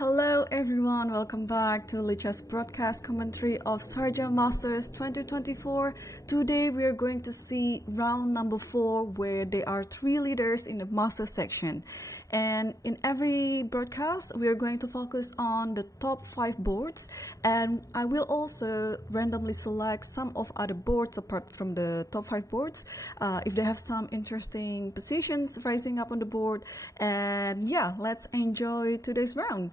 Hello everyone, welcome back to Licha's broadcast commentary of Sharjah Masters 2024. Today we are going to see round number 4 where there are 3 leaders in the master section. And in every broadcast we are going to focus on the top 5 boards, and I will also randomly select some of other boards apart from the top 5 boards if they have some interesting positions rising up on the board. And yeah, let's enjoy today's round.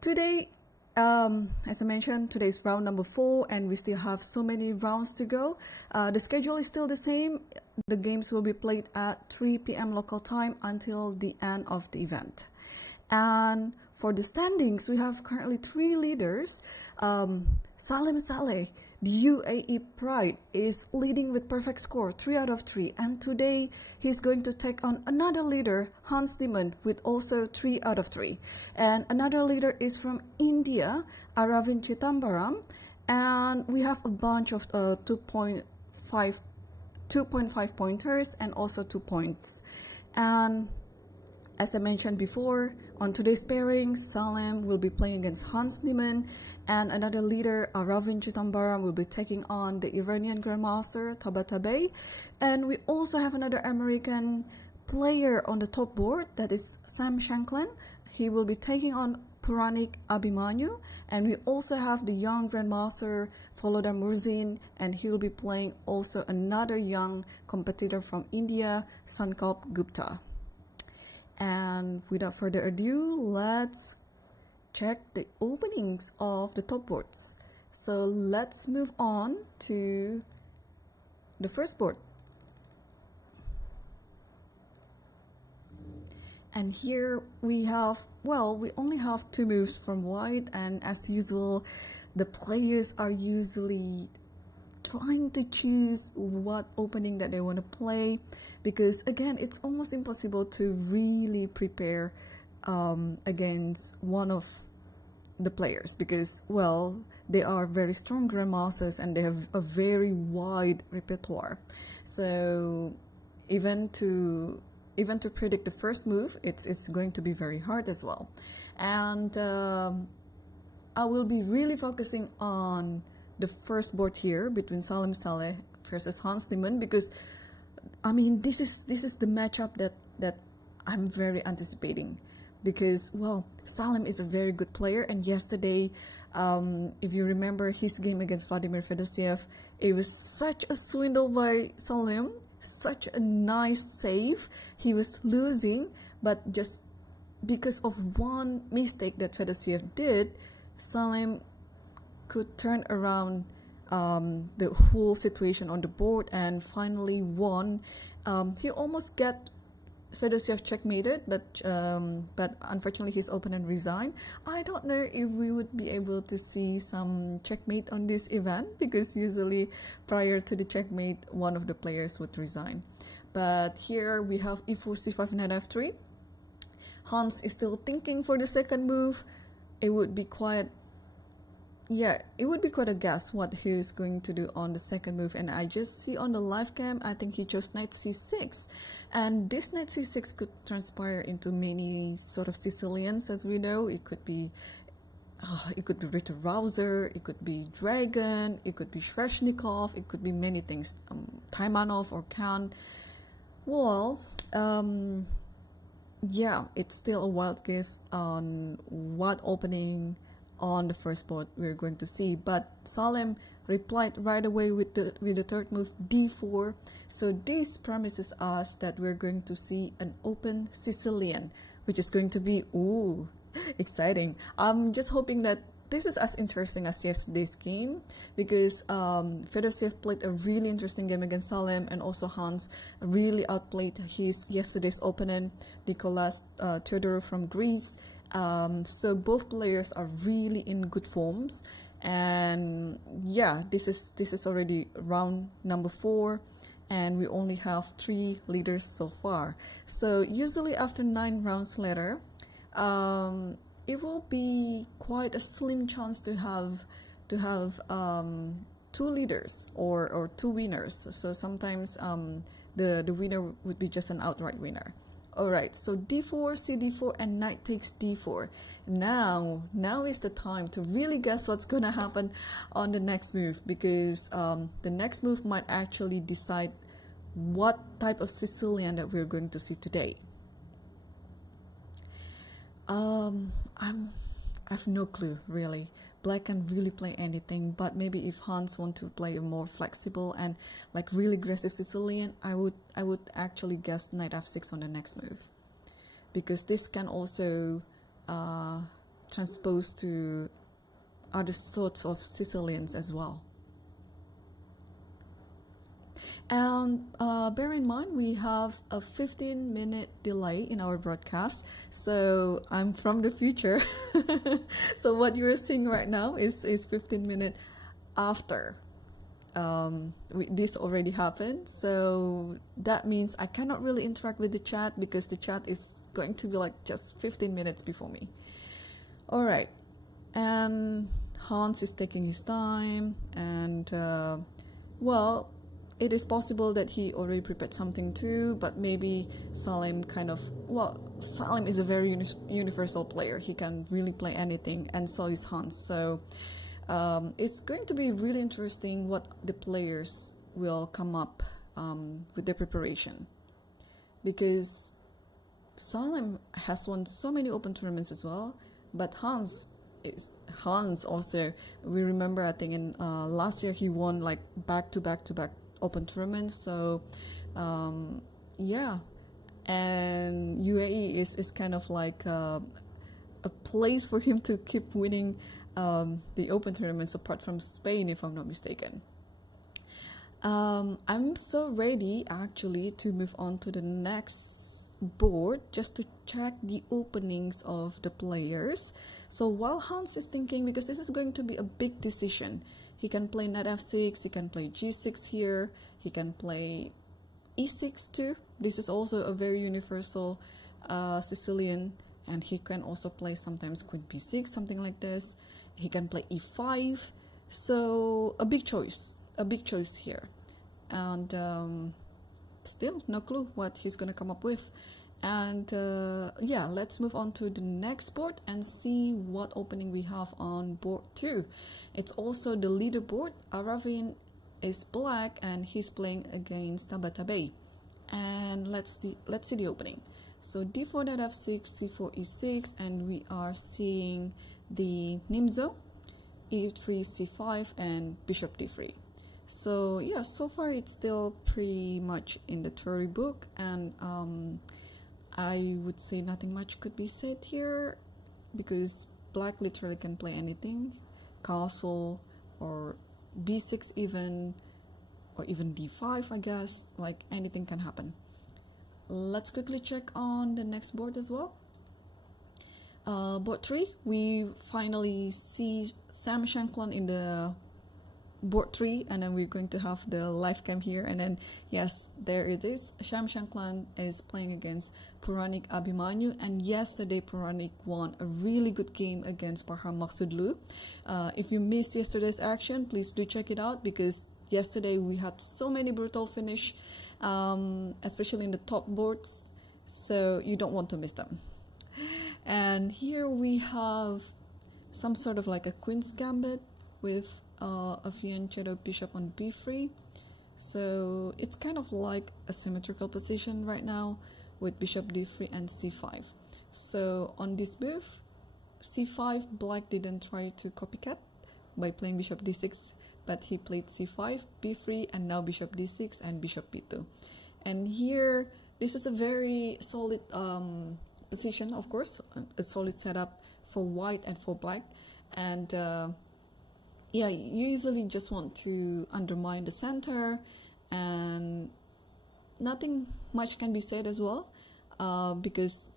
Today, as I mentioned, today is round number 4 and we still have so many rounds to go. The schedule is still the same. The games will be played at 3 p.m. local time until the end of the event. And for the standings, we have currently 3 leaders. Salim Saleh, the UAE Pride, is leading with perfect score 3 out of 3, and today he's going to take on another leader, Hans Niemann, with also 3 out of 3. And another leader is from India, Aravind Chidambaram, and we have a bunch of 2.5 pointers and also 2 points. And as I mentioned before, on today's pairing, Salim will be playing against Hans Niemann, and another leader, Aravind Chidambaram, will be taking on the Iranian Grandmaster, Tabatabai. And we also have another American player on the top board, that is Sam Shanklin. He will be taking on Puranik Abhimanyu. And we also have the young Grandmaster, Volodar Murzin, and he will be playing also another young competitor from India, Sankalp Gupta. And without further ado, let's check the openings of the top boards. So let's move on to the first board. And here we have, we only have 2 moves from white, and as usual, the players are usually trying to choose what opening that they want to play, because again, it's almost impossible to really prepare against one of the players, because they are very strong grandmasters and they have a very wide repertoire. So even to predict the first move, it's going to be very hard as well. And I will be really focusing on the first board here between Salim Saleh versus Hans Niemann, because I mean this is the matchup that I'm very anticipating, because Salim is a very good player, and yesterday if you remember his game against Vladimir Fedosiev, it was such a swindle by Salim, such a nice save. He was losing, but just because of one mistake that Fedosiev did, Salim could turn around the whole situation on the board and finally won. He almost got Fedosiev checkmated, but unfortunately his opponent resigned. I don't know if we would be able to see some checkmate on this event, because usually prior to the checkmate one of the players would resign. But here we have e4, c5, knight f3. Hans is still thinking for the second move. It would be quite a guess what he's going to do on the second move. And I just see on the live cam, I think he chose knight c6, and this knight c6 could transpire into many sort of Sicilians, as we know. It could be Ritter Rouser, it could be Dragon, it could be Shreshnikov, it could be many things, Taimanov or Khan. It's still a wild guess on what opening on the first board we're going to see, but Salim replied right away with the third move, d4. So this promises us that we're going to see an open Sicilian, which is going to be exciting. I'm just hoping that this is as interesting as yesterday's game, because Fedosiev played a really interesting game against Salim, and also Hans really outplayed his yesterday's opponent, Nicolas Theodorou from Greece. So both players are really in good forms, and this is already round number 4, and we only have 3 leaders so far. So usually after 9 rounds later, it will be quite a slim chance to have 2 leaders or 2 winners. So sometimes the winner would be just an outright winner. Alright, so d4, cd4, and knight takes d4. Now is the time to really guess what's gonna happen on the next move, because the next move might actually decide what type of Sicilian that we're going to see today. I have no clue really. Black can really play anything, but maybe if Hans want to play a more flexible and like really aggressive Sicilian, I would actually guess knight f6 on the next move, because this can also transpose to other sorts of Sicilians as well. And bear in mind, we have a 15-minute delay in our broadcast. So I'm from the future. So what you're seeing right now is 15 minutes after this already happened. So that means I cannot really interact with the chat, because the chat is going to be like just 15 minutes before me. All right. And Hans is taking his time. And well, it is possible that he already prepared something too, but maybe Salim Salim is a very universal player. He can really play anything, and so is Hans. So it's going to be really interesting what the players will come up with their preparation, because Salim has won so many open tournaments as well, but Hans also, we remember, I think in last year he won like back to back open tournaments. So yeah, and UAE is kind of like a place for him to keep winning the open tournaments, apart from Spain, if I'm not mistaken. I'm so ready actually to move on to the next board, just to check the openings of the players. So while Hans is thinking, because this is going to be a big decision, he can play knight f6, he can play g6 here, he can play e6 too. This is also a very universal Sicilian, and he can also play sometimes queen b6, something like this. He can play e5, so a big choice here. And still no clue what he's gonna come up with. And yeah, let's move on to the next board and see what opening we have on board 2. It's also the leaderboard. Aravin is black and he's playing against Tabata Bey. And let's see the opening. So d4 knight f6, c4 e6, and we are seeing the Nimzo, e3 c5, and bishop d3. So yeah, so far it's still pretty much in the theory book, and I would say nothing much could be said here, because black literally can play anything, castle or b6 even, or even d5, I guess. Like anything can happen. Let's quickly check on the next board as well. Board 3, we finally see Sam Shankland in the board 3, and then we're going to have the live cam here, and then yes, there it is. Sam Shankland is playing against Puranik Abhimanyu, and yesterday Puranik won a really good game against Parham Maksudlu. If you missed yesterday's action, please do check it out, because yesterday we had so many brutal finish, especially in the top boards, so you don't want to miss them. And here we have some sort of like a queen's gambit with a fianchetto bishop on b3. So it's kind of like a symmetrical position right now with bishop d3 and c5. So on this move, c5, black didn't try to copycat by playing bishop d6, but he played c5, b3, and now bishop d6 and bishop b2. And here, this is a very solid position, of course, a solid setup for white and for black. And yeah, you usually just want to undermine the center, and nothing much can be said as well, because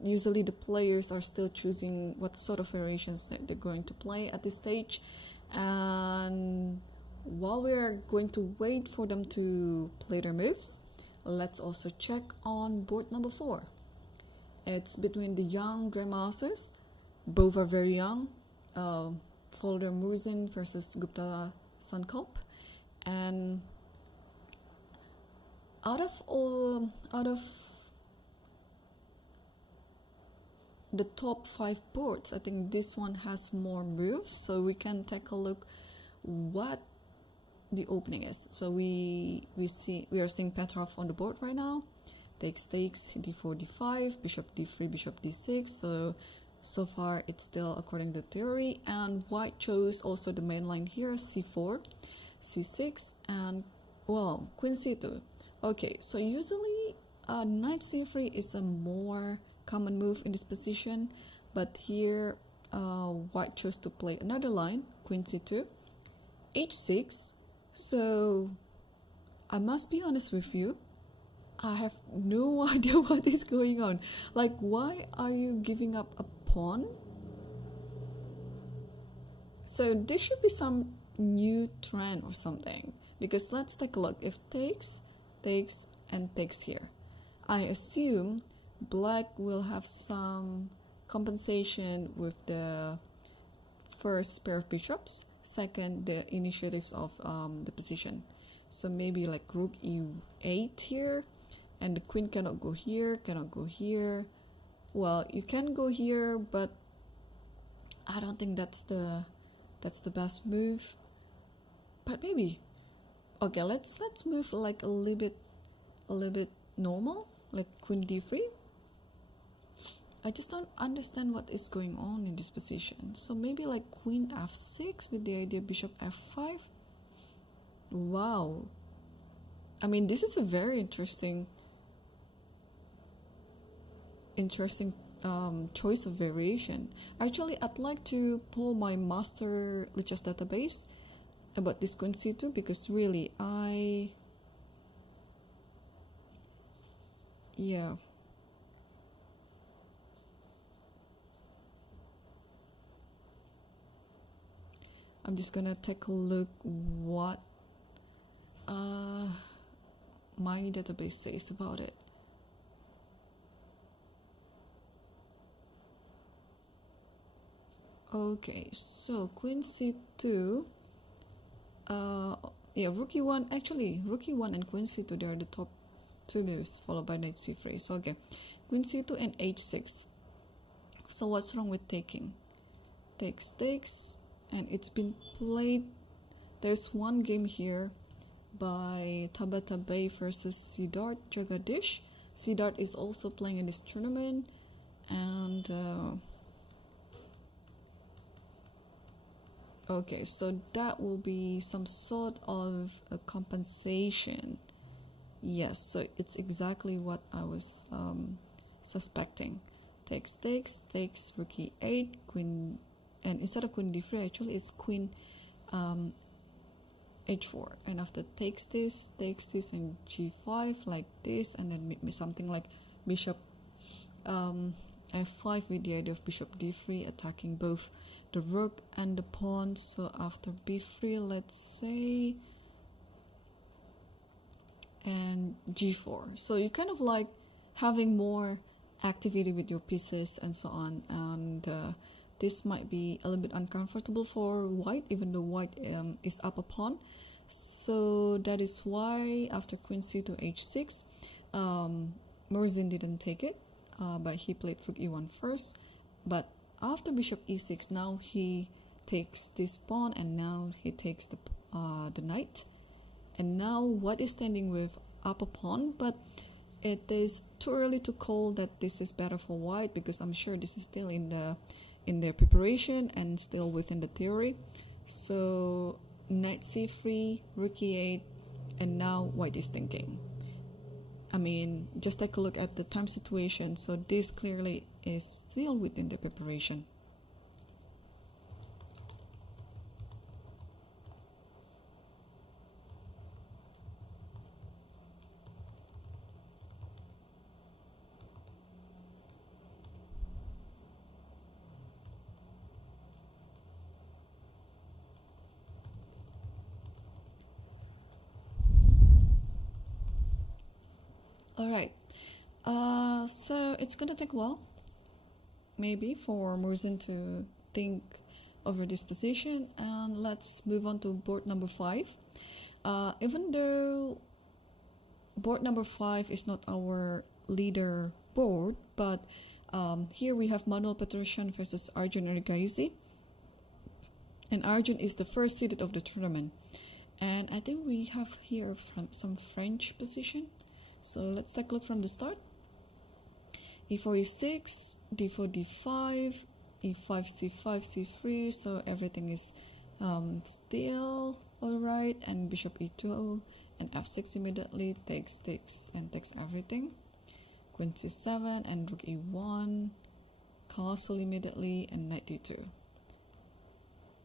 usually the players are still choosing what sort of variations that they're going to play at this stage. And while we're going to wait for them to play their moves, let's also check on board number 4. It's between the young grandmasters. Both are very young. Folder Murzin versus Gupta Sankalp. And out of the top 5 boards, I think this one has more moves, so we can take a look what the opening is. So we are seeing Petrov on the board right now. Takes d4 d5, bishop d3, bishop d6. So far it's still according to the theory, and white chose also the main line here, c4, c6, and well, queen c2. Okay, so usually knight c3 is a more common move in this position, but here white chose to play another line, queen c2, h6. So I must be honest with you, I have no idea what is going on. Like, why are you giving up a pawn? So this should be some new trend or something, because let's take a look. If takes, and takes here, I assume black will have some compensation with the first pair of bishops, second the initiatives of the position. So maybe like rook e8 here, and the queen cannot go here, cannot go here. Well, you can go here, but I don't think that's the best move. But maybe, okay, let's move like a little bit normal, like queen d3. I just don't understand what is going on in this position. So maybe like queen f6 with the idea bishop f5. Wow. I mean, this is a very interesting choice of variation. Actually, I'd like to pull my master Lichess database about this queen c2, because really yeah. I'm just gonna take a look what my database says about it. Okay, so queen c2, yeah, rook e1, actually rook e1 and queen c2, they are the top 2 moves, followed by knight c3. So okay, queen c2 and h6. So what's wrong with taking? Takes, and it's been played. There's one game here by Tabata Bey versus Siddharth Jagadish. Siddharth is also playing in this tournament, and okay, so that will be some sort of a compensation. Yes, so it's exactly what I was suspecting. Takes, rook e8, queen, and instead of queen d3, actually it's queen h4, and after takes this and g5 like this, and then maybe something like bishop f5 with the idea of bishop d3 attacking both the rook and the pawn. So after b3, let's say, and g4. So you kind of like having more activity with your pieces and so on, and this might be a little bit uncomfortable for white, even though white is up a pawn. So that is why after queen c2 h6, Murzin didn't take it, but he played rook e1 first. But after bishop e6, now he takes this pawn, and now he takes the knight. And now white is standing with up a pawn, but it is too early to call that this is better for white, because I'm sure this is still in their preparation and still within the theory. So knight c3, rook e8, and now white is thinking. I mean, just take a look at the time situation. So this clearly is still within the preparation. Alright, so it's gonna take a while, maybe, for Murzin to think over this position, and let's move on to board number 5. Even though board number 5 is not our leader board, but Here we have Manuel Petrosian versus Arjun Ergaisi. And Arjun is the first seeded of the tournament. And I think we have here from some French position. So let's take a look from the start. E4, E6, D4, D5, E5, C5, C3. So everything is still alright. And Bishop E2 and F6 immediately takes everything. Queen C7 and Rook E1, Castle immediately, and Knight D2.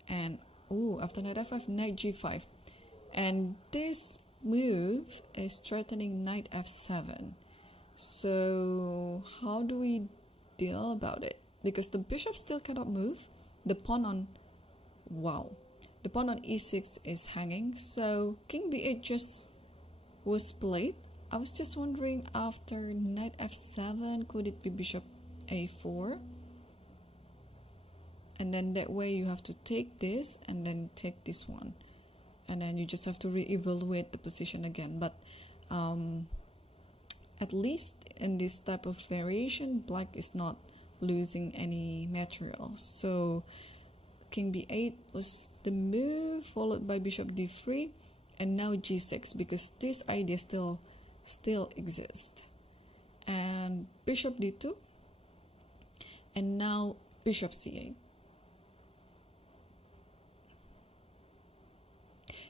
And after Knight F5, Knight G5. And this move is threatening Knight F7. So how do we deal about it? Because the bishop still cannot move. The pawn on E6 is hanging. So King B8 just was played. I was just wondering, after Knight F7, could it be Bishop A4? And then that way you have to take this and then take this one. And then you just have to re-evaluate the position again. But at least in this type of variation, black is not losing any material. So King B8 was the move, followed by Bishop D3, and now G6, because this idea still exists. And Bishop D2, and now Bishop C8.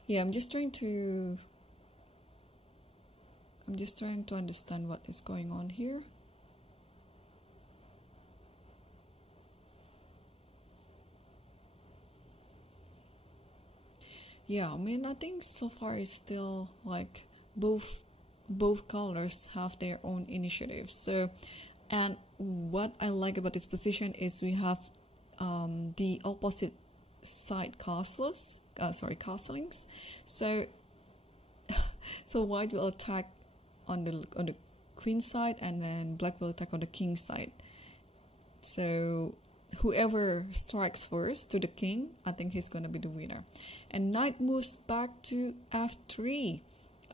Yeah, I'm just trying to understand what is going on here. Yeah, I mean, I think so far it's still like both colors have their own initiatives. So, and what I like about this position is we have the opposite side castlings. So white will attack on the queen side, and then black will attack on the king side. So whoever strikes first to the king, I think he's gonna be the winner. And knight moves back to F3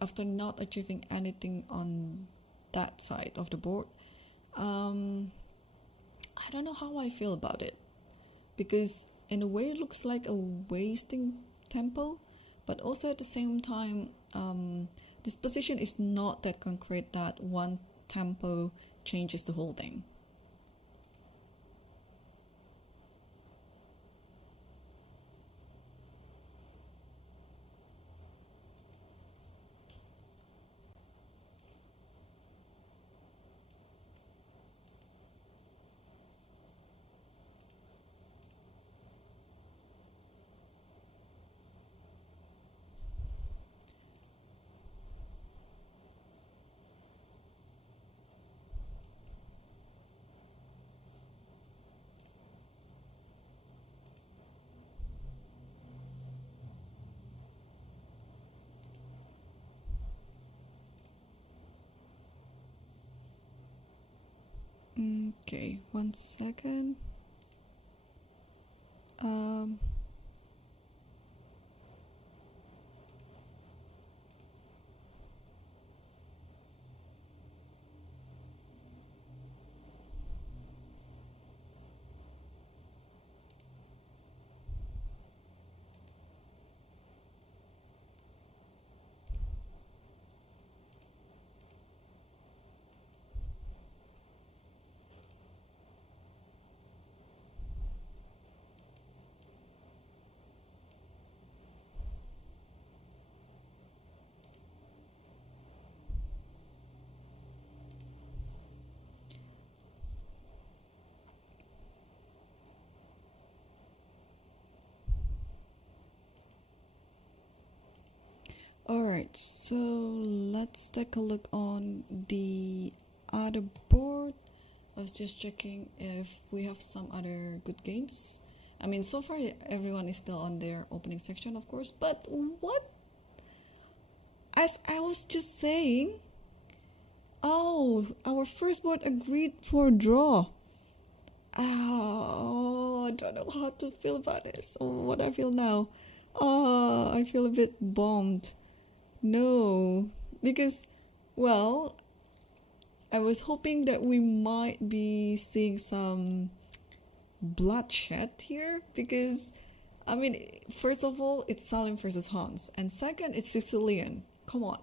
after not achieving anything on that side of the board. I don't know how I feel about it, because in a way it looks like a wasting tempo, but also at the same time, this position is not that concrete that one tempo changes the whole thing. Okay, 1 second. Alright, so let's take a look on the other board. I was just checking if we have some other good games. I mean, so far everyone is still on their opening section, of course, but what? As I was just saying, our first board agreed for draw. I don't know how to feel about this, or what I feel now. I feel a bit bummed. No, because, well, I was hoping that we might be seeing some bloodshed here because, I mean, first of all, it's Salim versus Hans, and second, it's Sicilian. Come on.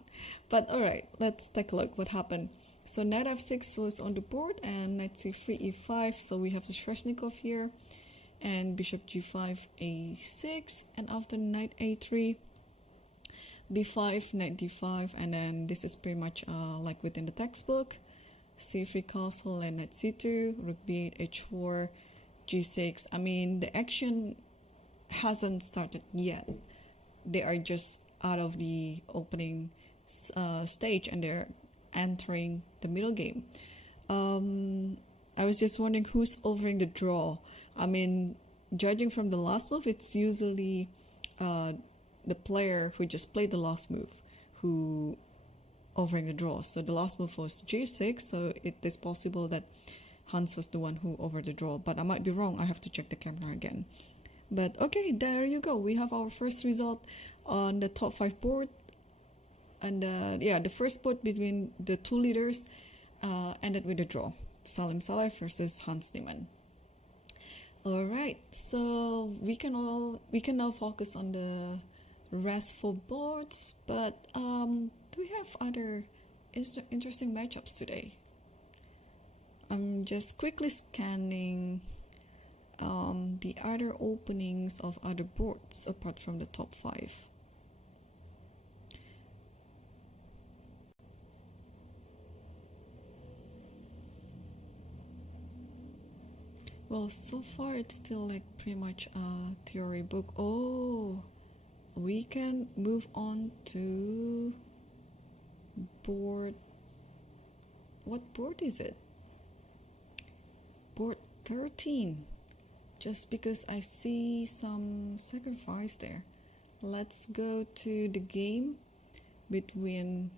But alright, let's take a look what happened. So knight f6 was on the board, and knight c3 e5, so we have the Shreshnikov here, and bishop g5 a6, and after knight a3, b5, knight d5, and then this is pretty much like within the textbook. c3 castle and knight c2, rook b8, h4, g6. I mean, the action hasn't started yet. They are just out of the opening stage and they're entering the middle game. I was just wondering who's overing the draw. I mean, judging from the last move, it's usually the player who just played the last move who overing the draw. So the last move was g6, so it is possible that Hans was the one who over the draw, but I might be wrong. I have to check the camera again. But okay, there you go. We have our first result on the top 5 board, and yeah, the first board between the two leaders ended with a draw. Salim Saleh versus Hans Niemann. All right, so we can now focus on the restful boards, but do we have other interesting matchups today? I'm just quickly scanning the other openings of other boards apart from the top 5. Well, so far it's still like pretty much a theory book. Oh, we can move on to board. What board is it? Board 13. Just because I see some sacrifice there. Let's go to the game between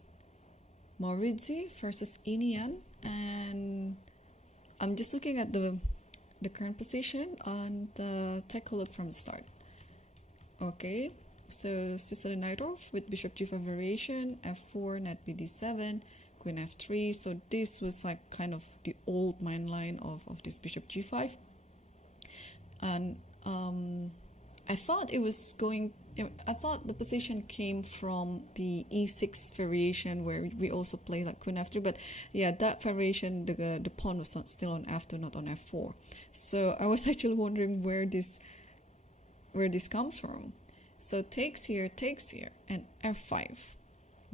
Maurizio versus Inian, and I'm just looking at the current position and take a look from the start. Okay, so Sicily knight off with bishop g5 variation, f4, knight bd7, queen f3. So this was like kind of the old main line of this bishop g5, and I thought the position came from the e6 variation where we also play like queen f3, but yeah, that variation, the pawn was still on f2, not on f4. So I was actually wondering where this comes from. So takes here, and f5,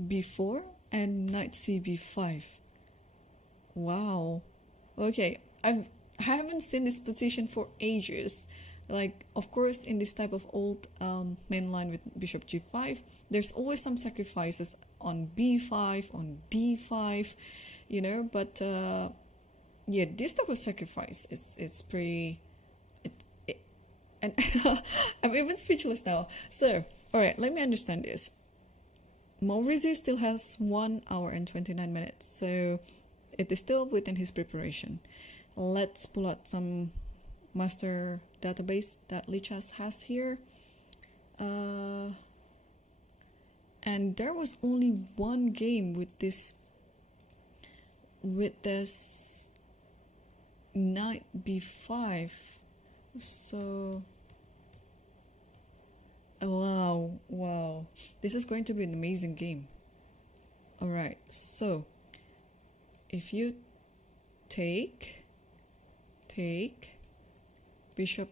b4, and knight cb5. Wow. Okay, I haven't seen this position for ages. Like, of course, in this type of old main line with bishop g5, there's always some sacrifices on b5, on d5, you know, but yeah, this type of sacrifice is pretty, and I'm even speechless now. So, all right, let me understand this. Maurizio still has 1 hour and 29 minutes, so it is still within his preparation. Let's pull out some master database that Lichess has here. And there was only one game with this knight b5. So wow, this is going to be an amazing game. All right, so if you take bishop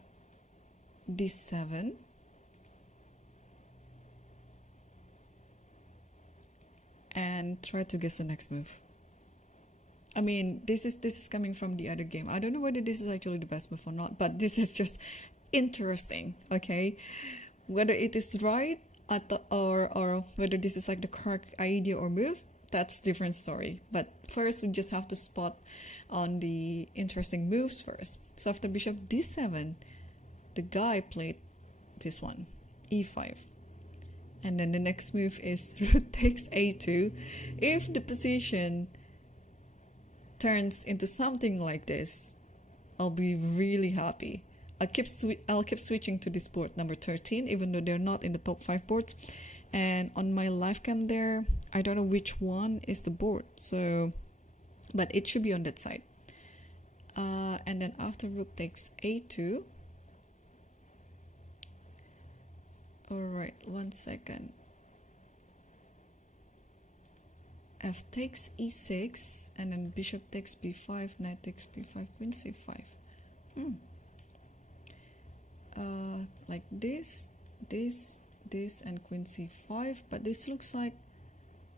d7, and try to guess the next move. I mean, this is coming from the other game. I don't know whether this is actually the best move or not, but this is just interesting, okay? Whether it is right or whether this is like the correct idea or move, that's a different story. But first, we just have to spot on the interesting moves first. So after bishop d7, the guy played this one, e5. And then the next move is rook takes a2. If the position turns into something like this, I'll be really happy. I'll keep switching to this board number 13, even though they're not in the top 5 boards. And on my live cam there, I don't know which one is the board. So but it should be on that side. And then after rook takes a2. Alright, 1 second. F takes e6, and then bishop takes b5, knight takes b5, queen c5. Like this, and queen c5, but this looks like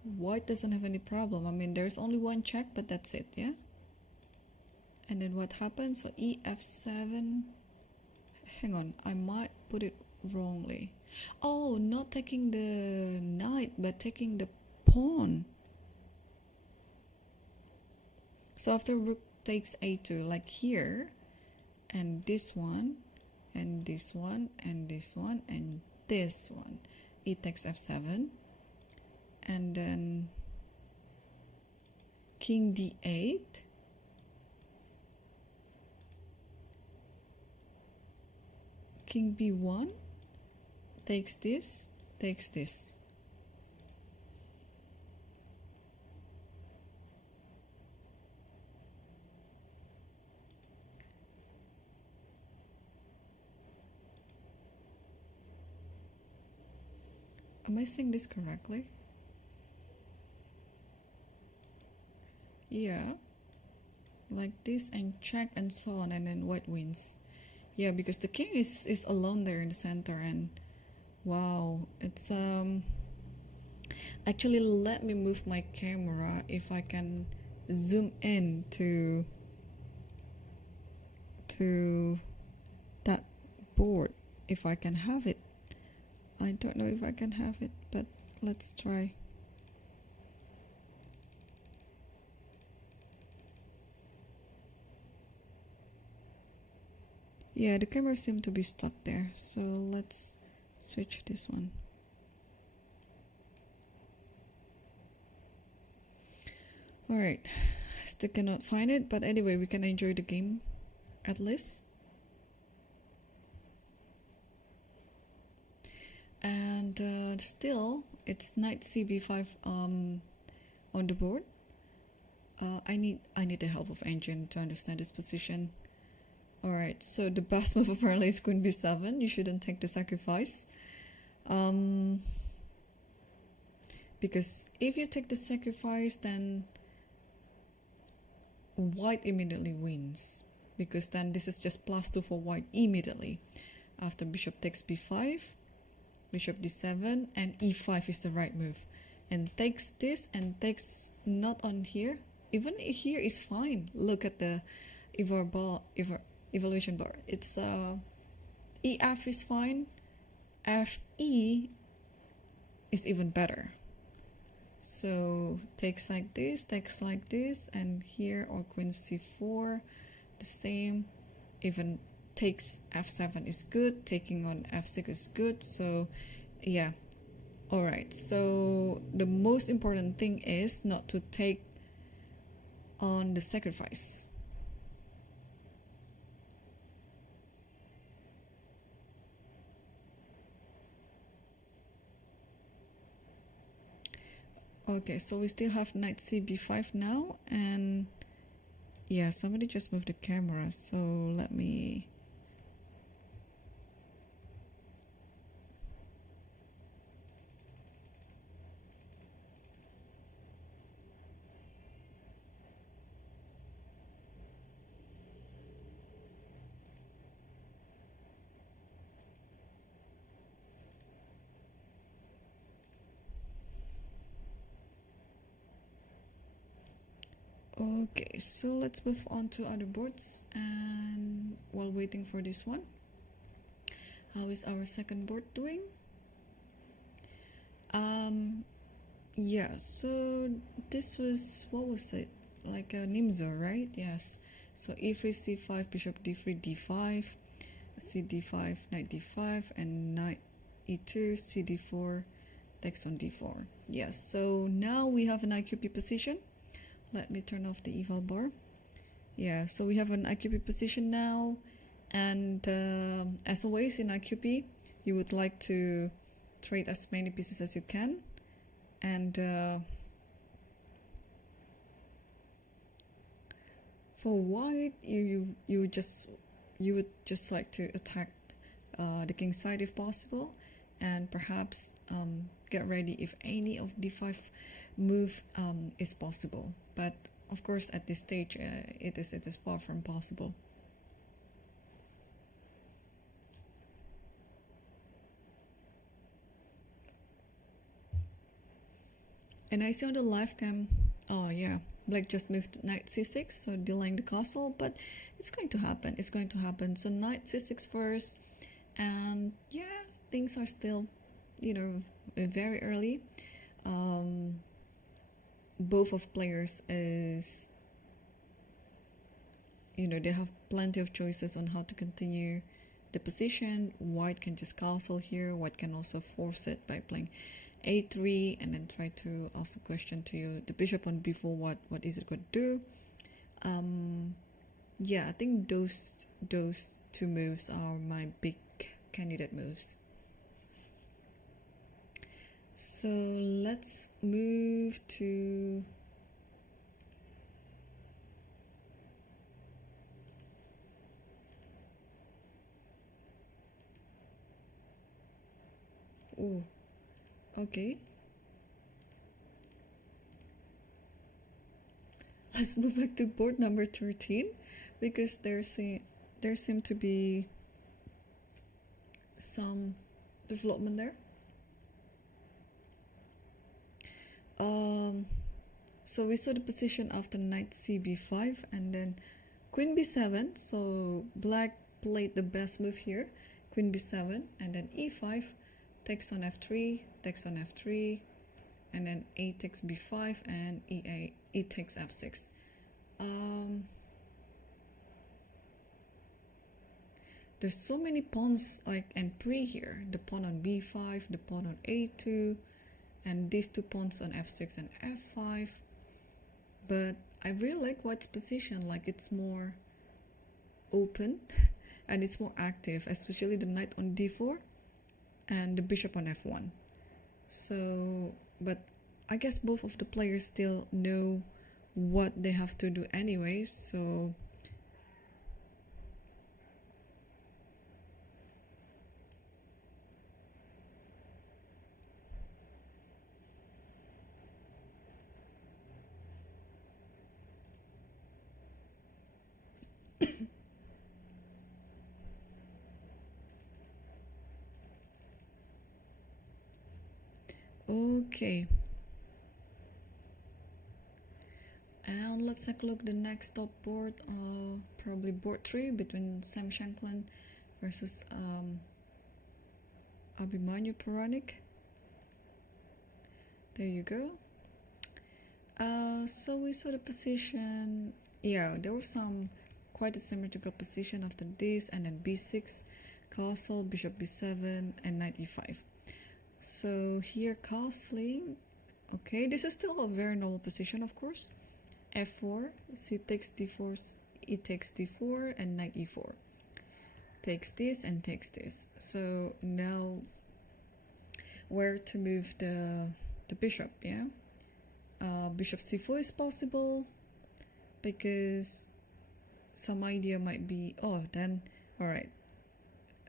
white doesn't have any problem. I mean, there's only one check, but that's it, yeah? And then what happens? So ef7. Hang on, I might put it wrongly. Oh, not taking the knight, but taking the pawn. So after rook takes a2, like here, and this one, and this one, and this one, and this one, e takes f7, and then king d8, king b1, takes this, takes this. Am I saying this correctly? Yeah. Like this, and check and so on, and then white wins. Yeah, because the king is alone there in the center, and wow, it's actually, let me move my camera if I can zoom in to that board, if I can have it. I don't know if I can have it, but let's try. Yeah, the camera seemed to be stuck there, so let's switch this one. Alright, still cannot find it, but anyway, we can enjoy the game at least. And still, it's knight cb5 on the board. I need the help of engine to understand this position. Alright, so the best move apparently is queen b7. You shouldn't take the sacrifice. Because if you take the sacrifice, then white immediately wins. Because then this is just +2 for white immediately. After bishop takes b5, bishop d7, and e5 is the right move. And takes this, and takes not on here. Even here is fine. Look at the evaluation bar. It's EF is fine. FE is even better. So takes like this, and here, or queen c4, the same. Even takes f7 is good, taking on f6 is good. So yeah, all right. So the most important thing is not to take on the sacrifice. Okay, so we still have knight cb5 now, and yeah, somebody just moved the camera, so let me... Okay, so let's move on to other boards, and while waiting for this one, how is our second board doing? Yeah, so this was, what was it, like a Nimzo, right? Yes. So e3 c5, bishop d3 d5, c d5, knight d5, and knight e2, c d4, takes on d4. Yes, so now we have an IQP position. Let me turn off the eval bar. Yeah, so we have an IQP position now, and as always in IQP, you would like to trade as many pieces as you can, and For white, you would just like to attack the king side if possible, and perhaps get ready if any of d5 move is possible. But of course, at this stage, it is far from possible. And I see on the live cam, oh yeah, black just moved to knight c6, so delaying the castle, but it's going to happen. It's going to happen. So knight c6 first, and yeah, things are still, very early. Both of players is, they have plenty of choices on how to continue the position. White can just castle here. White can also force it by playing a3 and then try to ask a question to you. The bishop on b4, what is it going to do? Yeah, I think those two moves are my big candidate moves. So let's move to okay. Let's move back to board number 13 because there seem to be some development there. So we saw the position after knight cb5 and then queen b7. So black played the best move here, queen b7, and then e5, takes on f3, takes on f3, and then a takes b5 and e takes f6. There's so many pawns and pre here. The pawn on b5, the pawn on a2, and these two pawns on f6 and f5. But I really like white's position. Like, it's more open and it's more active, especially the knight on d4 and the bishop on f1. So, but I guess both of the players still know what they have to do anyways, so okay. And let's take a look at the next top board, probably board 3 between Sam Shankland versus Abhimanyu Puranik. There you go. So we saw the position. Yeah, there was quite a symmetrical position after this, and then b6, castle, bishop b7, and knight e5. So here castling. Okay, this is still a very normal position, of course. f4, c takes d4, e takes d4, and knight e4. Takes this and takes this. So now where to move the bishop, yeah? Bishop c4 is possible because some idea might be, then, alright,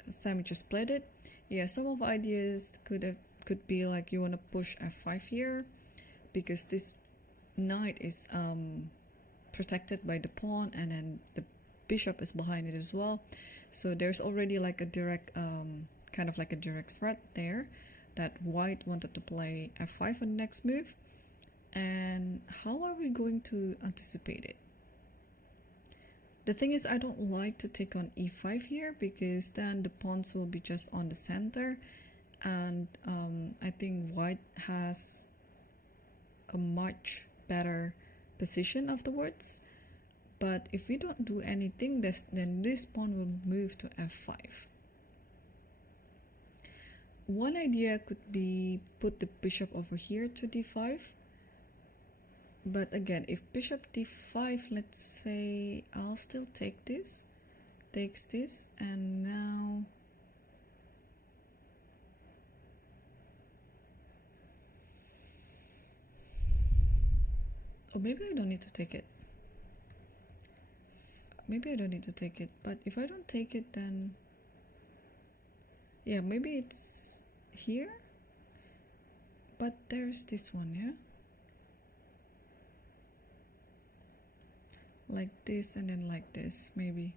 Sammy just played it. Yeah, some of ideas could be like you want to push f5 here because this knight is protected by the pawn, and then the bishop is behind it as well. So there's already like a direct kind of like a direct threat there that white wanted to play f5 on the next move. And how are we going to anticipate it? The thing is, I don't like to take on e5 here because then the pawns will be just on the center, and I think white has a much better position afterwards. But if we don't do anything, then this pawn will move to f5. One idea could be put the bishop over here to d5. But again, if bishop d5, let's say, I'll still take this, takes this, and now or maybe I don't need to take it. maybe I don't need to take it, but if I don't take it, then yeah, maybe it's here, but there's this one, yeah, like this and then like this, maybe.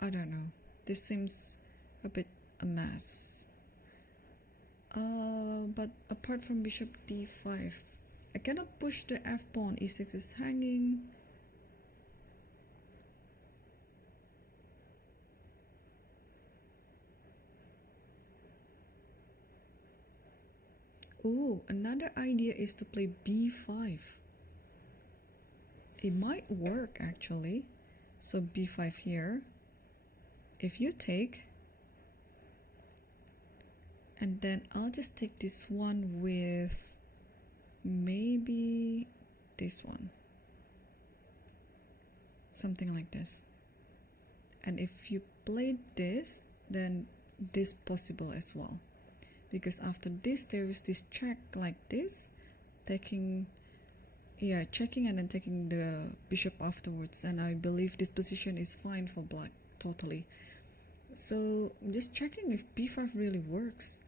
I don't know, this seems a bit a mess. But apart from bishop d5, I cannot push the f pawn. e6 is hanging. Oh, another idea is to play b5. It might work actually. So b5 here. If you take, and then I'll just take this one with maybe this one, something like this. And if you play this, then this possible as well, because after this there is this check like this, taking, yeah, checking and then taking the bishop afterwards, and I believe this position is fine for black totally. So just checking if b5 really works.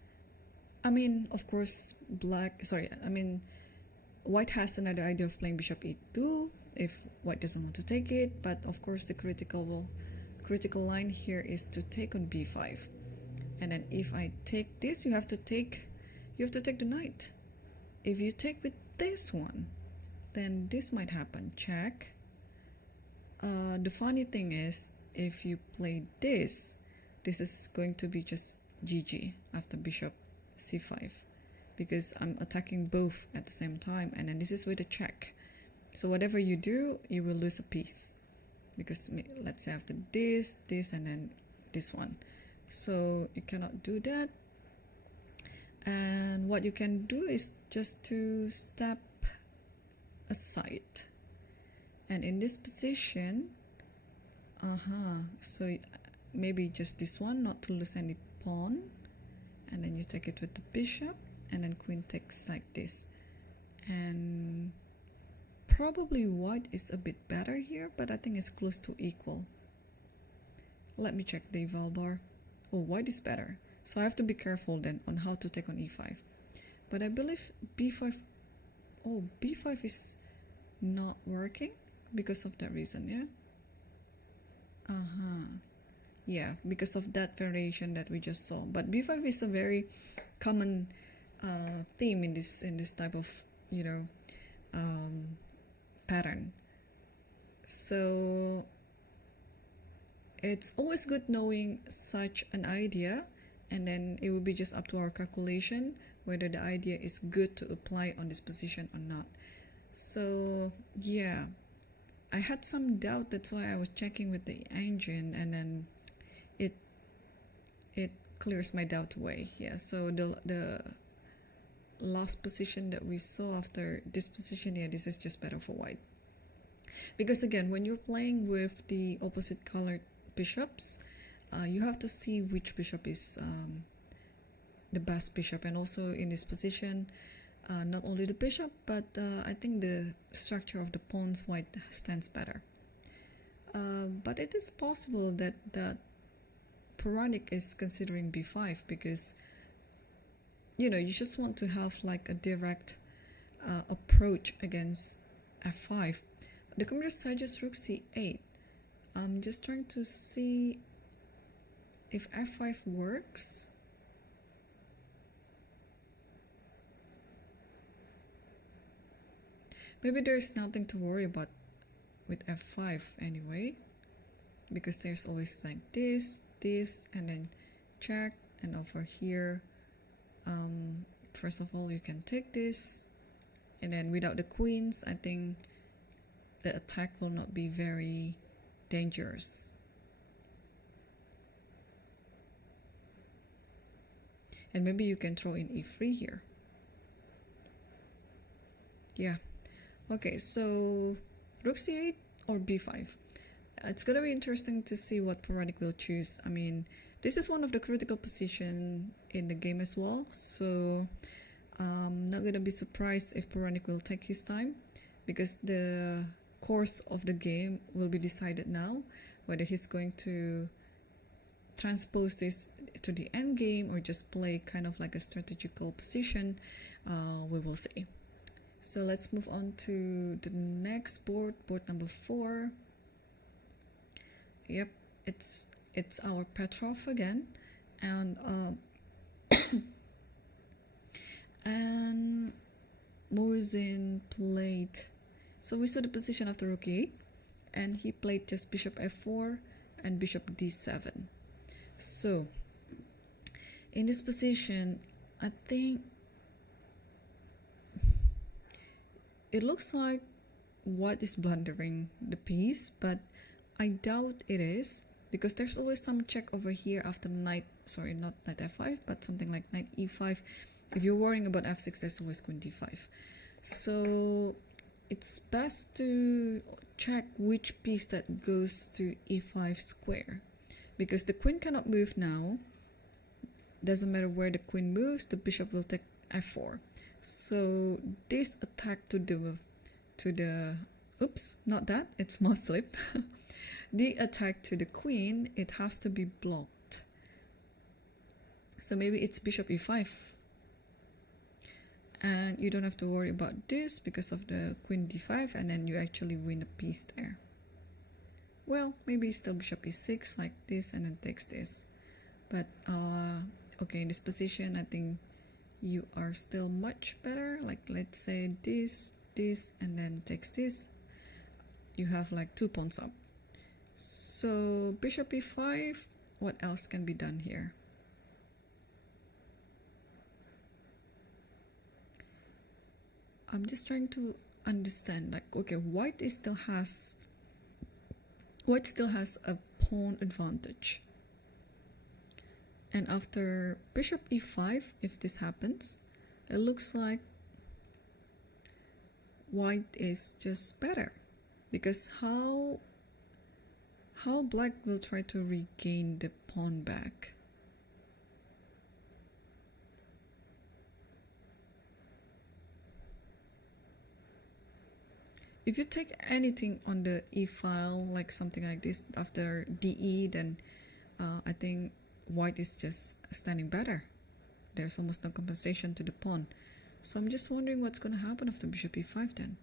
I mean, of course, white has another idea of playing bishop e2 if white doesn't want to take it, but of course the critical line here is to take on b5. And then if I take this, you have to take the knight. If you take with this one, then this might happen. Check. The funny thing is, if you play this is going to be just GG after bishop c5, because I'm attacking both at the same time, and then this is with a check. So whatever you do, you will lose a piece, because let's say after this, and then this one. So you cannot do that. And what you can do is just to step aside. And in this position, so maybe just this one, not to lose any pawn. And then you take it with the bishop, and then queen takes like this. And probably white is a bit better here, but I think it's close to equal. Let me check the eval bar. Oh, white is better. So I have to be careful then on how to take on e5. But I believe b5, oh, b5 is not working because of that reason, yeah? Yeah, because of that variation that we just saw. But b5 is a very common theme in this type of, you know, pattern. So it's always good knowing such an idea, and then it will be just up to our calculation whether the idea is good to apply on this position or not. So yeah, I had some doubt, that's why I was checking with the engine, and then it clears my doubt away. Yeah, so the last position that we saw after this position, yeah, this is just better for white. Because again, when you're playing with the opposite colored bishops, you have to see which bishop is the best bishop. And also in this position, not only the bishop, but I think the structure of the pawns white stands better. But it is possible that Puranic is considering b5, because you know, you just want to have like a direct approach against f5. The computer suggests rook c8. I'm just trying to see if f5 works. Maybe there's nothing to worry about with f5 anyway, because there's always like this, and then check, and over here, first of all, you can take this, and then without the queens, I think the attack will not be very dangerous. And maybe you can throw in e3 here. Yeah. Okay, so rook c8 or b5. It's gonna be interesting to see what Puranic will choose. I mean, this is one of the critical positions in the game as well, so I'm not gonna be surprised if Puranic will take his time, because the course of the game will be decided now, whether he's going to transpose this to the end game or just play kind of like a strategical position. We will see. So let's move on to the next board number 4. Yep, it's our Petrov again, and and Morzin played. So we saw the position of the rook e8, and he played just bishop f4 and bishop d7. So in this position, I think it looks like white is blundering the piece, but I doubt it is, because there's always some check over here after knight, sorry, not knight f5, but something like knight e5. If you're worrying about f6, there's always queen d5. So it's best to check which piece that goes to e5 square, because the queen cannot move now. Doesn't matter where the queen moves, the bishop will take f4. So this attack to the oops, not that, it's more slip. The attack to the queen, it has to be blocked. So maybe it's bishop e5. And you don't have to worry about this because of the queen d5, and then you actually win a piece there. Well, maybe still bishop e6 like this and then takes this. But okay, in this position, I think you are still much better. Like let's say this, and then takes this. You have like 2 pawns up. So bishop e5, what else can be done here? I'm just trying to understand, like, okay, white still has a pawn advantage. And after bishop e5, if this happens, it looks like white is just better, because how black will try to regain the pawn back? If you take anything on the e file, like something like this after de, then I think white is just standing better. There's almost no compensation to the pawn. So I'm just wondering what's going to happen after bishop e5 then.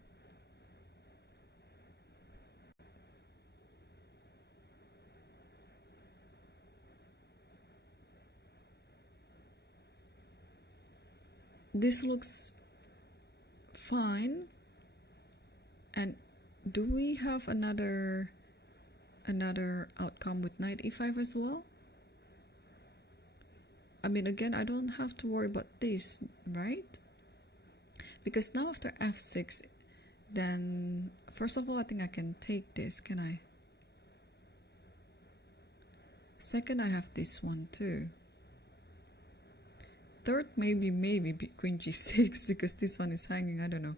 This looks fine. And do we have another outcome with knight e5 as well? I mean, again, I don't have to worry about this, right? Because now after f6, then first of all, I think I can take this, can I? Second, I have this one too. Third, maybe queen g6, because this one is hanging, I don't know.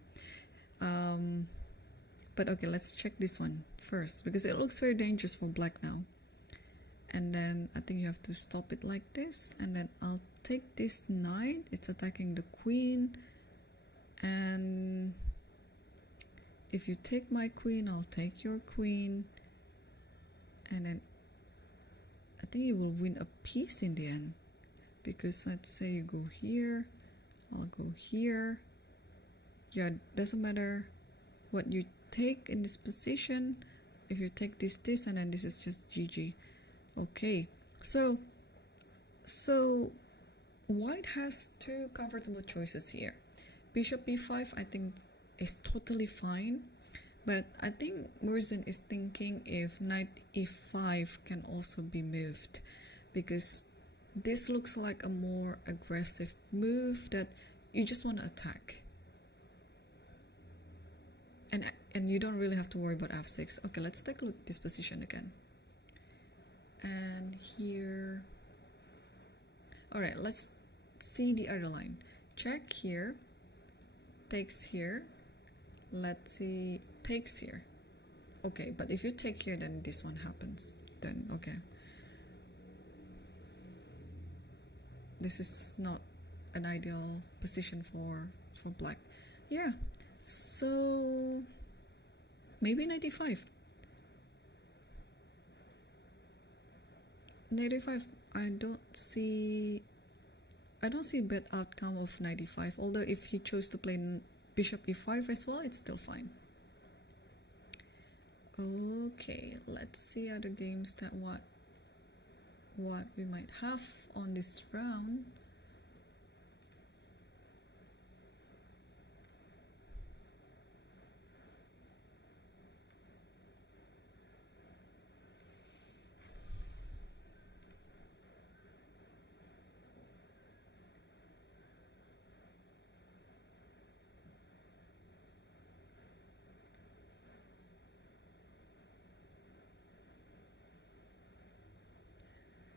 But okay, let's check this one first, because it looks very dangerous for black now. And then I think you have to stop it like this, and then I'll take this knight. It's attacking the queen, and if you take my queen, I'll take your queen, and then I think you will win a piece in the end, because let's say you go here, I'll go here. Yeah, doesn't matter what you take in this position. If you take this, and then this is just GG. Okay, so white has 2 comfortable choices here. Bishop b5 I think is totally fine, but I think Morzin is thinking if knight e5 can also be moved, because this looks like a more aggressive move that you just want to attack. And you don't really have to worry about f6. Okay, let's take a look at this position again. And here, all right, let's see the other line. Check here, takes here, let's see, takes here. Okay, but if you take here, then this one happens. Then, okay. This is not an ideal position for black. Yeah, so maybe 95. 95. I don't see a bad outcome of 95, although if he chose to play bishop e5 as well, it's still fine. Okay, let's see other games that what we might have on this round.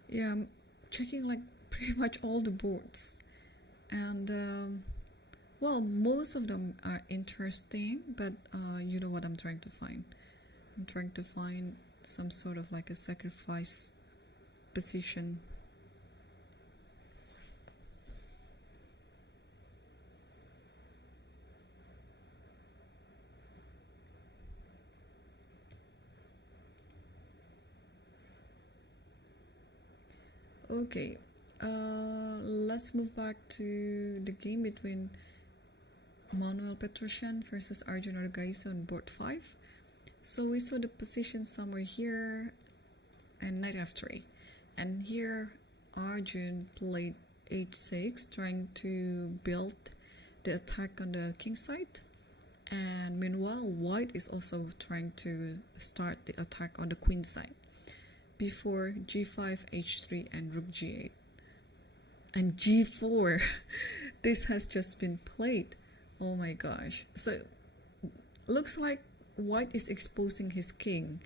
Yeah, I'm checking like pretty much all the boards, and well, most of them are interesting, but you know what I'm trying to find. I'm trying to find some sort of like a sacrifice position. Okay, let's move back to the game between Manuel Petrosyan versus Arjun Argaiso on board 5. So we saw the position somewhere here and knight f3, and here Arjun played h6, trying to build the attack on the king side, and meanwhile white is also trying to start the attack on the queen side before g5, h3 and rook g8 and g4. This has just been played. Oh my gosh. So looks like white is exposing his king,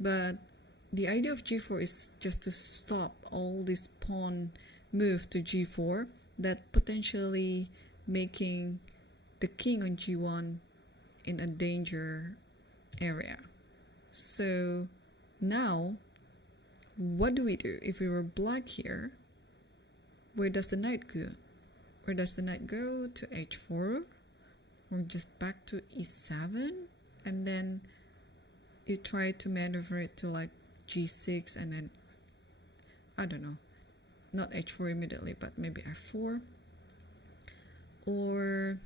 but the idea of g4 is just to stop all this pawn move to g4 that potentially making the king on g1 in a danger area. So now what do we do? If we were black here, where does the knight go? Where does the knight go? To h4, or just back to e7, and then you try to maneuver it to like g6, and then I don't know, not h4 immediately, but maybe f4, or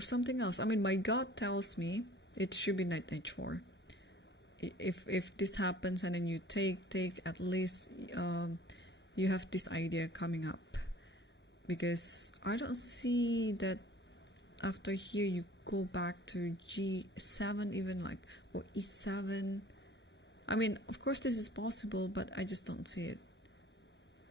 something else. I mean, my gut tells me it should be knight h4. If this happens and then you take, at least you have this idea coming up, because I don't see that after here you go back to g7 even, like, or e7. I mean, of course this is possible, but I just don't see it.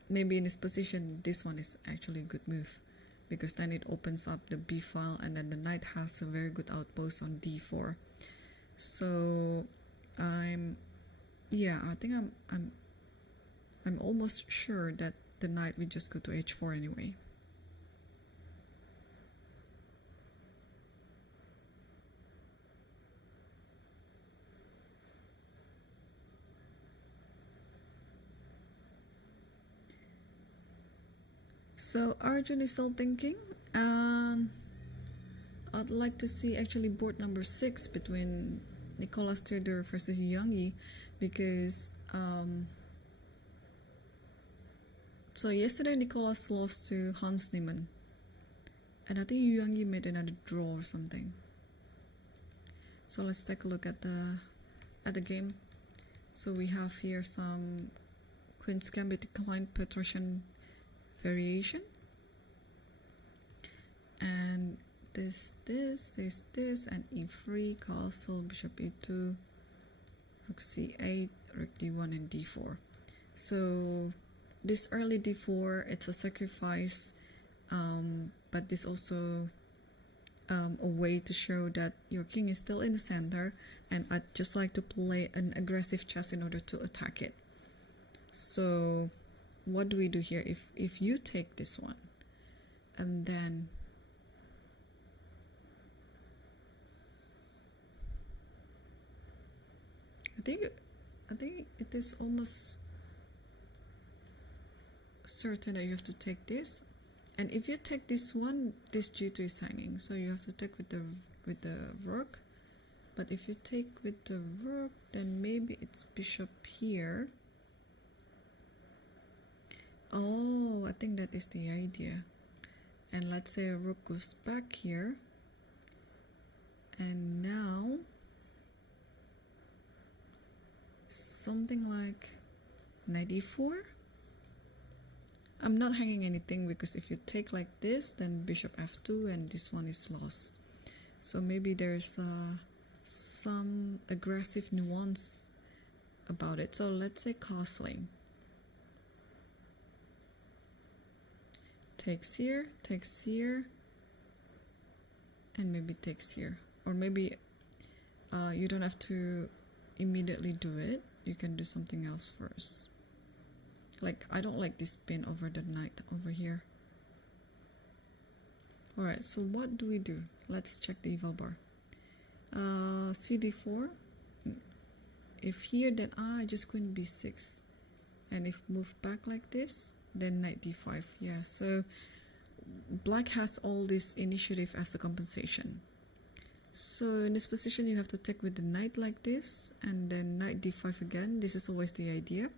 Maybe in this position this one is actually a good move, because then it opens up the b file, and then the knight has a very good outpost on d4. So I think I'm almost sure that the knight will just go to h4 anyway. So Arjun is still thinking, and I'd like to see actually board number 6 between Nicolas Theodore versus Yang Yi, because so yesterday Nicolas lost to Hans Niemann, and I think Yang Yi made another draw or something. So let's take a look at the game. So we have here some Queen's Gambit declined Petrosyan variation, and this, and e3, castle, bishop e2, rook c8, rook d1, and d4. So this early d4, it's a sacrifice, but this also a way to show that your king is still in the center, and I'd just like to play an aggressive chess in order to attack it. So what do we do here? If you take this one, and then I think it is almost certain that you have to take this, And if you take this one, this g2 is hanging, so you have to take with the rook. But if you take with the rook, then maybe it's bishop here. Oh, I think that is the idea. And let's say rook goes back here, and now something like knight e4. I'm not hanging anything, because if you take like this, then bishop f2 and this one is lost. So maybe there's some aggressive nuance about it. So let's say castling. Takes here, and maybe takes here. Or maybe you don't have to immediately do it. You can do something else first. Like, I don't like this pin over the knight over here. Alright, so what do we do? Let's check the eval bar. cd4. If here, then just queen b6. And if move back like this, then knight d5. Yeah, so black has all this initiative as a compensation. So in this position, you have to take with the knight like this, and then knight d5 again. This is always the idea.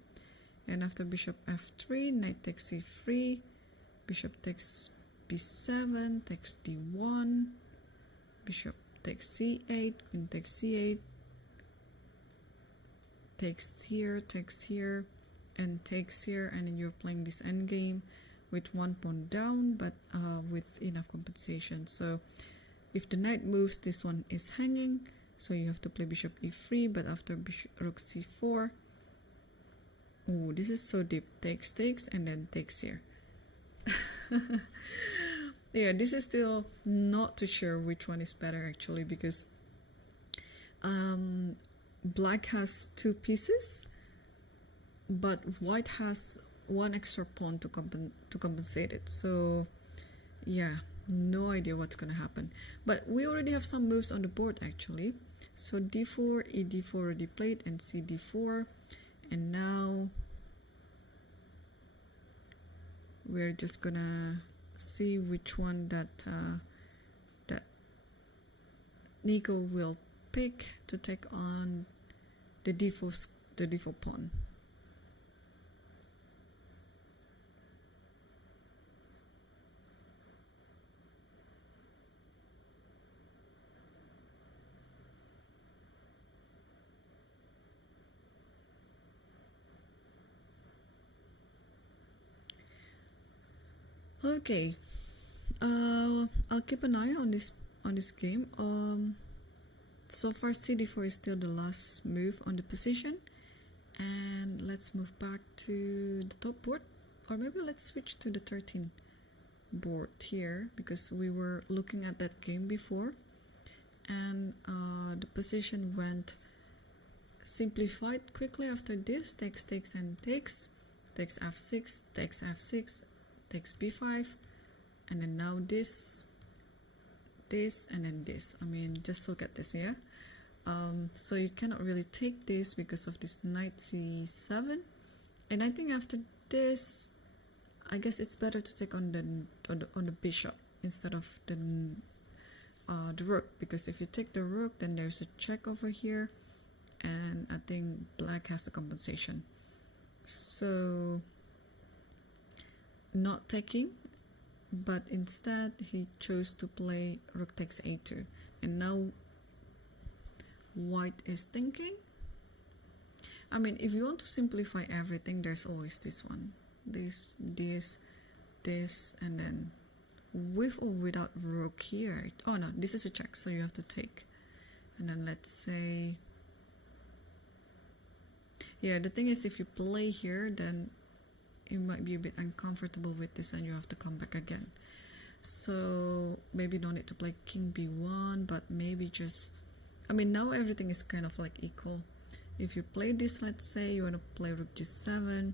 And after bishop f3, knight takes c3, bishop takes b7, takes d1, bishop takes c8, queen takes c8, takes here, and takes here, and then you're playing this endgame with one pawn down, but with enough compensation. So if the knight moves, this one is hanging, so you have to play bishop e3, but after bishop rook c4, oh, this is so deep. Takes, and then takes here. Yeah, this is still not too sure which one is better actually, because black has two pieces, but white has one extra pawn to compensate it. So yeah, no idea what's gonna happen. But we already have some moves on the board actually. So d4, e4 already played, and cd4. And now we're just gonna see which one that Nico will pick to take on the d4 pawn. Okay, I'll keep an eye on this game. So far cd4 is still the last move on the position, and let's move back to the top board, or maybe let's switch to the 13 board here, because we were looking at that game before, and the position went simplified quickly after this. Takes, and takes f6, takes f6, takes b5, and then now this, and then this. I mean, just look at this, yeah. So you cannot really take this because of this knight c7, and I think after this, I guess it's better to take on the bishop instead of the rook, because if you take the rook, then there's a check over here, and I think black has a compensation. So not taking, but instead he chose to play rook takes a2, and now white is thinking. I mean, if you want to simplify everything, there's always this one, this, and then with or without rook here. Oh no, this is a check, so you have to take. And then let's say, yeah, the thing is, if you play here, then you might be a bit uncomfortable with this and you have to come back again. So maybe don't need to play king b1, but maybe just, I mean, now everything is kind of like equal. If you play this, let's say you want to play rook g7,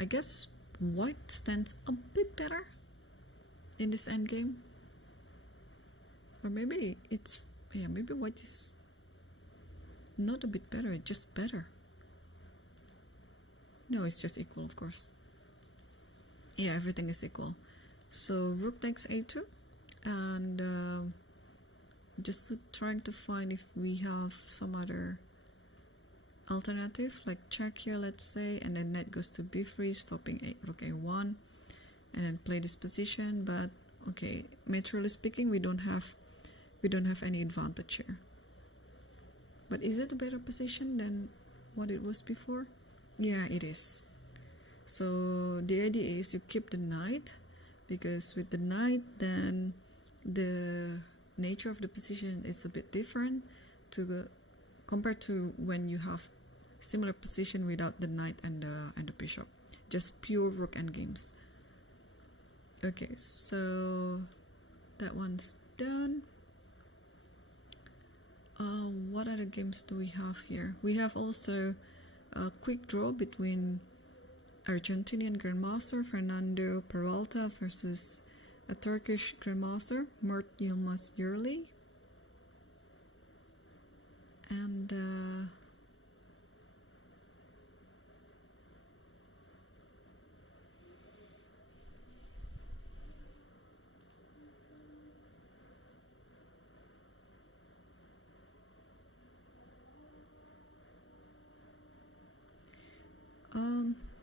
I guess white stands a bit better in this endgame. Or maybe it's, yeah, maybe white is not a bit better, just better. No, it's just equal, of course. Yeah, everything is equal. So rook takes a2, and just trying to find if we have some other alternative, like check here, let's say, and then knight goes to b3, stopping rook a1, and then play this position. But okay, materially speaking, we don't have any advantage here. But is it a better position than what it was before? Yeah, it is. So the idea is you keep the knight, because with the knight, then the nature of the position is a bit different compared to when you have similar position without the knight and the bishop, just pure rook endgames. Okay, so that one's done. What other games do we have here? We have also a quick draw between Argentinian Grandmaster Fernando Peralta versus a Turkish Grandmaster, Mert Yilmaz Yerli. And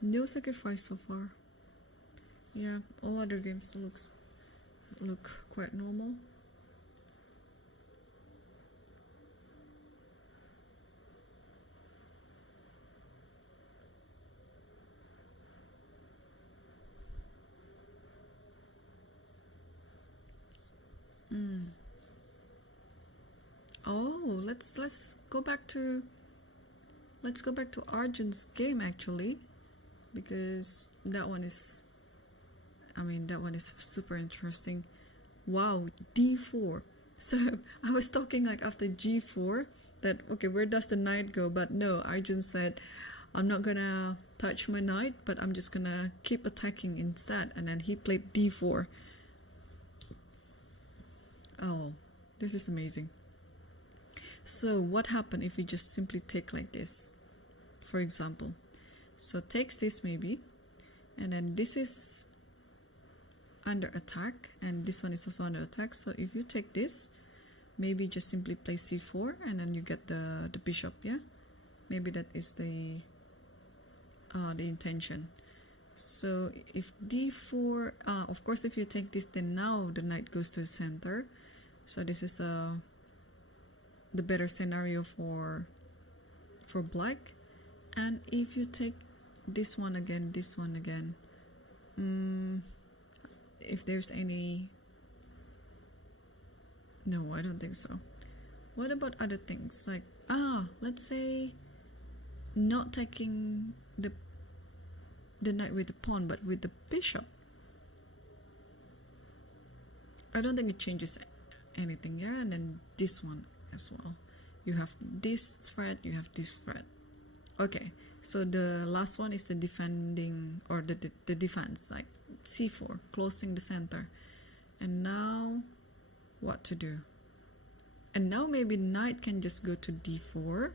no sacrifice so far. Yeah, all other games look quite normal. Oh, let's go back to Arjun's game actually, because that one is super interesting. Wow, d4. So I was talking like after g4 that okay, where does the knight go? But no, Arjun said I'm not gonna touch my knight, but I'm just gonna keep attacking instead, and then he played d4. Oh, this is amazing. So what happened if we just simply take like this, for example? So takes this maybe, and then this is under attack, and this one is also under attack. So if you take this, maybe just simply play c4, and then you get the bishop. Yeah, maybe that is the intention. So if d4, of course, if you take this, then now the knight goes to the center. So this is the better scenario for black. And if you take this one again, if there's any, no, I don't think so. What about other things, like let's say not taking the knight with the pawn, but with the bishop? I don't think it changes anything. Yeah, and then this one as well, you have this threat, you have this threat. Okay, so the last one is the defending, or the defense, like c4, closing the center. And now what to do? And now maybe knight can just go to d4,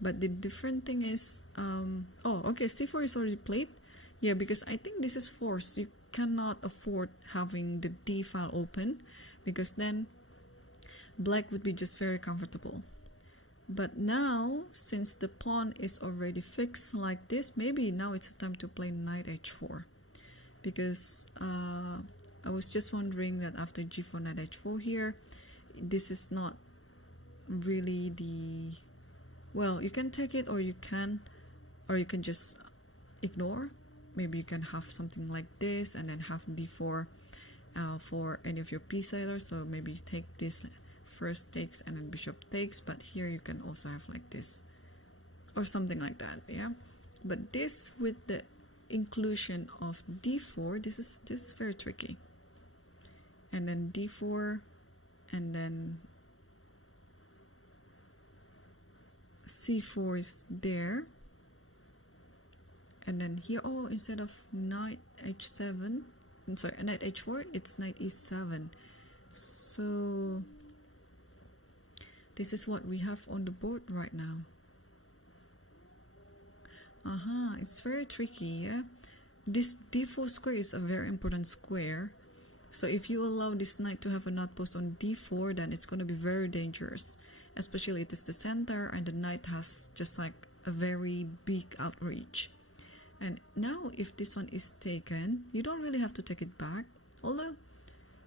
but the different thing is oh okay, c4 is already played. Yeah, because I think this is forced. You cannot afford having the d file open, because then black would be just very comfortable. But now, since the pawn is already fixed like this, maybe now it's time to play knight h4, because I was just wondering that after g4, knight h4 here, this is not really the, well, you can take it, or you can just ignore. Maybe you can have something like this and then have d4 for any of your piece sailors. So maybe take this, first takes and then bishop takes, but here you can also have like this or something like that. Yeah, but this with the inclusion of d4, this is very tricky. And then d4, and then c4 is there, and then here, oh, instead of knight h7, I'm sorry, knight h4, it's knight e7. So this is what we have on the board right now. It's very tricky. Yeah, this d4 square is a very important square. So if you allow this knight to have an outpost on d4, then it's going to be very dangerous. Especially it is the center and the knight has just like a very big outreach. And now if this one is taken, you don't really have to take it back. Although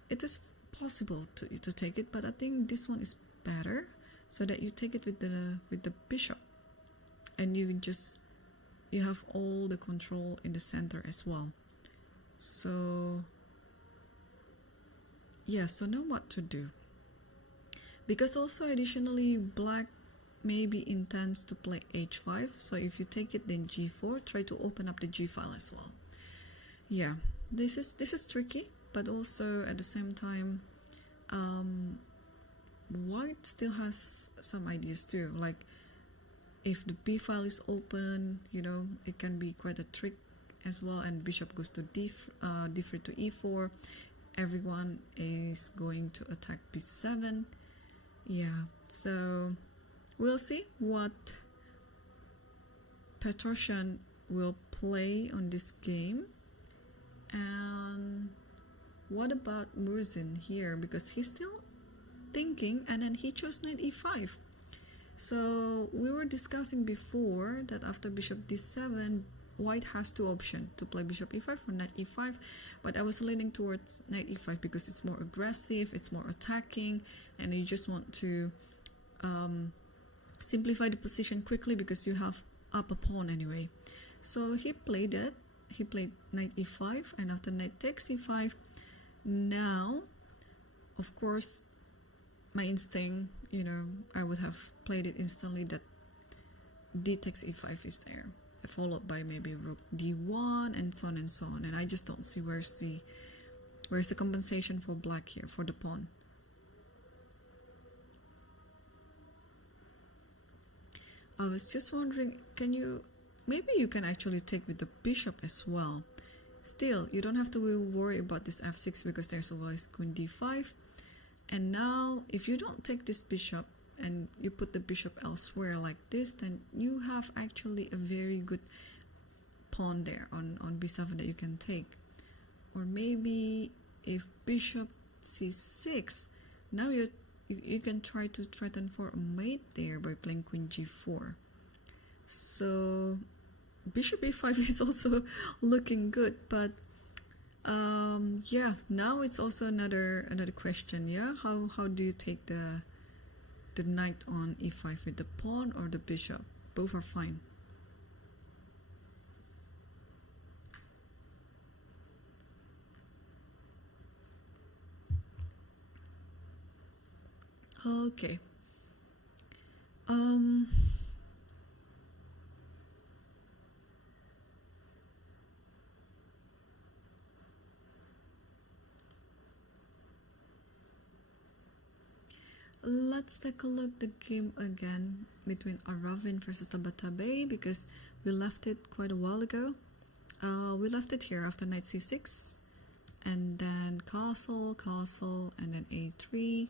it is possible to take it, but I think this one is better, so that you take it with the bishop, and you have all the control in the center as well. So yeah, so know what to do. Because also additionally black maybe intends to play h5, so if you take it then g4, try to open up the g file as well. Yeah, this is tricky, but also at the same time white still has some ideas too, like if the b file is open, you know, it can be quite a trick as well, and bishop goes to d3 to e4, everyone is going to attack b7. Yeah, so we'll see what Petrosian will play on this game. And what about Murzin here, because he's still thinking, and then he chose knight e5. So we were discussing before that after bishop d7, white has two options, to play bishop e5 or knight e5, but I was leaning towards knight e5 because it's more aggressive, it's more attacking, and you just want to simplify the position quickly because you have up a pawn anyway. So he played it. He played knight e5, and after knight takes e5, now of course my instinct, you know, I would have played it instantly that d takes e5 is there, followed by maybe rook d1 and so on and so on, and I just don't see where's the compensation for black here for the pawn. I was just wondering, maybe you can actually take with the bishop as well. Still, you don't have to worry about this f6 because there's always queen d5. And now, if you don't take this bishop and you put the bishop elsewhere like this, then you have actually a very good pawn there on b7 that you can take. Or maybe if bishop c6, now you can try to threaten for a mate there by playing queen g4. So bishop e5 is also looking good, but yeah, now it's also another question. Yeah, how do you take the knight on e5 with the pawn or the bishop? Both are fine. Okay. Let's take a look the game again between Aravin versus Tabatabai, because we left it quite a while ago. We left it here after knight c6, and then castle, and then a3,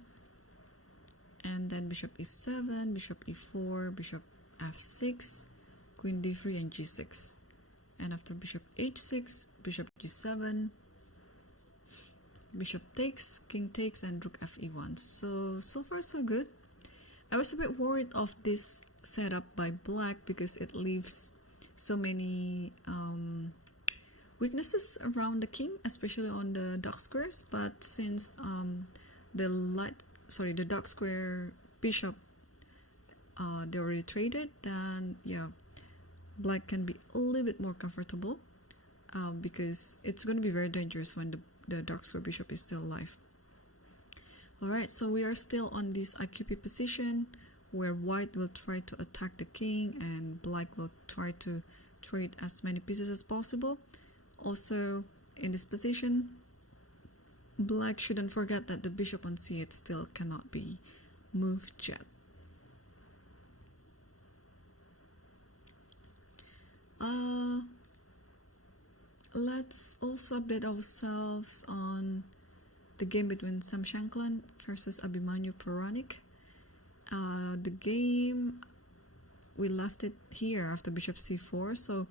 and then bishop e7, bishop e4, bishop f6, queen d3, and g6. And after bishop h6, bishop g7, bishop takes, king takes, and rook fe1. So far so good. I was a bit worried of this setup by black because it leaves so many weaknesses around the king, especially on the dark squares. But since the dark square bishop they already traded, then yeah, black can be a little bit more comfortable because it's going to be very dangerous when the dark square bishop is still alive. Alright, so we are still on this IQP position where white will try to attack the king and black will try to trade as many pieces as possible. Also, in this position, black shouldn't forget that the bishop on c8 still cannot be moved yet. Let's also update ourselves on the game between Sam Shankland versus Abhimanyu Puranik. The game, we left it here after bishop c4, so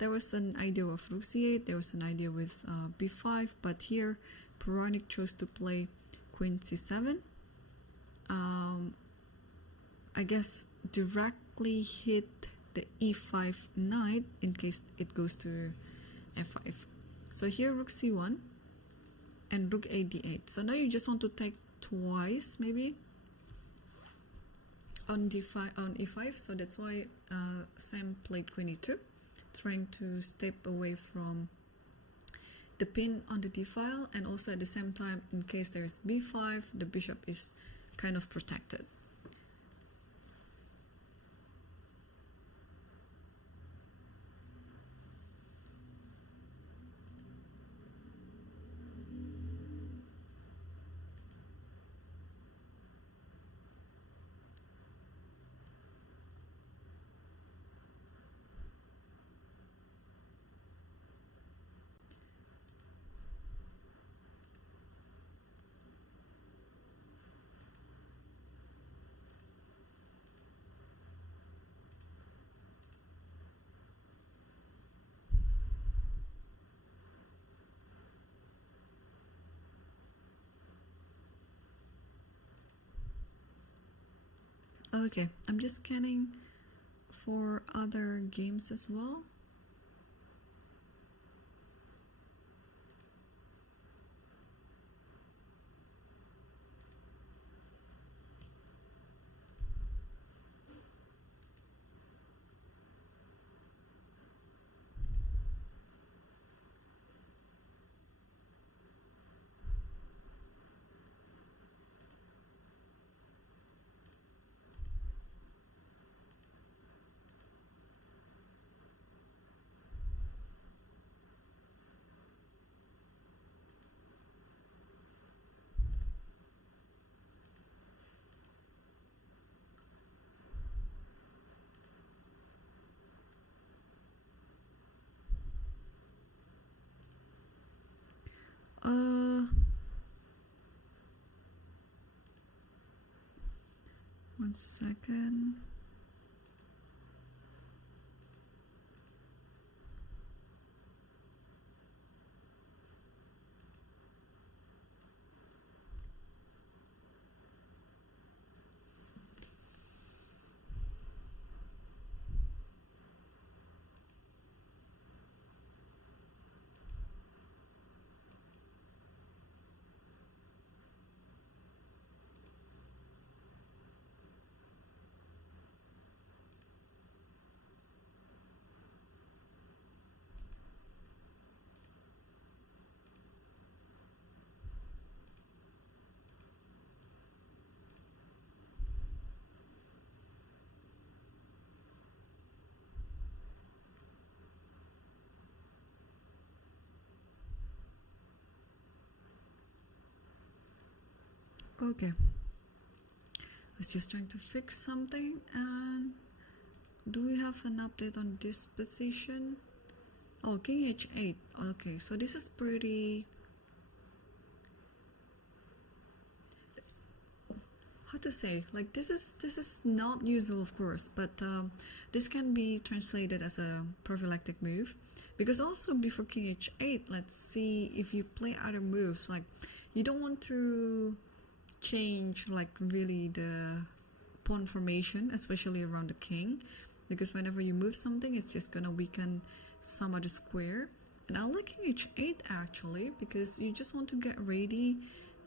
there was an idea of rook c8, there was an idea with b5, but here Puranic chose to play queen c7. I guess directly hit the e5 knight in case it goes to f5. So here rook c1 and rook a d8. So now you just want to take twice maybe on d5 on e5. So that's why Sam played queen e2, trying to step away from the pin on the d file, and also at the same time, in case there is b5, the bishop is kind of protected. Okay, I'm just scanning for other games as well. One second. Okay, I was just trying to fix something. And do we have an update on this position? Oh, king h8. Okay, so this is pretty, how to say, like this is not usual, of course, but this can be translated as a prophylactic move, because also before king h8, let's see if you play other moves. Like you don't want to change like really the pawn formation, especially around the king, because whenever you move something, it's just gonna weaken some other square. And I like king h8 actually, because you just want to get ready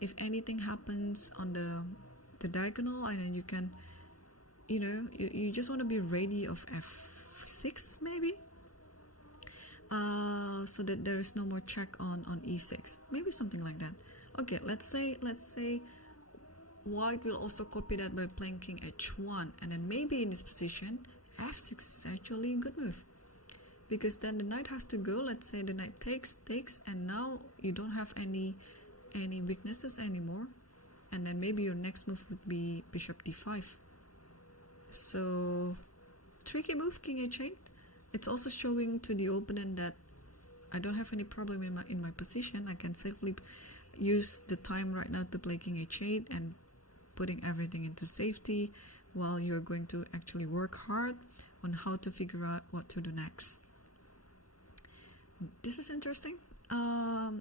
if anything happens on the diagonal, and then you can, you know, you just want to be ready of f6 maybe, so that there is no more check on e6, maybe something like that. Okay, let's say white will also copy that by playing king h1, and then maybe in this position f6 is actually a good move, because then the knight has to go. Let's say the knight takes, and now you don't have any weaknesses anymore, and then maybe your next move would be bishop d5. So tricky move, king h8. It's also showing to the opponent that I don't have any problem in my position. I can safely use the time right now to play king h8 and putting everything into safety, while you're going to actually work hard on how to figure out what to do next. this is interesting.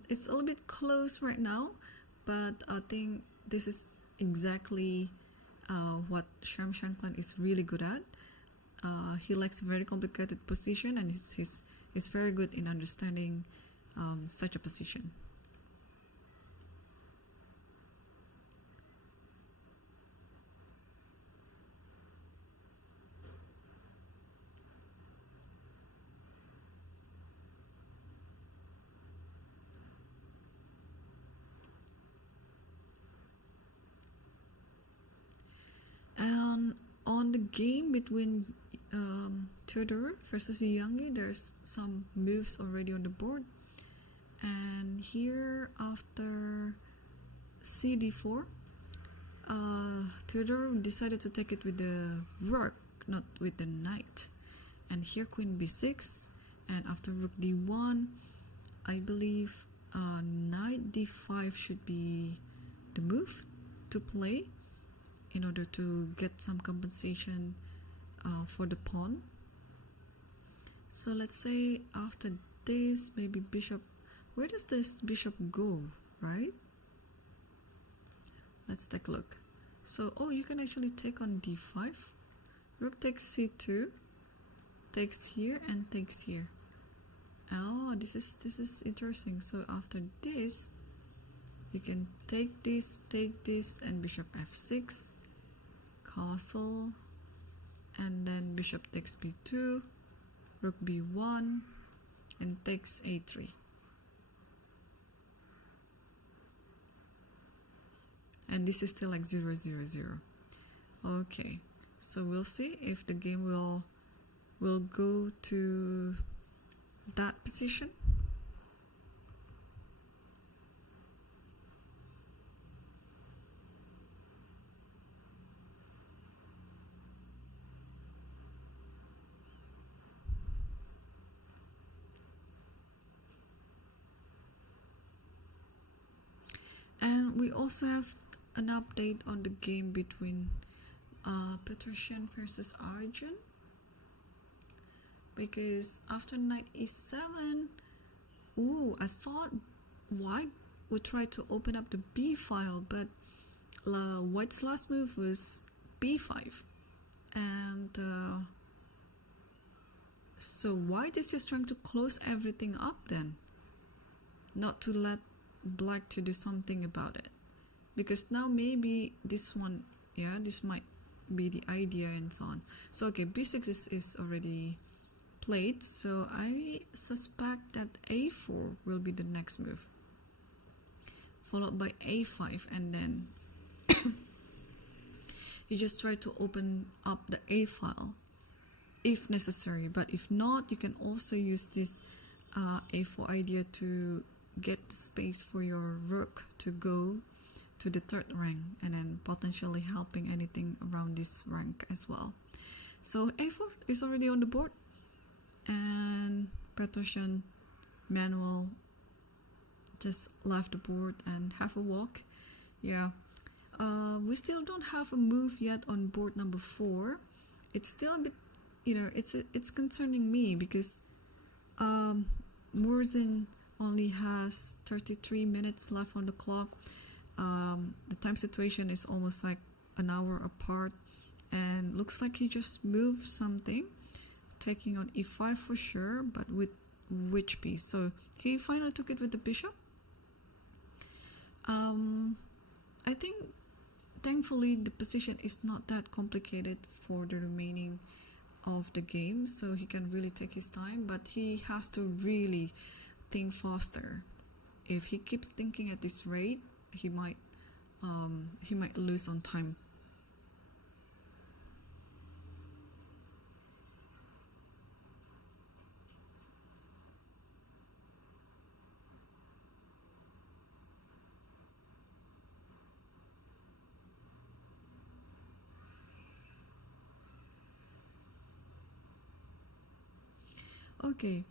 It's a little bit close right now, but I think this is exactly what Shamshanklan is really good at. He likes very complicated position, and he's very good in understanding such a position. And on the game between Theodore versus Youngie, there's some moves already on the board. And here after CD4, Theodore decided to take it with the rook, not with the knight. And here Queen B6, and after Rook D1, I believe Knight D5 should be the move to play in order to get some compensation for the pawn. So let's say after this, maybe bishop. Where does this bishop go, right? Let's take a look. So, oh, you can actually take on D5. Rook takes C2, takes here and takes here. Oh, this is interesting. So after this, you can take this, and bishop F6, castle, and then bishop takes B2, rook B1, and takes A3. And this is still like 0-0-0. Okay, so we'll see if the game will go to that position. And we also have an update on the game between Petrosian versus Arjun, because after knight e7, ooh, I thought white would try to open up the b file, but white's last move was b5, and so white is just trying to close everything up then, not to let black to do something about it, because now maybe this one, yeah, this might be the idea and so on. So okay, b6 is already played, so I suspect that a4 will be the next move, followed by a5, and then you just try to open up the a file if necessary, but if not, you can also use this a4 idea to get space for your rook to go to the third rank, and then potentially helping anything around this rank as well. So a4 is already on the board, and Petrosian Manuel just left the board and have a walk. Yeah, we still don't have a move yet on board number 4. It's still a bit, you know, it's concerning me, because Murzin only has 33 minutes left on the clock. The time situation is almost like an hour apart, and looks like he just moved something, taking on e5 for sure, but with which piece? So he finally took it with the bishop. I think thankfully the position is not that complicated for the remaining of the game, so he can really take his time, but he has to really think faster. If he keeps thinking at this rate, he might lose on time. Okay,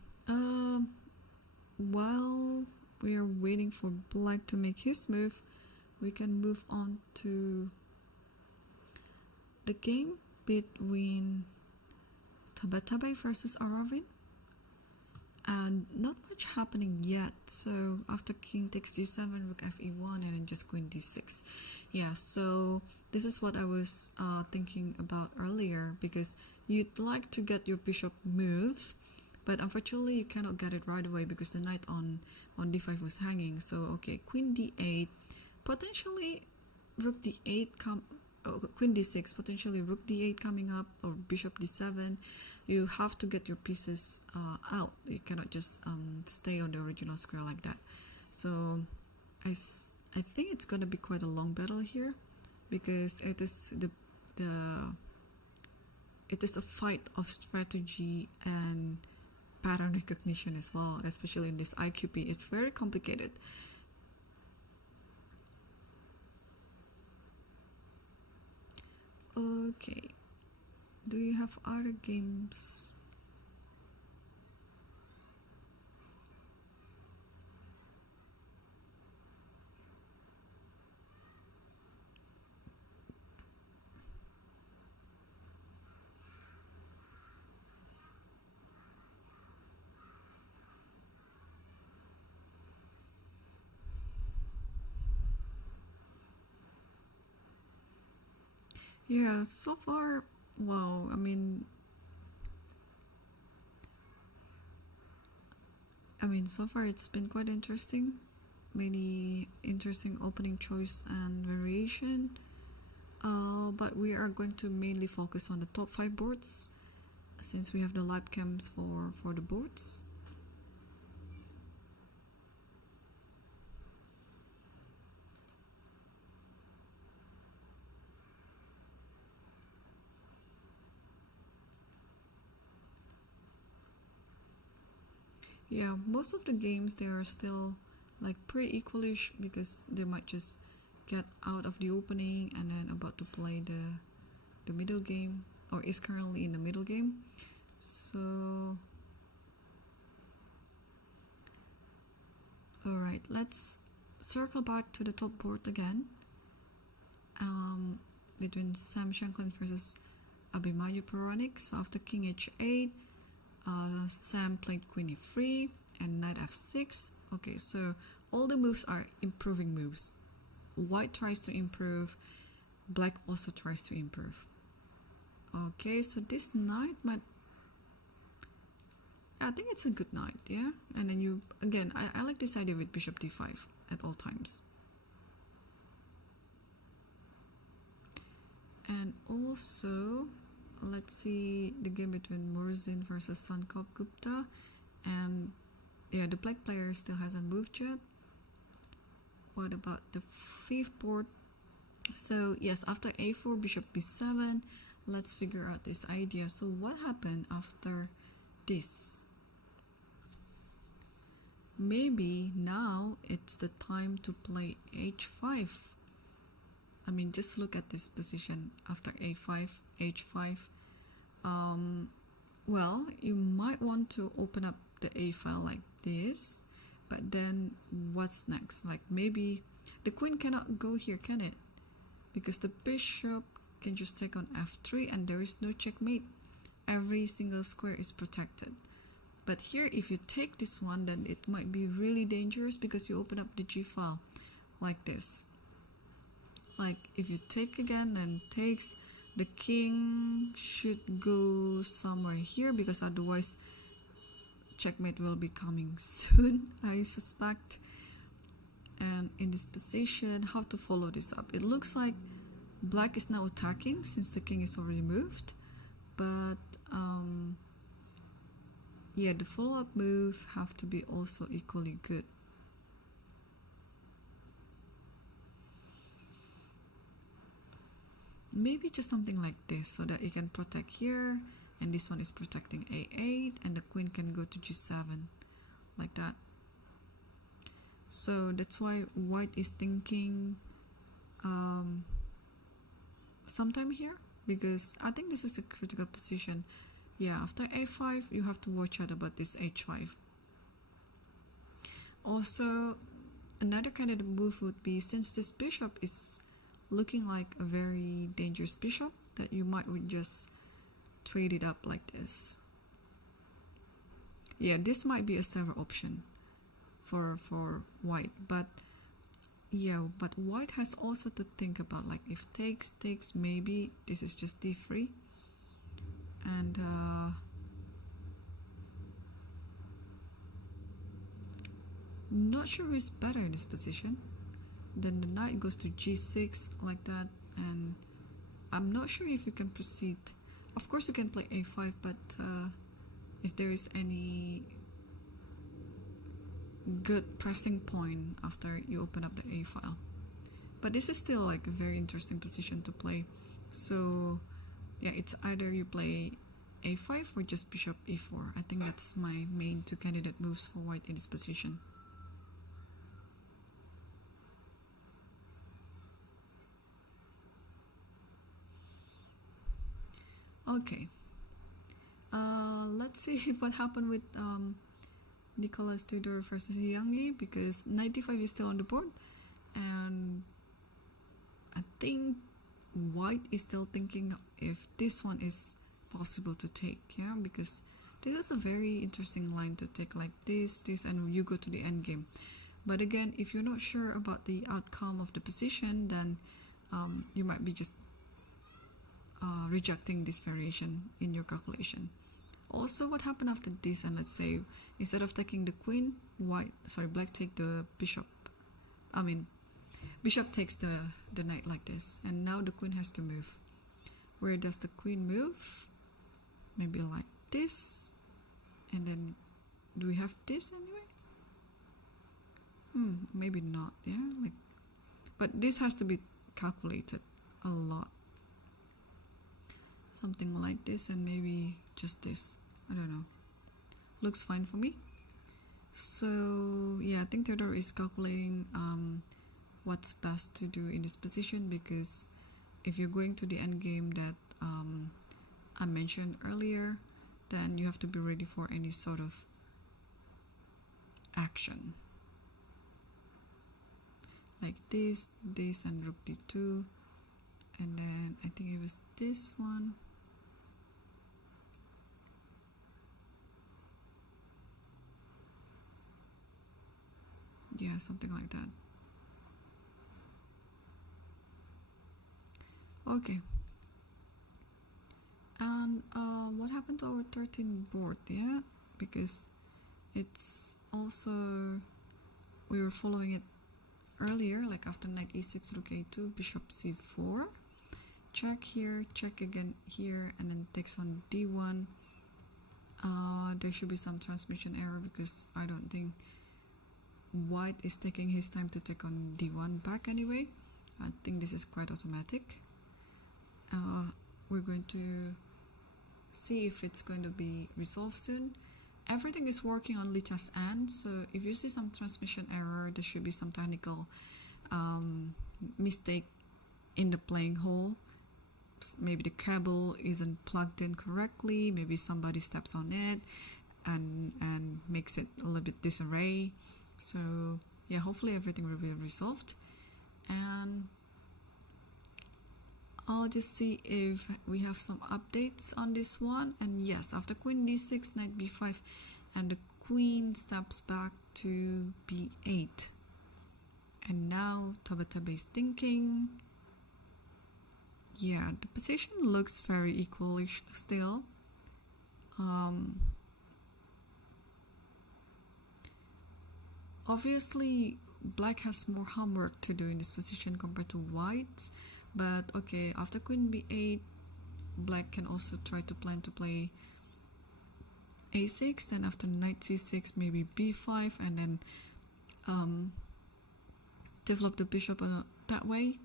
while we are waiting for black to make his move, we can move on to the game between Tabatabai versus Aravin. and not much happening yet. So after king takes g7, rook fe1, and then just queen d6. Yeah, so this is what I was thinking about earlier, because you'd like to get your bishop moved, but unfortunately you cannot get it right away because the knight on d5 was hanging. So okay, queen d8, potentially rook d8 queen d6, potentially rook d8 coming up, or bishop d7. You have to get your pieces out. You cannot just stay on the original square like that. So I think it's gonna be quite a long battle here, because it is it is a fight of strategy and pattern recognition as well, especially in this IQP. It's very complicated. Okay, do you have other games? Yeah, so far, wow, I mean, so far it's been quite interesting. Many interesting opening choice and variation. But we are going to mainly focus on the top 5 boards, since we have the live cams for the boards. Yeah, most of the games, they are still like pretty equalish, because they might just get out of the opening and then about to play the middle game, or is currently in the middle game. So alright, let's circle back to the top board again, between Sam Shankland versus Abimanyu Puranik. So after king h8, Sam played queen e3 and knight f6. Okay, so all the moves are improving moves. White tries to improve, black also tries to improve. Okay, so this knight might, I think it's a good knight, yeah? And then you, again, I like this idea with bishop d5 at all times. And also, let's see the game between Murzin versus Sankop Gupta. And yeah, the black player still hasn't moved yet. What about the 5th board? So yes, after a4, bishop b7, let's figure out this idea. So what happened after this? Maybe now it's the time to play h5. I mean, just look at this position after a5, h5. Well, you might want to open up the a file like this, but then what's next? Like maybe the queen cannot go here, can it? Because the bishop can just take on f3 and there is no checkmate. Every single square is protected. But here, if you take this one, then it might be really dangerous, because you open up the g file like this. Like if you take again and takes, the king should go somewhere here, because otherwise checkmate will be coming soon, I suspect. And in this position, how to follow this up? It looks like black is now attacking since the king is already moved, but yeah, the follow-up move have to be also equally good. Maybe just something like this, so that you can protect here, and this one is protecting a8, and the queen can go to g7 like that. So that's why white is thinking sometime here, because I think this is a critical position. Yeah, after a5 you have to watch out about this h5. Also, another kind of move would be, since this bishop is looking like a very dangerous bishop, that you might just trade it up like this. yeah, this might be a saver option for white, but yeah, but white has also to think about, like, if takes, maybe this is just d3, and not sure who's better in this position. Then the knight goes to g6 like that, and I'm not sure if you can proceed. Of course you can play a5, but if there is any good pressing point after you open up the a file. But this is still like a very interesting position to play. So yeah, it's either you play a5 or just bishop e4. I think that's my main two candidate moves for white in this position. Okay, let's see what happened with Nicolas Tudor versus Yangi, because knight d5 is still on the board, and I think white is still thinking if this one is possible to take, yeah, because this is a very interesting line to take, like this, and you go to the end game. But again, if you're not sure about the outcome of the position, then you might be just rejecting this variation in your calculation. Also, what happened after this, and let's say instead of taking the queen, black take the bishop. Bishop takes the knight like this, and now the queen has to move. Where does the queen move? Maybe like this, and then do we have this anyway? Maybe not, yeah, like, but this has to be calculated a lot. Something like this, and maybe just this, I don't know. Looks fine for me. So yeah, I think Theodore is calculating what's best to do in this position, because if you're going to the end game that I mentioned earlier, then you have to be ready for any sort of action, like this, and rook d2, and then I think it was this one. Yeah, something like that. Okay. And what happened to our 13 board? Yeah, because it's also, we were following it earlier, like after knight e6, rook a2, bishop c4, check here, check again here, and then takes on d1. There should be some transmission error, because I don't think white is taking his time to take on d1 back anyway. I think this is quite automatic. We're going to see if it's going to be resolved soon. Everything is working on Licha's end, so if you see some transmission error, there should be some technical mistake in the playing hole. Maybe the cable isn't plugged in correctly, maybe somebody steps on it and makes it a little bit disarray. So yeah, hopefully everything will be resolved, and I'll just see if we have some updates on this one. And yes, after queen d6, knight b5, and the queen steps back to b8, and now Tabatabai is thinking. Yeah, the position looks very equalish still. Obviously, black has more homework to do in this position compared to white, but okay, after queen b8, black can also try to plan to play a6, and after knight c6, maybe b5, and then develop the bishop that way.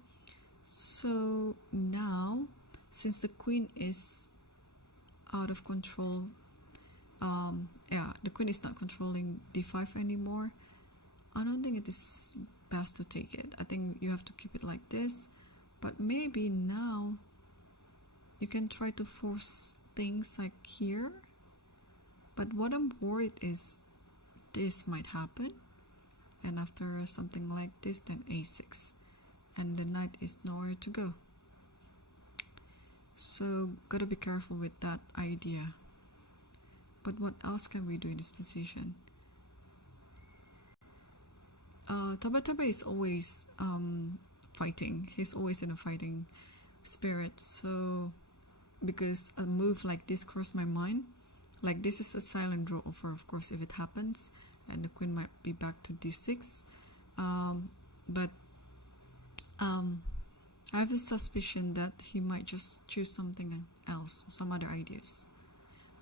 So now, since the queen is out of control, the queen is not controlling d5 anymore, I don't think it is best to take it. I think you have to keep it like this, but maybe now you can try to force things like here. But what I'm worried is this might happen, and after something like this, then a6, and the knight is nowhere to go. So gotta be careful with that idea. But what else can we do in this position? Taba is always fighting. He's always in a fighting spirit. So because a move like this crossed my mind, like this is a silent draw offer, of course, if it happens, and the queen might be back to d6. But I have a suspicion that he might just choose something else, some other ideas.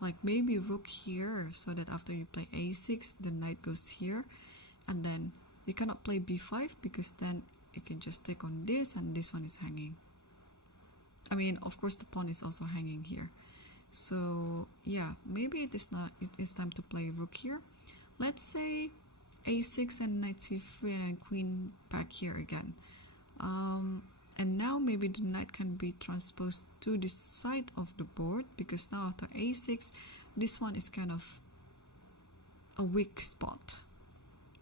Like maybe rook here, so that after you play a6, the knight goes here, and then you cannot play b5 because then you can just take on this, and this one is hanging. I mean, of course, the pawn is also hanging here. So yeah, maybe it is time to play rook here. Let's say a6 and knight c3 and then queen back here again. And now maybe the knight can be transposed to the side of the board, because now after a6, this one is kind of a weak spot.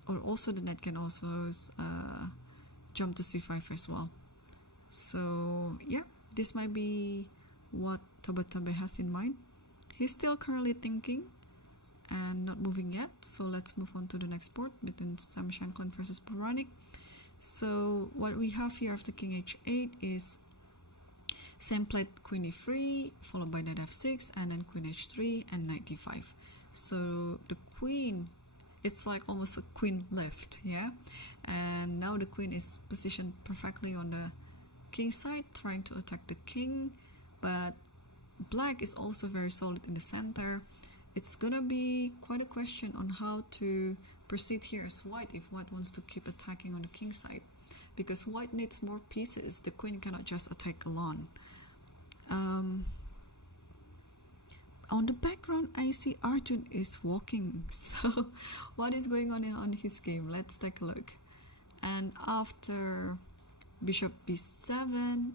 Or also the knight can also jump to c5 as well. So yeah, this might be what Taba has in mind. He's still currently thinking and not moving yet. So let's move on to the next board between Sam Shankland versus Puranik. So what we have here after king h8 is Sam played queen e3 followed by knight f6 and then queen h3 and knight d5. So the queen, it's like almost a queen left, yeah? And now the queen is positioned perfectly on the king side, trying to attack the king, but black is also very solid in the center. It's gonna be quite a question on how to proceed here as white if white wants to keep attacking on the king side, because white needs more pieces. The queen cannot just attack alone. On the background, I see Arjun is walking. So what is going on his game? Let's take a look. And after bishop b7,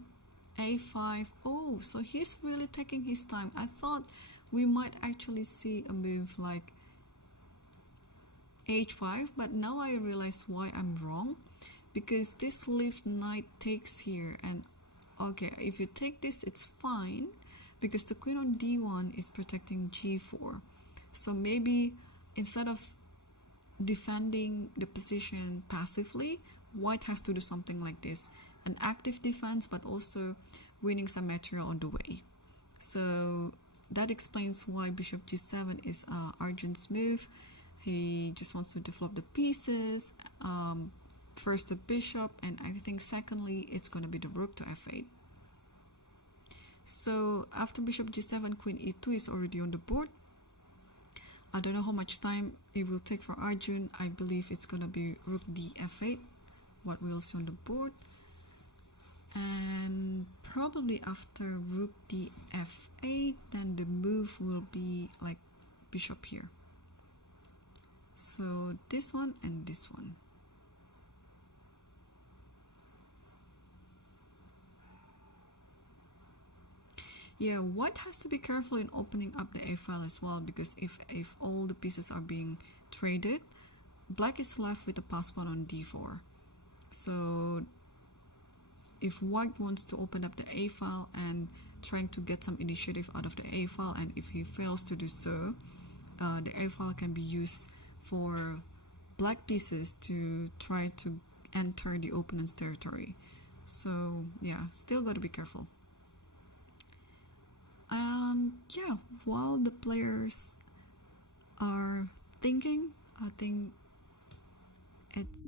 a5, oh, so he's really taking his time. I thought we might actually see a move like h5, but now I realize why I'm wrong, because this leaves knight takes here, and okay, if you take this, it's fine, because the queen on d1 is protecting g4. So maybe instead of defending the position passively, white has to do something like this, an active defense, but also winning some material on the way. So that explains why bishop g7 is Arjun's move. He just wants to develop the pieces, first the bishop, and I think secondly it's going to be the rook to f8. So after bishop g7, queen e2 is already on the board. I don't know how much time it will take for Arjun. I believe it's going to be rook d f8, what we'll see on the board. And probably after rook d f8, then the move will be like bishop here. So this one and this one. Yeah, white has to be careful in opening up the a file as well, because if all the pieces are being traded, black is left with a pass pawn on d4. So if white wants to open up the a file and trying to get some initiative out of the a file, and if he fails to do so, the a file can be used for black pieces to try to enter the opponent's territory. So yeah, still got to be careful. And yeah, while the players are thinking, I think it's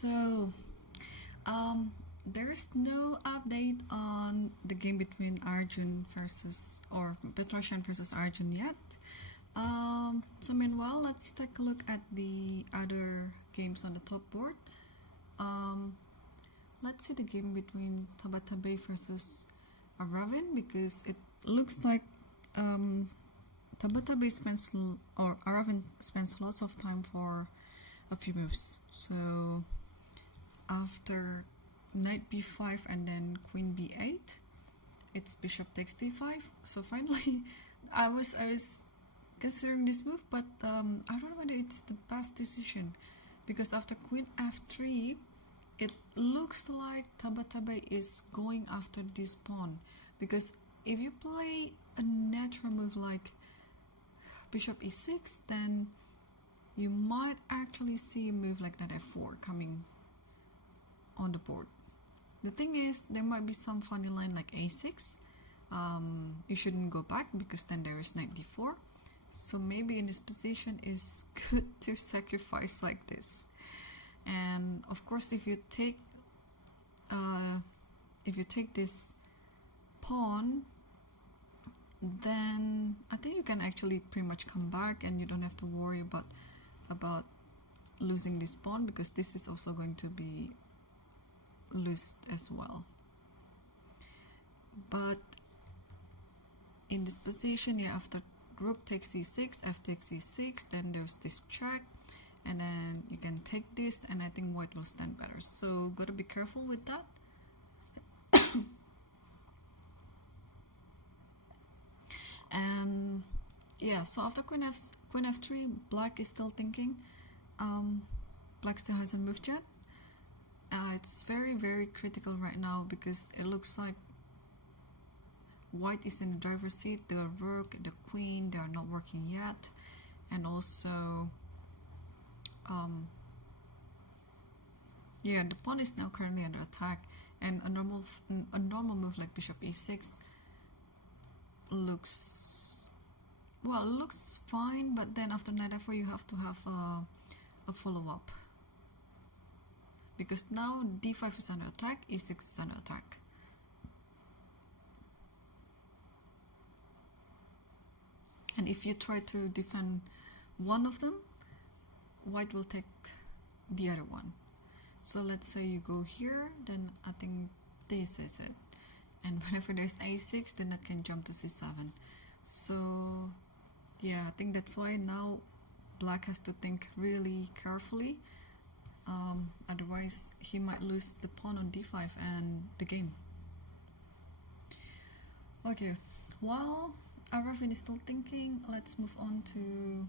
So, there's no update on the game between Arjun versus or Petrosian versus Arjun yet. So meanwhile, let's take a look at the other games on the top board. Let's see the game between Tabatabai versus Aravin, because it looks like Tabatabai spends or Aravin spends lots of time for a few moves. So after knight b5 and then queen b8, it's bishop takes d5. So finally, I was considering this move, but I don't know whether it's the best decision, because after queen f3, it looks like Tabatabai is going after this pawn, because if you play a natural move like bishop e6, then you might actually see a move like knight f4 coming on the board. The thing is, there might be some funny line like a6. You shouldn't go back, because then there is knight d4. So maybe in this position is good to sacrifice like this. And of course, if you take this pawn, then I think you can actually pretty much come back, and you don't have to worry about losing this pawn, because this is also going to be lost as well. But in this position, yeah, after rook takes e6, f takes e6, then there's this check, and then you can take this, and I think white will stand better. So gotta be careful with that. And yeah, so after queen f3, black is still thinking. Black still hasn't moved yet. It's very, very critical right now, because it looks like white is in the driver's seat. The rook, the queen, they are not working yet, and also yeah, the pawn is now currently under attack, and a normal move like bishop e6 looks fine, but then after knight f4 you have to have a follow-up, because now d5 is under attack, e6 is under attack. And if you try to defend one of them, white will take the other one. So let's say you go here, then I think this is it. And whenever there's a6, then that can jump to c7. So yeah, I think that's why now black has to think really carefully. Otherwise, he might lose the pawn on d5 and the game. Okay, while Aravin is still thinking, let's move on to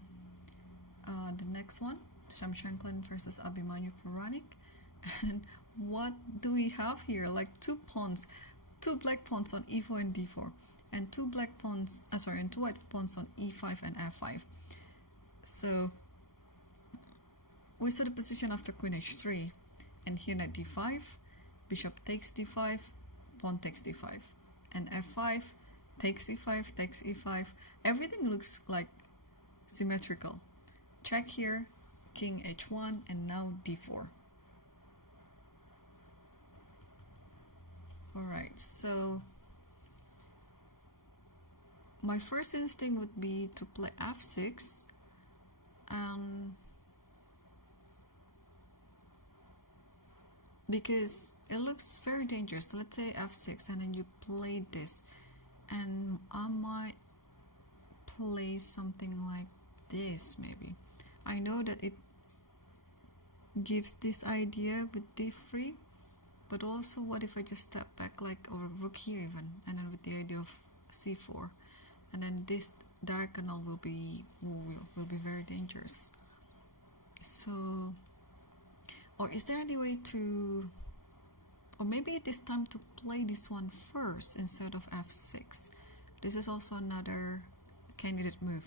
the next one, Shamshanklin versus Abhimanyu Puranik. And what do we have here? Like two black pawns on e4 and d4, and two white pawns on e5 and f5. So we saw the position after queen h3, and here knight d5, bishop takes d5, pawn takes d5, and f5, takes e5, takes e5. Everything looks like symmetrical. Check here, king h1, and now d4. Alright, so my first instinct would be to play f6, because it looks very dangerous. So let's say f6, and then you play this, and I might play something like this maybe. I know that it gives this idea with d3, but also what if I just step back like, or rook here even, and then with the idea of c4, and then this diagonal will be very dangerous. So, or is there any way to, or maybe it is time to play this one first instead of f6. This is also another candidate move.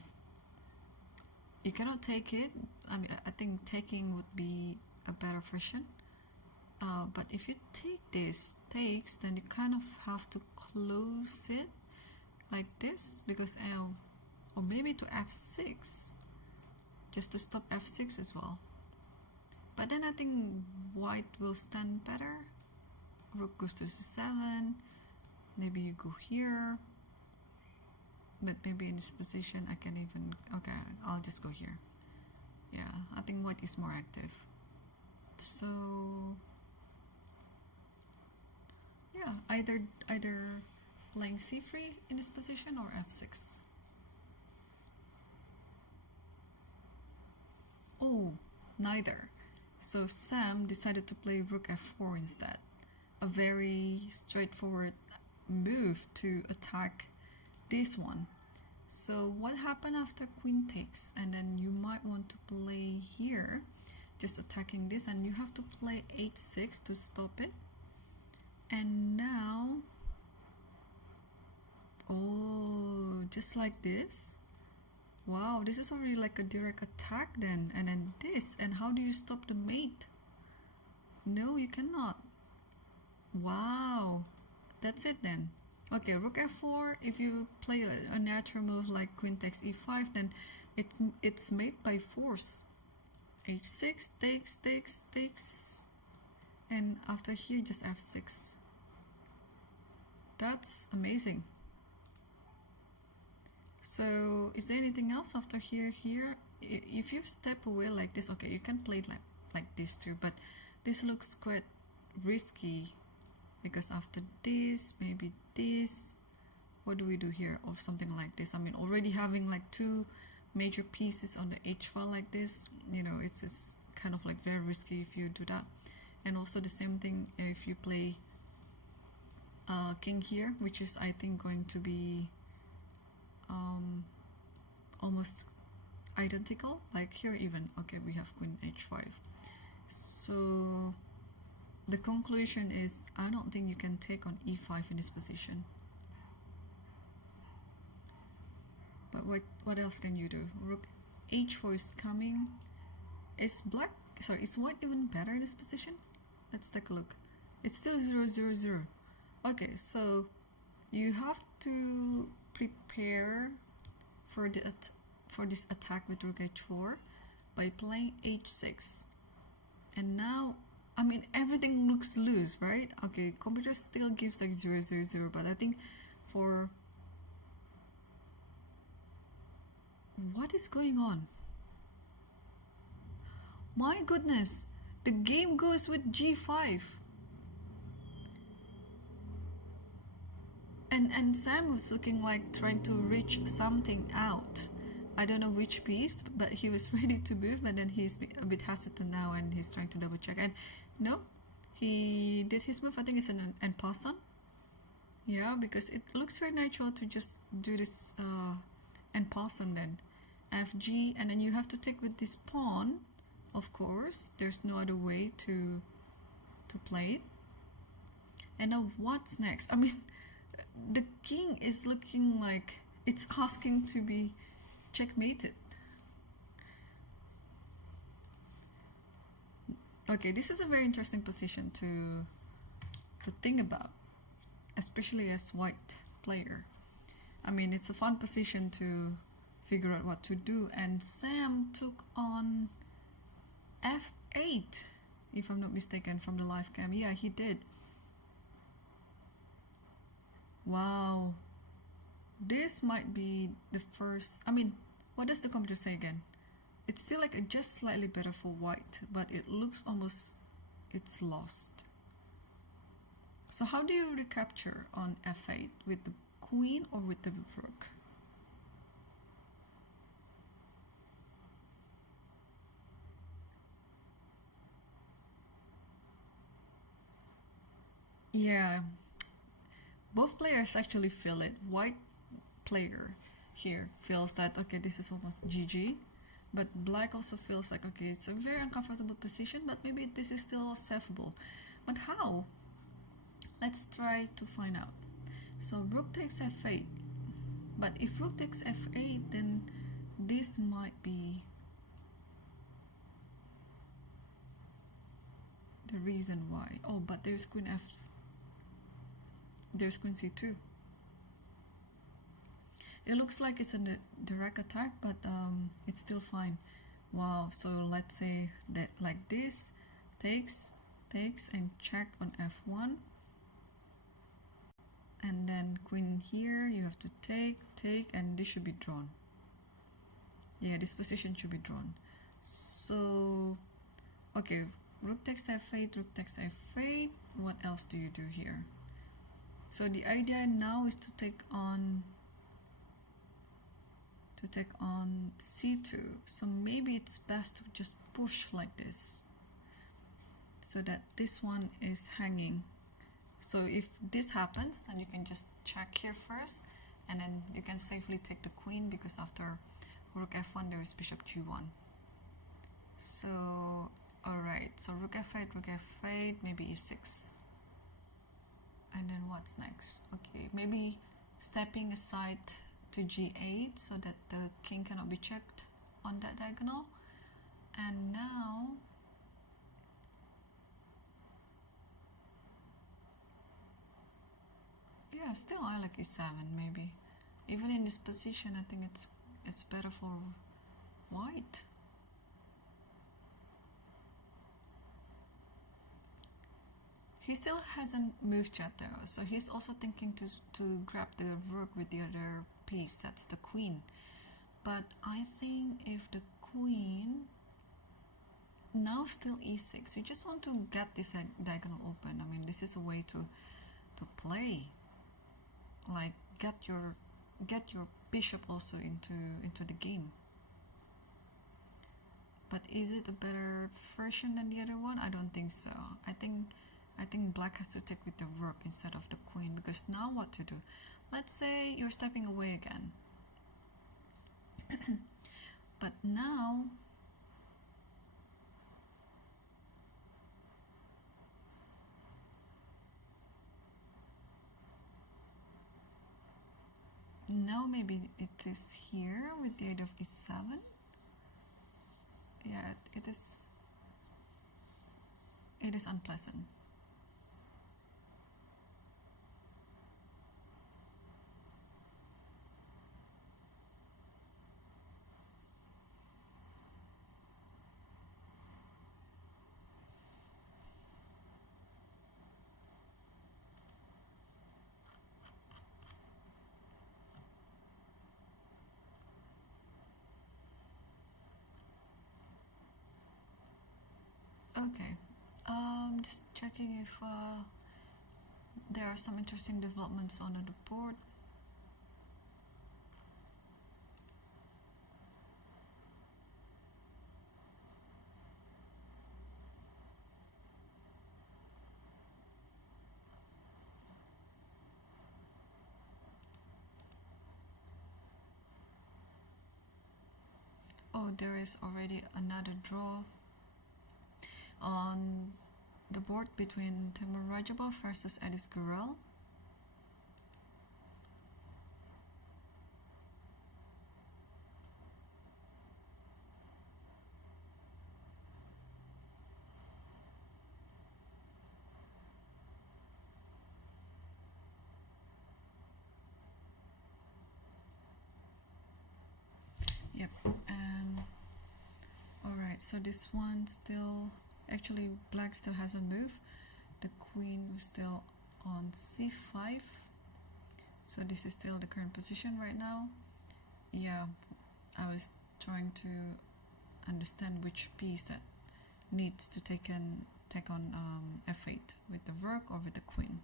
You cannot take it. I mean, I think taking would be a better version. But if you take this takes, then you kind of have to close it like this, because or maybe to f6, just to stop f6 as well. But then I think white will stand better. Rook goes to c7. Maybe you go here. But maybe in this position I can even... Okay, I'll just go here. Yeah, I think white is more active. So... yeah, either playing c3 in this position or f6. Oh, neither. So Sam decided to play rook f4 instead. A very straightforward move to attack this one. So what happened after queen takes? And then you might want to play here, just attacking this, and you have to play h6 to stop it. And now, oh, just like this. Wow, this is already like a direct attack then. And then this, and how do you stop the mate? No, you cannot. Wow, that's it then. Okay, rook f4. If you play a natural move like queen takes e5, then it's made by force. h6 takes, and after here just f6. That's amazing. So is there anything else after here? If you step away like this, okay, you can play it like this too, but this looks quite risky, because after this, maybe this, what do we do here? Or something like this. I mean, already having like two major pieces on the h file like this, you know, it's just kind of like very risky if you do that. And also the same thing if you play king here, which is I think going to be almost identical, like here even. Okay, we have queen h5. So the conclusion is I don't think you can take on e5 in this position. But what else can you do? Rook h4 is coming. Is white even better in this position? Let's take a look. It's still 0-0-0. Okay, so you have to prepare for this attack with rook h4 by playing h6. And now, I mean, everything looks loose, right? Okay, computer still gives like 0-0-0, but I think for... what is going on? My goodness, the game goes with g5. And Sam was looking like trying to reach something out. I don't know which piece, but he was ready to move, but then he's a bit hesitant now and he's trying to double check. And no, he did his move. I think it's an en passant. Yeah, because it looks very natural to just do this en passant then. Fg, and then you have to take with this pawn, of course. There's no other way to play it. And now what's next? I mean, the king is looking like it's asking to be checkmated. Okay, this is a very interesting position to think about, especially as white player. I mean, it's a fun position to figure out what to do. And Sam took on f8, if I'm not mistaken, from the live cam. Yeah, he did. Wow, this might be the first... I mean, what does the computer say again? It's still like just slightly better for white, but it looks almost it's lost. So how do you recapture on f8? With the queen or with the rook? Yeah, both players actually feel it. White player here feels that, okay, this is almost GG, but black also feels like, okay, it's a very uncomfortable position, but maybe this is still savable. But how? Let's try to find out. So rook takes f8, but if rook takes f8, then this might be the reason why. Oh, but there's queen there's queen c2. It looks like it's a direct attack, but it's still fine. Wow, so let's say that like this, takes and check on f1, and then queen here, you have to take, and this should be drawn. Yeah, this position should be drawn. So, okay, rook takes f8, rook takes f8. What else do you do here? So the idea now is to take on c2. So maybe it's best to just push like this, so that this one is hanging. So if this happens, then you can just check here first, and then you can safely take the queen, because after rook f1 there is bishop g1. So alright, so rook f8, maybe e6. And then what's next? Okay, maybe stepping aside to g8 so that the king cannot be checked on that diagonal. And now yeah, still I like e7 maybe. Even in this position, I think it's better for white. He still hasn't moved yet though, so he's also thinking to grab the rook with the other piece, that's the queen. But I think if the queen, now still e6, you just want to get this diagonal open. I mean, this is a way to play, like get your bishop also into the game. But is it a better version than the other one? I don't think so. I think black has to take with the rook instead of the queen, because now what to do? Let's say you're stepping away again. But now maybe it is here with the idea of e7. Yeah, it is unpleasant. Okay, just checking if there are some interesting developments on the board. Oh, there is already another draw on the board between Timur Rajabov versus Edis Gurel. Yep, and alright, so this one still, actually black still hasn't moved. The queen was still on c5, so this is still the current position right now. Yeah, I was trying to understand which piece that needs to take on f8, with the rook or with the queen.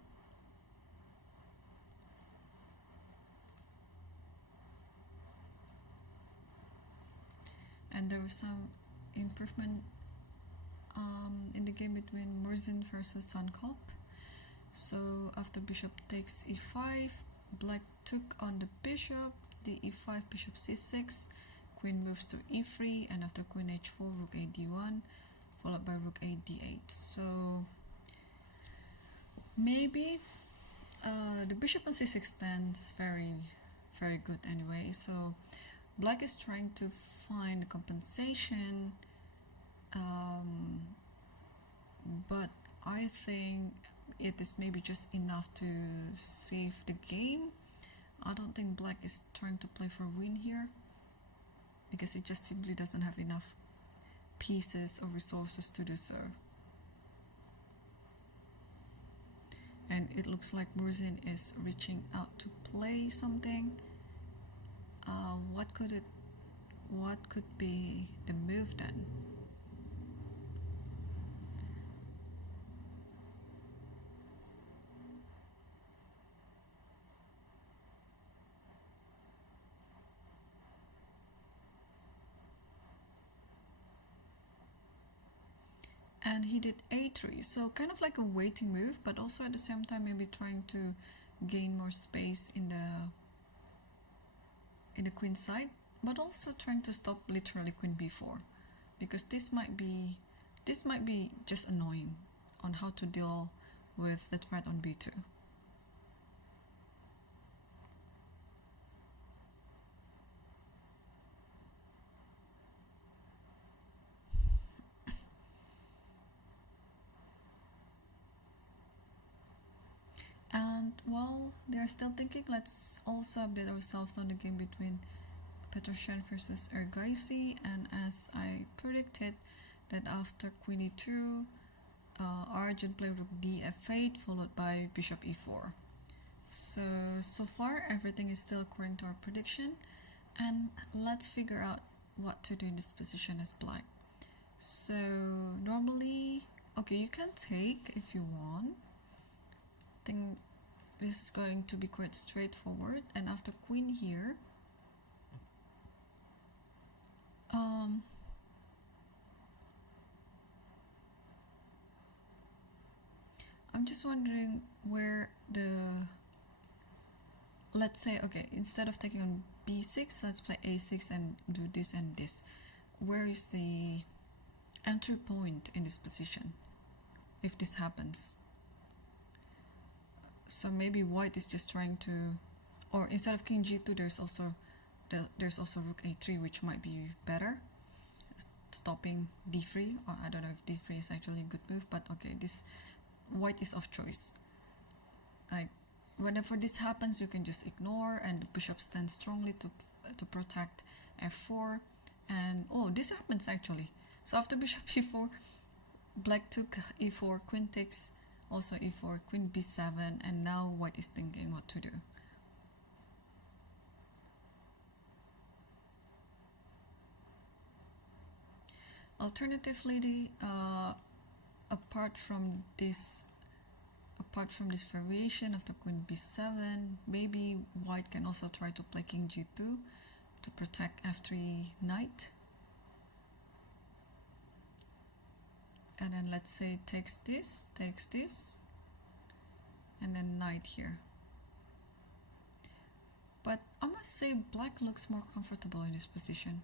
And there was some improvement in the game between Murzin versus Sankop. So after bishop takes e5, black took on the bishop, the e5, bishop c6, queen moves to e3, and after queen h4, rook a d1, followed by rook a d8. So maybe the bishop on c6 stands very, very good anyway. So black is trying to find compensation, but I think it is maybe just enough to save the game. I don't think black is trying to play for win here, because it just simply doesn't have enough pieces of resources to do so. And it looks like Murzin is reaching out to play something. What could be the move then? And he did a3, so kind of like a waiting move, but also at the same time maybe trying to gain more space in the queen side, but also trying to stop literally queen b4, because this might be just annoying on how to deal with the threat on b2. And while they're still thinking, let's also update ourselves on the game between Petrosyan versus Ergaisi. And as I predicted, that after queen e2, Arjun played rook df8 followed by bishop e4. So far everything is still according to our prediction, and let's figure out what to do in this position as black. So normally, okay, you can take if you want. I think this is going to be quite straightforward. And after queen here, I'm just wondering where let's say, okay, instead of taking on b6, let's play a6 and do this and this. Where is the entry point in this position if this happens? So maybe white is just trying to, or instead of king g2, there's also rook a3, which might be better, stopping d3, or I don't know if d3 is actually a good move, but okay, this white is off choice. Like whenever this happens, you can just ignore, and the bishop stands strongly to protect f4. And oh, this happens actually. So after bishop e4, black took e4, queen takes, also e4, queen b7, and now white is thinking what to do. Alternatively, apart from this variation of the queen b7, maybe white can also try to play king g2 to protect f3 knight. And then let's say takes this, and then knight here. But I must say black looks more comfortable in this position.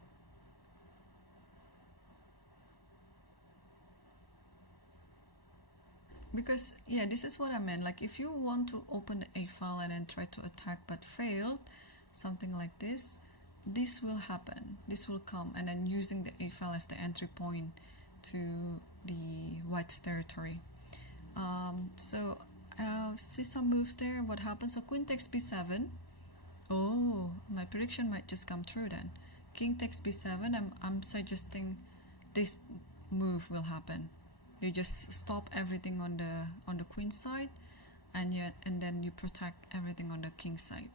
Because yeah, this is what I meant, like if you want to open the a file and then try to attack but failed, something like this will happen, this will come, and then using the a file as the entry point to the white's territory. So I'll see some moves there. What happens? So queen takes b7. Oh, my prediction might just come true then. King takes b7. I'm suggesting this move will happen. You just stop everything on the queen side, and then you protect everything on the king side.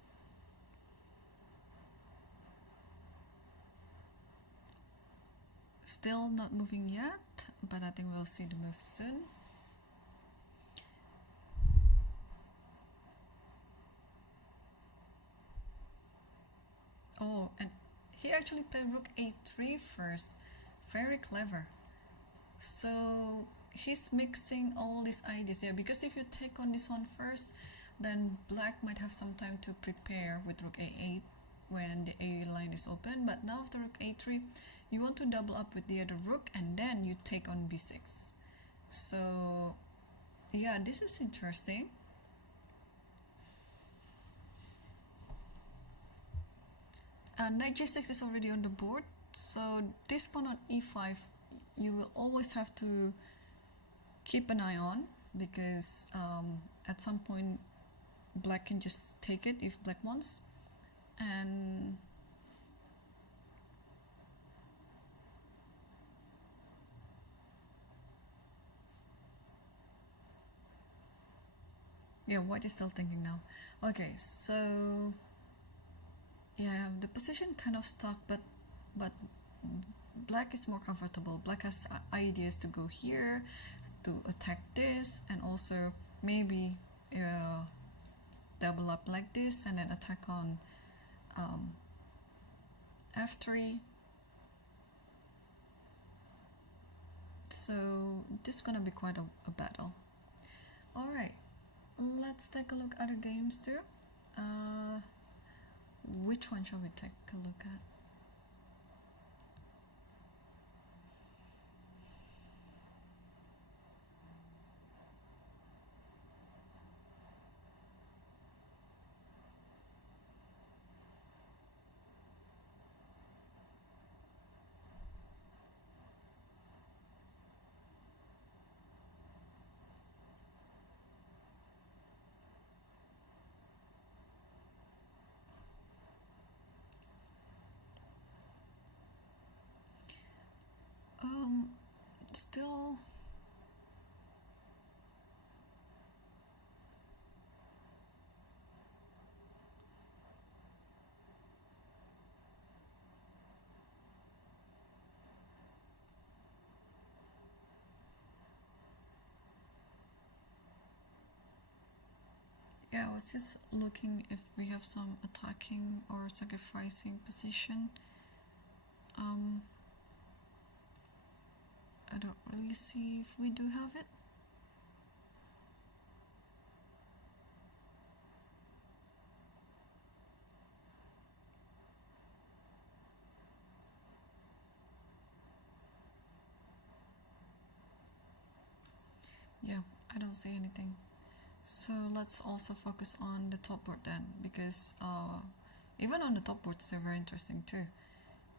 Still not moving yet, but I think we'll see the move soon. Oh, and he actually played rook a3 first. Very clever. So he's mixing all these ideas, yeah, because if you take on this one first, then black might have some time to prepare with rook a8 when the a line is open. But now after rook a3, you want to double up with the other rook, and then you take on b6. So yeah, this is interesting. Knight g6 is already on the board, so this pawn on e5 you will always have to keep an eye on, because at some point black can just take it if black wants. And Yeah, white is still thinking now. Okay, so yeah, the position kind of stuck, but black is more comfortable. Black has ideas to go here, to attack this, and also maybe double up like this and then attack on f3. So this is gonna be quite a battle. Alright, let's take a look at other games too. Which one shall we take a look at? Still yeah, I was just looking if we have some attacking or sacrificing position. I don't really see if we do have it. Yeah, I don't see anything. So let's also focus on the top board then, because even on the top boards they're very interesting too.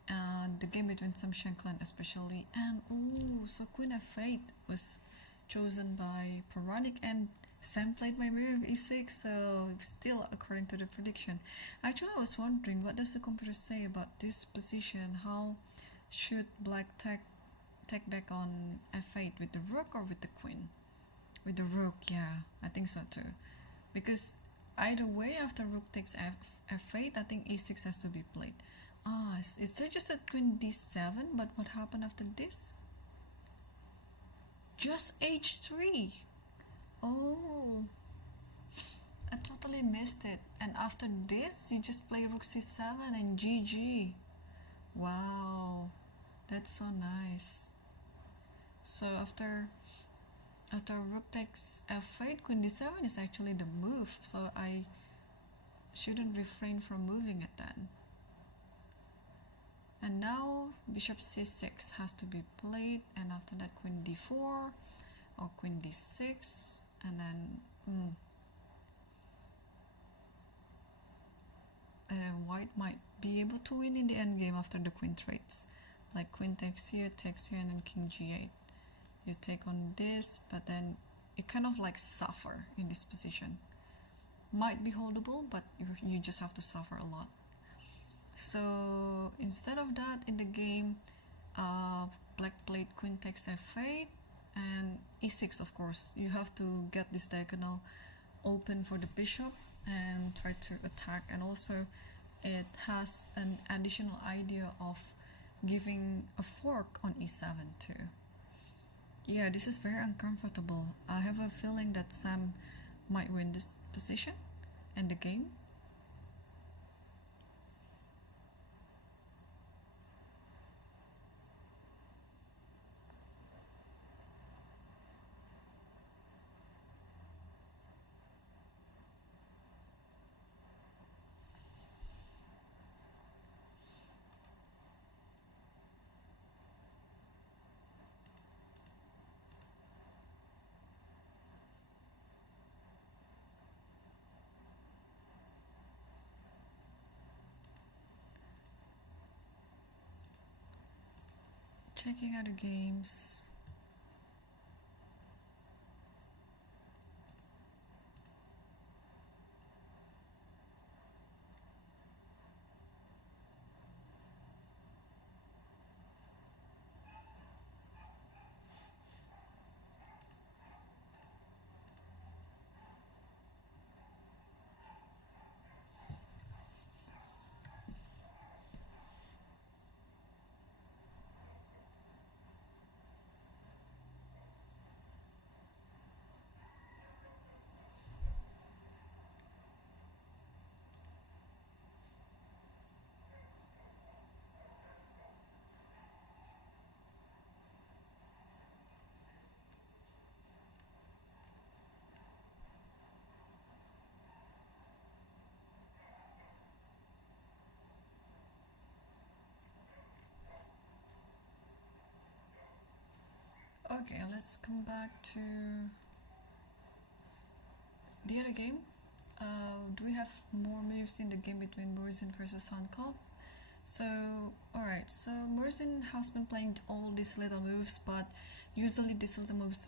And the game between Sam Shankland especially, and oh, so Queen f8 was chosen by Puranik, and Sam played my move e6, so still according to the prediction. Actually, I was wondering, what does the computer say about this position? How should black take back on f8, with the rook or with the queen? With the rook, yeah, I think so too. Because either way, after rook takes f8, I think e6 has to be played. Ah, it suggested queen d7, but what happened after this? Just h3. Oh, I totally missed it. And after this, you just play rook c7 and GG. Wow, that's so nice. So after rook takes f8, queen d7 is actually the move, so I shouldn't refrain from moving it then. And now bishop c6 has to be played, and after that queen d4 or queen d6, and then white might be able to win in the endgame after the queen trades. Like queen takes here, and then king g8. You take on this, but then you kind of like suffer in this position. Might be holdable, but you just have to suffer a lot. So instead of that, in the game, black played queen takes f8 and e6. Of course, you have to get this diagonal open for the bishop and try to attack. And also, it has an additional idea of giving a fork on e7 too. Yeah, this is very uncomfortable. I have a feeling that Sam might win this position and the game. Checking out the games. Okay, let's come back to the other game. Do we have more moves in the game between Murzin versus Sunkop? So, alright, so Murzin has been playing all these little moves, but usually these little moves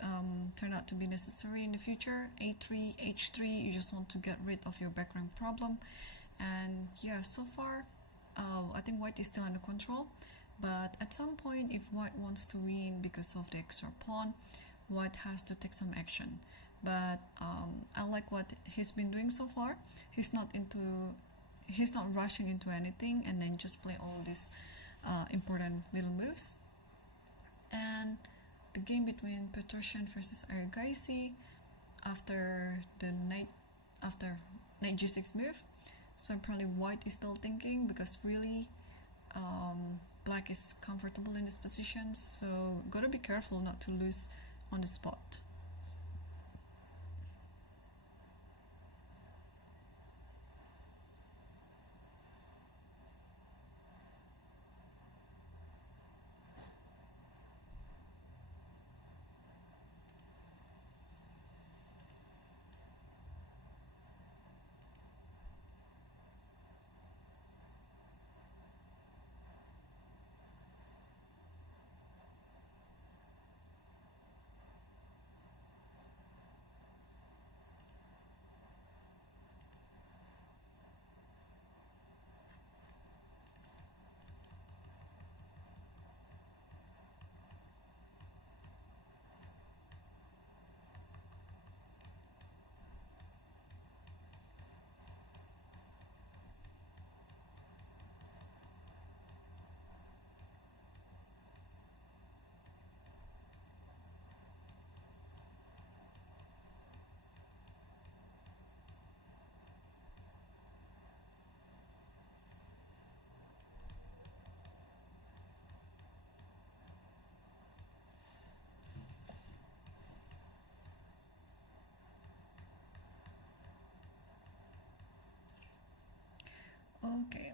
turn out to be necessary in the future. A3, H3, you just want to get rid of your background problem. And yeah, so far, I think White is still under control. But at some point, if White wants to win because of the extra pawn, White has to take some action. But I like what he's been doing so far. He's not rushing into anything and then just play all these important little moves. And the game between Petrosian versus Argaisi after knight g6 move. So probably White is still thinking, because really Black is comfortable in this position, so gotta be careful not to lose on the spot. Okay.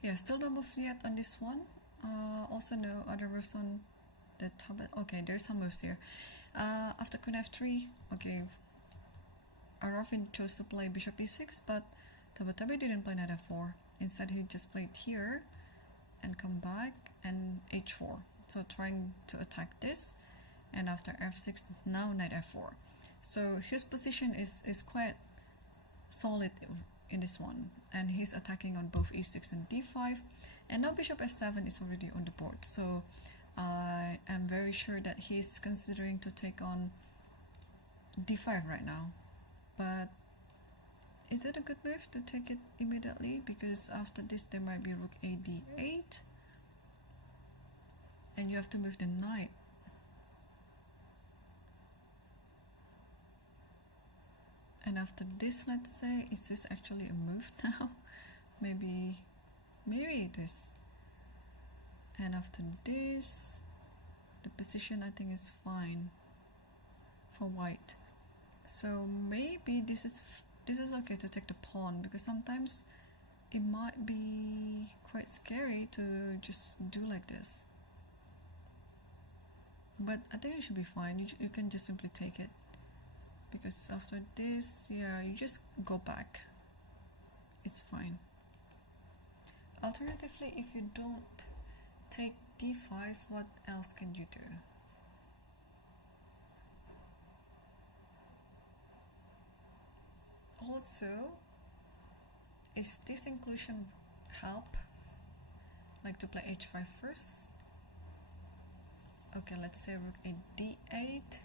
Yeah, still no move yet on this one. Also no other moves on the tablet. Okay, there's some moves here. After queen f3, okay, Arafin chose to play bishop e6, but Tabatabe didn't play knight f4. Instead, he just played here and come back and h4. So trying to attack this, and after f6, now knight f4. So his position is quite solid in this one, and he's attacking on both e6 and d5, and now bishop f7 is already on the board. So I am very sure that he's considering to take on d5 right now. But is it a good move to take it immediately? Because after this there might be rook a d8 and you have to move the knight. And after this, let's say, is this actually a move now? Maybe it is. And after this, the position I think is fine for White. So maybe this is okay to take the pawn, because sometimes it might be quite scary to just do like this. But I think it should be fine. You can just simply take it, because after this, yeah, you just go back. It's fine. Alternatively, if you don't take d5, what else can you do? Also, is this inclusion help? Like to play h5 first? Okay, let's say rook a d8,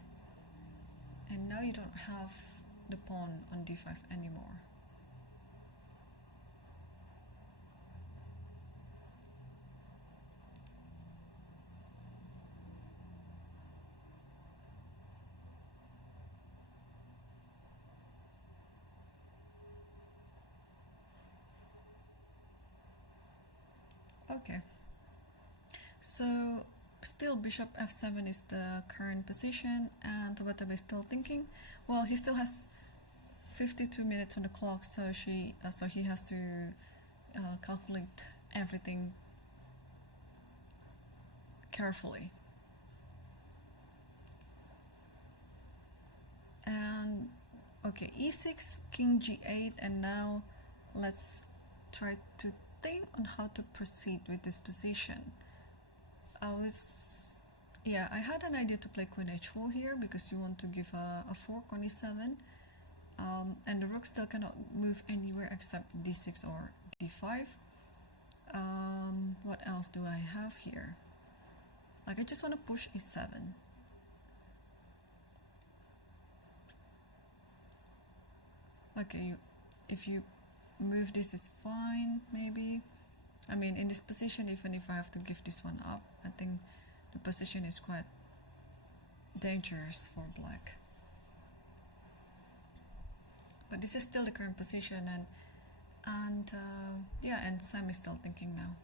and now you don't have the pawn on d5 anymore. Okay, so still bishop f7 is the current position, and Tabatabe is still thinking. Well, he still has 52 minutes on the clock, so he has to calculate everything carefully. And okay, e6, king g8, and now let's try to think on how to proceed with this position. I had an idea to play queen h4 here because you want to give a fork on e7, and the rook still cannot move anywhere except d6 or d5. What else do I have here? Like, I just want to push e7. Okay, if you move this is fine, maybe. I mean, in this position, even if I have to give this one up, I think the position is quite dangerous for black. But this is still the current position, and Sam is still thinking now.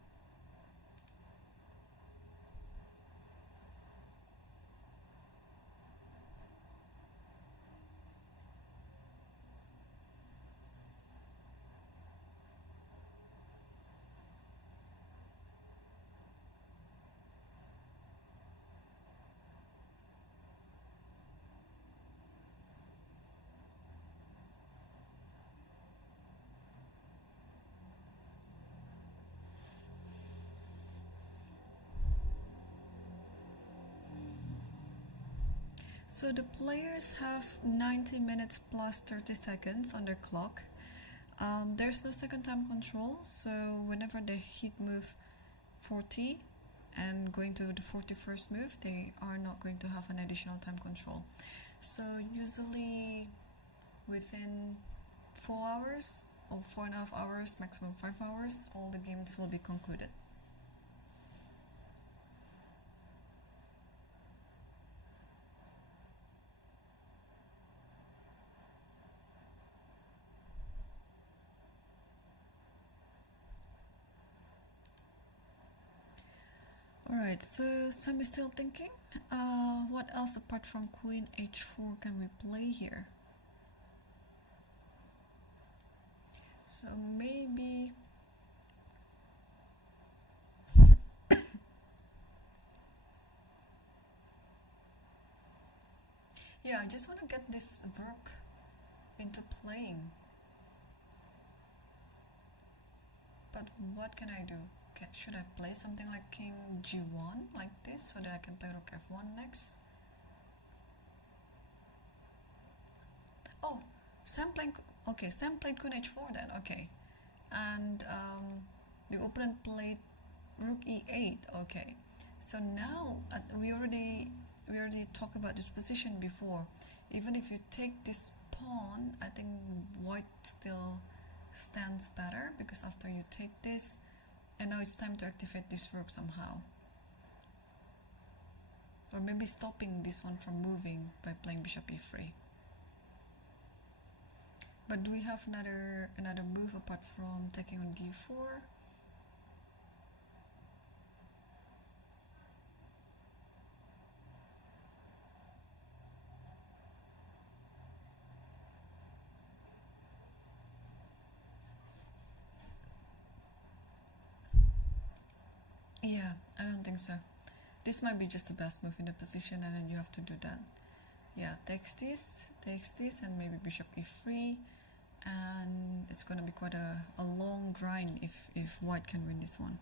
So the players have 90 minutes plus 30 seconds on their clock. There's no second time control, so whenever they hit move 40 and going to the 41st move, they are not going to have an additional time control. So usually within 4 hours or 4.5 hours, maximum 5 hours, all the games will be concluded. Alright, so Sam is still thinking. What else apart from queen h4 can we play here? So maybe I just want to get this rook into playing. But what can I do? Should I play something like king g1 like this so that I can play rook f1 next? Oh, Sam played queen h4 then, okay. And the opponent played rook e8, okay. So now we already talked about this position before. Even if you take this pawn, I think white still stands better, because after you take this, and now it's time to activate this rook somehow. Or maybe stopping this one from moving by playing bishop e3. But do we have another move apart from taking on d4? Yeah, I don't think so. This might be just the best move in the position, and then you have to do that. Yeah, takes this, and maybe bishop e3, and it's gonna be quite a long grind if white can win this one.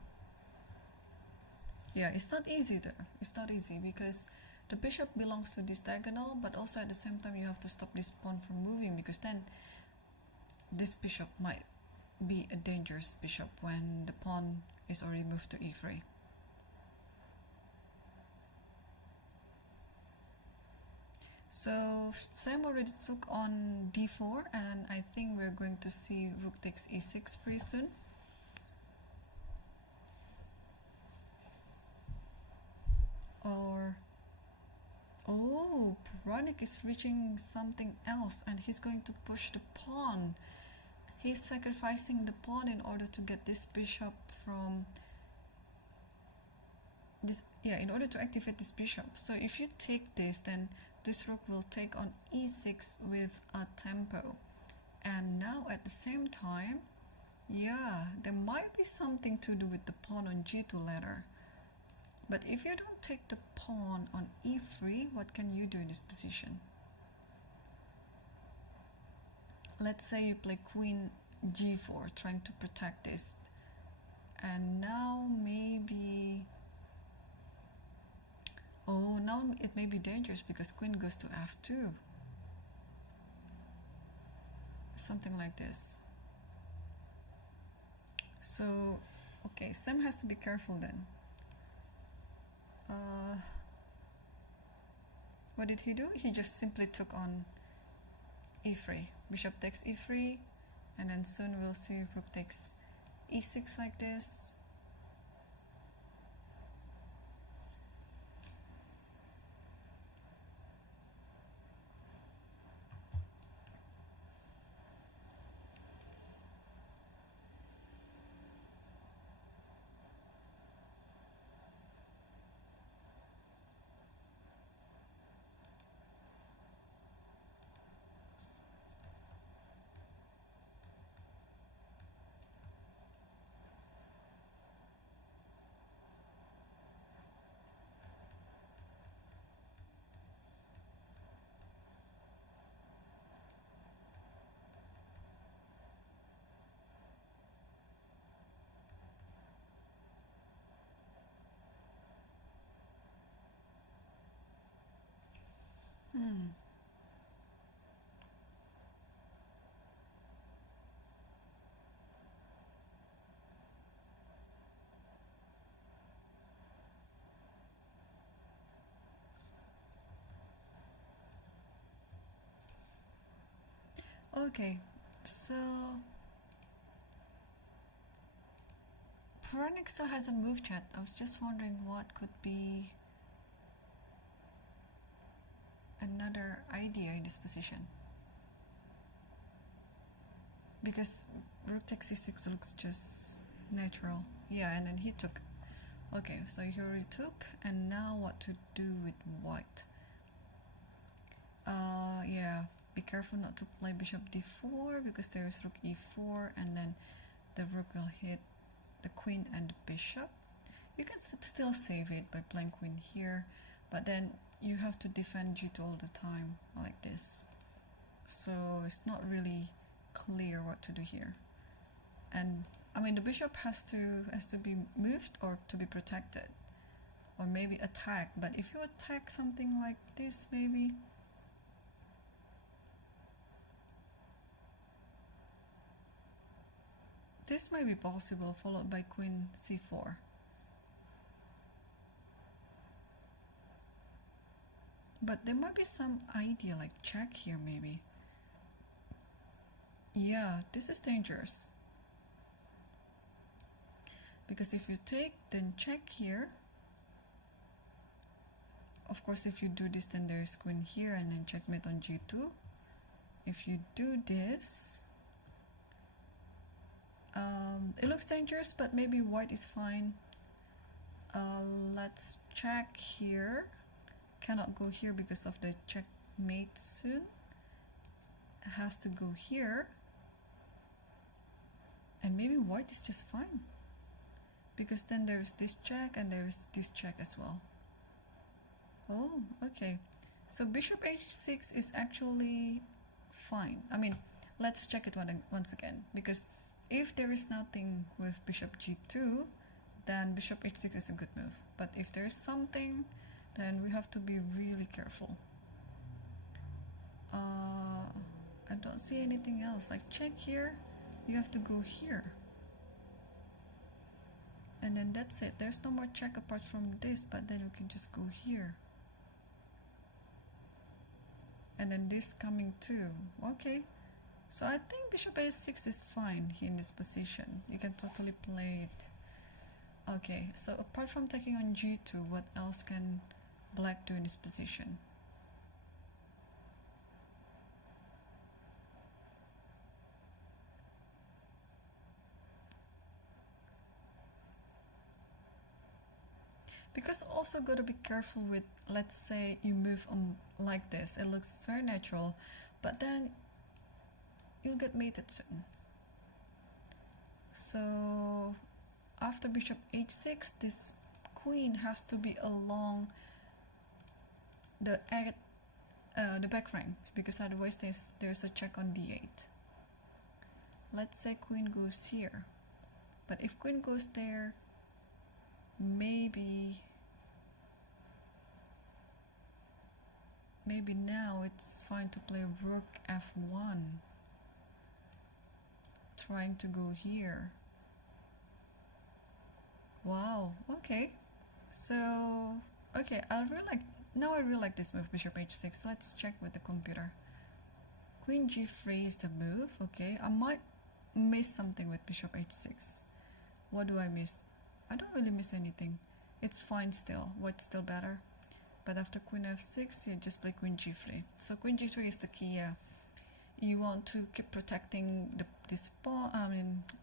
Yeah, it's not easy though. It's not easy because the bishop belongs to this diagonal, but also at the same time you have to stop this pawn from moving, because then this bishop might be a dangerous bishop when the pawn is already moved to e3. So Sam already took on d4, and I think we're going to see rook takes e6 pretty soon. Or oh, Bronik is reaching something else, and he's going to push the pawn. He's sacrificing the pawn in order to get this bishop from this, in order to activate this bishop. So if you take this, then this rook will take on e6 with a tempo. And now at the same time, there might be something to do with the pawn on g2 later. But if you don't take the pawn on e3, what can you do in this position? Let's say you play queen g4, trying to protect this. And now maybe... Oh, now it may be dangerous because queen goes to f2. Something like this. So, okay, Sam has to be careful then. What did he do? He just simply took on e3. Bishop takes e3, and then soon we'll see rook takes e6 like this. Okay, so Puranik still hasn't moved yet. I was just wondering what could be another idea in this position. Because rook takes c6 looks just natural. Yeah, and then he took. Okay, so he already took, and now what to do with white? Yeah, be careful not to play bishop d4 because there is rook e4, and then the rook will hit the queen and the bishop. You can still save it by playing queen here, but then you have to defend g2 all the time like this. So it's not really clear what to do here. And I mean the bishop has to be moved or to be protected, or maybe attack. But if you attack something like this, maybe this might be possible, followed by queen c4. But there might be some idea like check here maybe. Yeah, this is dangerous. Because if you take, then check here. Of course, if you do this, then there is queen here and then checkmate on g2. If you do this, it looks dangerous, but maybe white is fine. Let's check here. Cannot go here because of the checkmate soon. It has to go here. And maybe white is just fine. Because then there's this check and there's this check as well. Oh, okay. So bishop h6 is actually fine. I mean, let's check it once again. Because if there is nothing with bishop g2, then bishop h6 is a good move. But if there's something, then we have to be really careful. I don't see anything else. Like check here, you have to go here. And then that's it. There's no more check apart from this, but then we can just go here. And then this coming too. Okay. So I think bishop h6 is fine here in this position. You can totally play it. Okay, so apart from taking on g2, what else can black do in this position? Because also got to be careful with, let's say you move on like this, it looks very natural, but then you'll get mated soon. So after bishop h6, this queen has to be along the back rank, because otherwise there's a check on d8. Let's say queen goes here, but if queen goes there, maybe now it's fine to play rook f1, trying to go here. Wow, okay. So, okay, I really like this move, bishop h6. Let's check with the computer. Queen g3 is the move, okay. I might miss something with bishop h6. What do I miss? I don't really miss anything. It's fine still. White's still better. But after queen f6, you just play queen g3. So queen g3 is the key. Yeah. You want to keep protecting this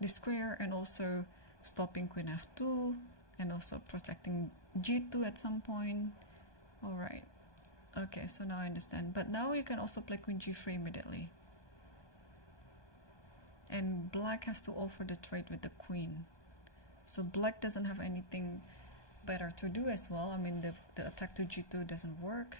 square, and also stopping queen f2, and also protecting g2 at some point. All right. Okay, so now I understand. But now you can also play queen g3 immediately. And black has to offer the trade with the queen. So black doesn't have anything better to do as well. I mean, the attack to g2 doesn't work.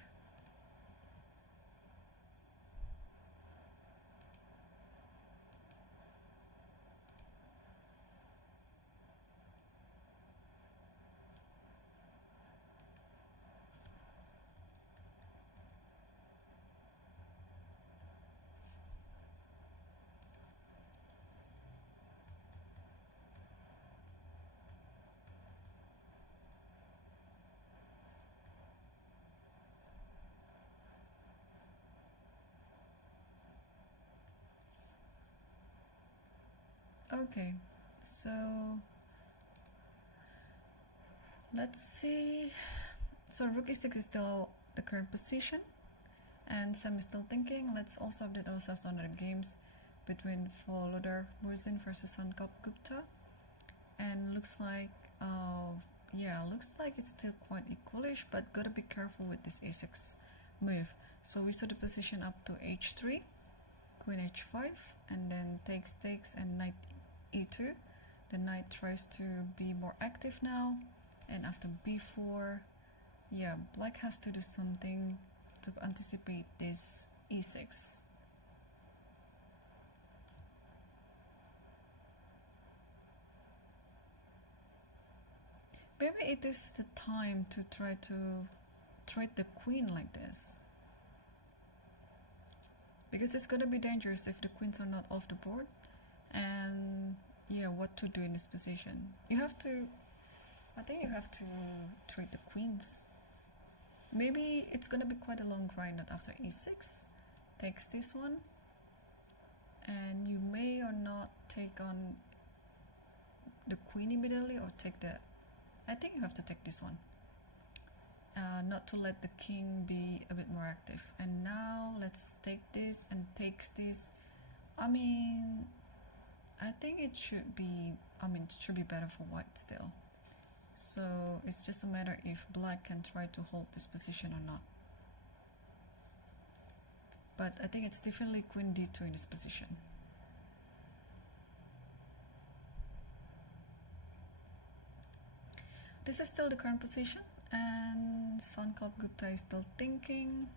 Okay, so let's see. So rook e6 is still the current position, and Sam is still thinking. Let's also update ourselves on the games between Volodar Murzin versus Sankap Gupta, and looks like it's still quite equalish, but gotta be careful with this a6 move. So we saw the position up to h3, queen h5, and then takes, and knight e2. The knight tries to be more active now, and after b4, yeah, black has to do something to anticipate this e6. Maybe it is the time to try to trade the queen like this, because it's gonna be dangerous if the queens are not off the board. And yeah, what to do in this position? I think you have to trade the queens. Maybe it's gonna be quite a long grind that after e6 takes this one, and you may or not take on the queen immediately, or take the, I think you have to take this one, not to let the king be a bit more active. And now let's take this and takes this. I mean, I think it should be better for white still. So it's just a matter if black can try to hold this position or not. But I think it's definitely queen d2 in this position. This is still the current position, and Sankap Gupta is still thinking.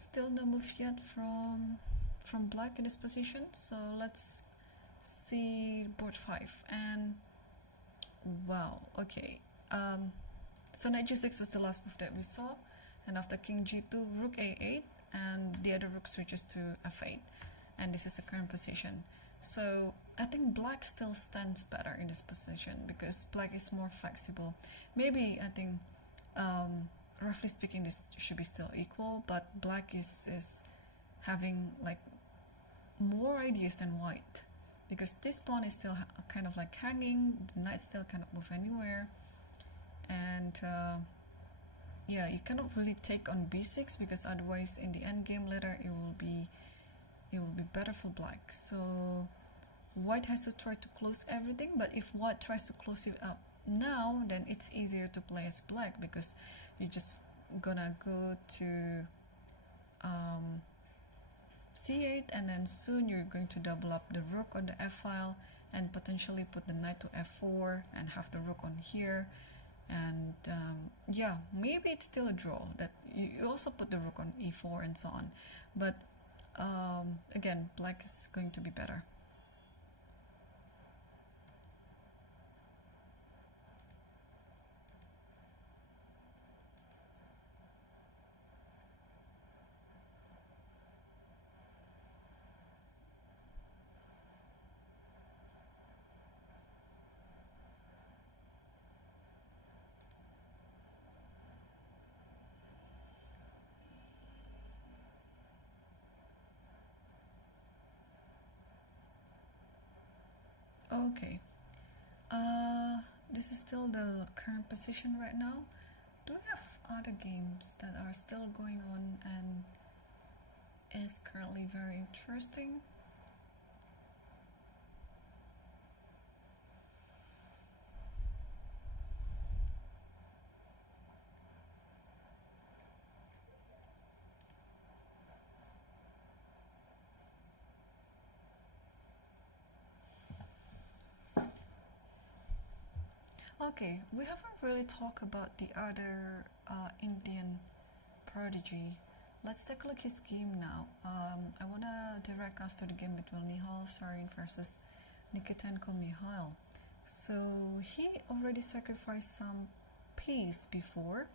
Still no move yet from black in this position, so let's see board 5. And wow, okay, so knight g6 was the last move that we saw, and after king g2, rook a8, and the other rook switches to f8, and this is the current position. So I think black still stands better in this position, because black is more flexible. Maybe I think roughly speaking, this should be still equal, but black is having like more ideas than white. because this pawn is still kind of like hanging, the knight still cannot move anywhere, and yeah, you cannot really take on b6 because otherwise in the endgame later it will be better for black. So white has to try to close everything, but if white tries to close it up now, then it's easier to play as black because you're just gonna go to c8, and then soon you're going to double up the rook on the f file and potentially put the knight to f4 and have the rook on here, and yeah, maybe it's still a draw. That you also put the rook on e4 and so on, but again, black is going to be better. Okay, this is still the current position right now. Do we have other games that are still going on and is currently very interesting? Okay, we haven't really talked about the other Indian prodigy. Let's take a look at his game now. I want to direct us to the game between Nihal Sarin versus Nikitenko Mihail. So he already sacrificed some piece before,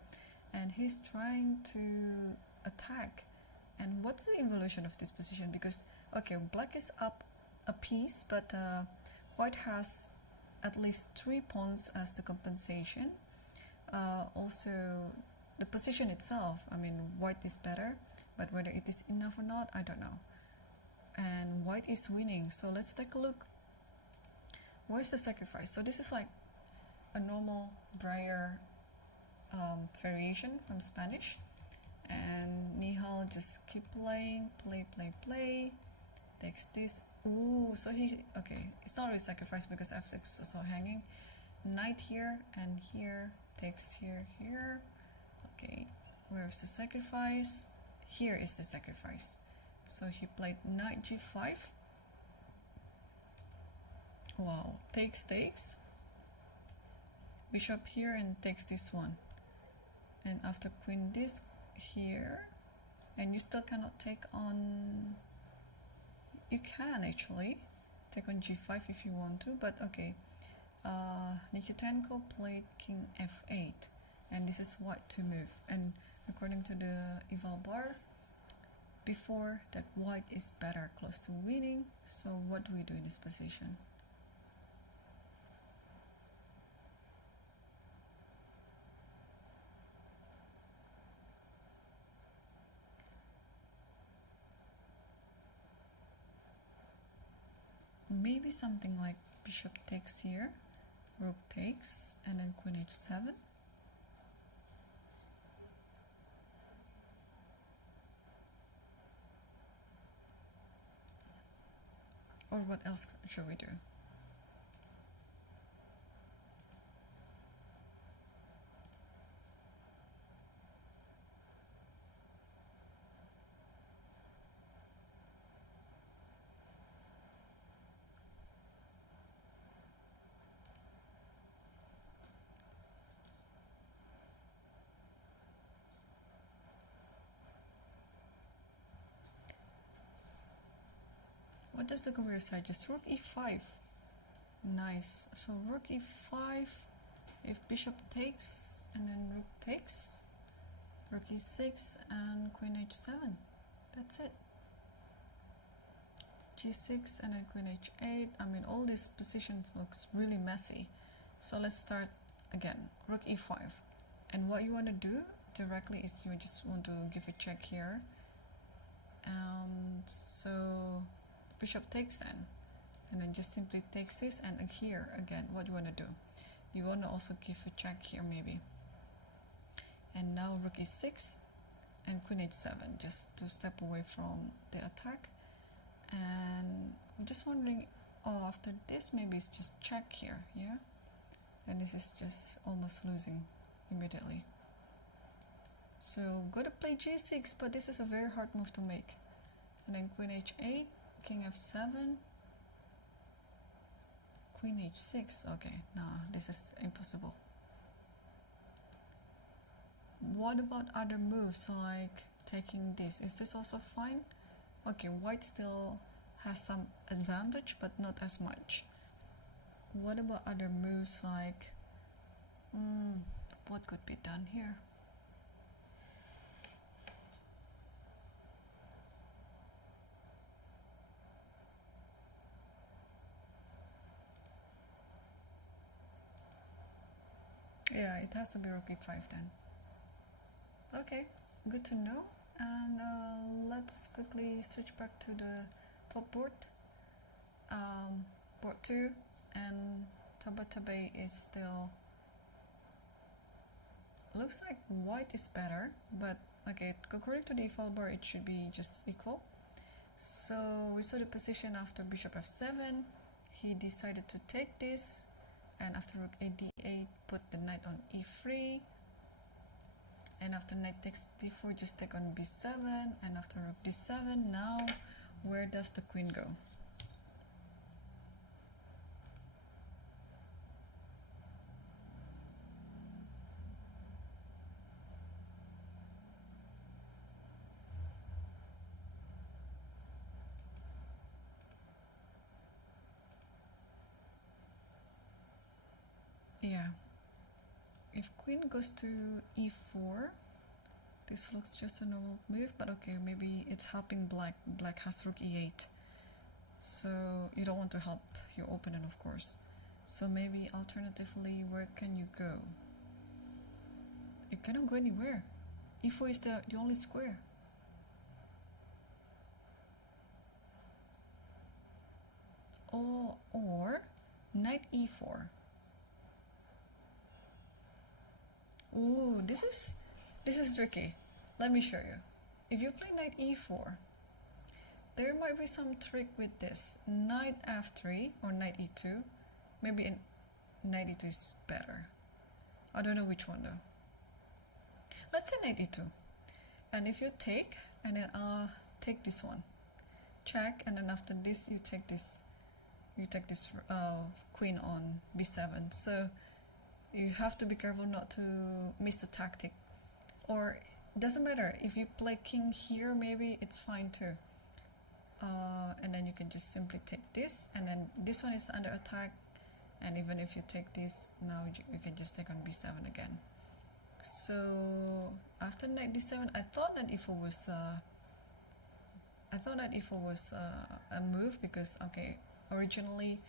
and he's trying to attack. And what's the evolution of this position? Because, okay, black is up a piece, but white has at least 3 pawns as the compensation. Also, the position itself, I mean, white is better, but whether it is enough or not, I don't know. And white is winning, so let's take a look. Where's the sacrifice? So this is like a normal Breyer variation from Spanish, and Nihal just keep playing, play, takes this. Ooh, so he, okay, it's not really sacrifice because f6 is also hanging. Knight here and here, takes here. Okay, where's the sacrifice? Here is the sacrifice. So he played knight g5. Wow, takes. Bishop here and takes this one. And after queen this here, and you still cannot take on. You can actually take on g5 if you want to, but okay. Nikitenko played king f8, and this is white to move. And according to the eval bar before, that white is better, close to winning. So what do we do in this position? Maybe something like bishop takes here, rook takes, and then queen h7. Or what else should we do? What does the computer say? Just rook e5. Nice. So rook e5, if bishop takes, and then rook takes, rook e6, and queen h7. That's it. g6 and then queen h8. I mean, all these positions looks really messy. So let's start again. Rook e5. And what you want to do directly is you just want to give a check here. So bishop takes then, and then just simply takes this, and here again, what you want to do? You want to also give a check here maybe. And now rook e6 and queen h7, just to step away from the attack. And I'm just wondering, oh, after this maybe it's just check here, yeah? And this is just almost losing immediately. So go to play g6, but this is a very hard move to make. And then queen h8, king f7, queen h6. Okay, no, this is impossible. What about other moves like taking this? Is this also fine? Okay, white still has some advantage, but not as much. What about other moves like what could be done here? Yeah, it has to be rook e5 then. Okay, good to know. And let's quickly switch back to the top board. Board 2, and Tabatabai is still... Looks like white is better, but okay, according to the file bar it should be just equal. So we saw the position after bishop f7. He decided to take this, and after rook a d8, put the knight on e3. And after knight takes d4, just take on b7, and after rook d7, now where does the queen go? Yeah, if queen goes to e4, this looks just a normal move, but okay, maybe it's helping black. Black has rook e8, so you don't want to help your opponent, of course. So maybe alternatively, where can you go? You cannot go anywhere. e4 is the only square. Or knight e4. Ooh, this is tricky. Let me show you. If you play knight e4, there might be some trick with this. Knight f3 or knight e2. Maybe knight e2 is better. I don't know which one though. Let's say knight e2. And if you take, and then take this one. Check, and then after this you take this queen on b7. So you have to be careful not to miss the tactic. Or doesn't matter, if you play king here, maybe it's fine too. And then you can just simply take this, and then this one is under attack, and even if you take this, now you can just take on b7 again. So after knight d7, I thought that e4 was a move, because okay, originally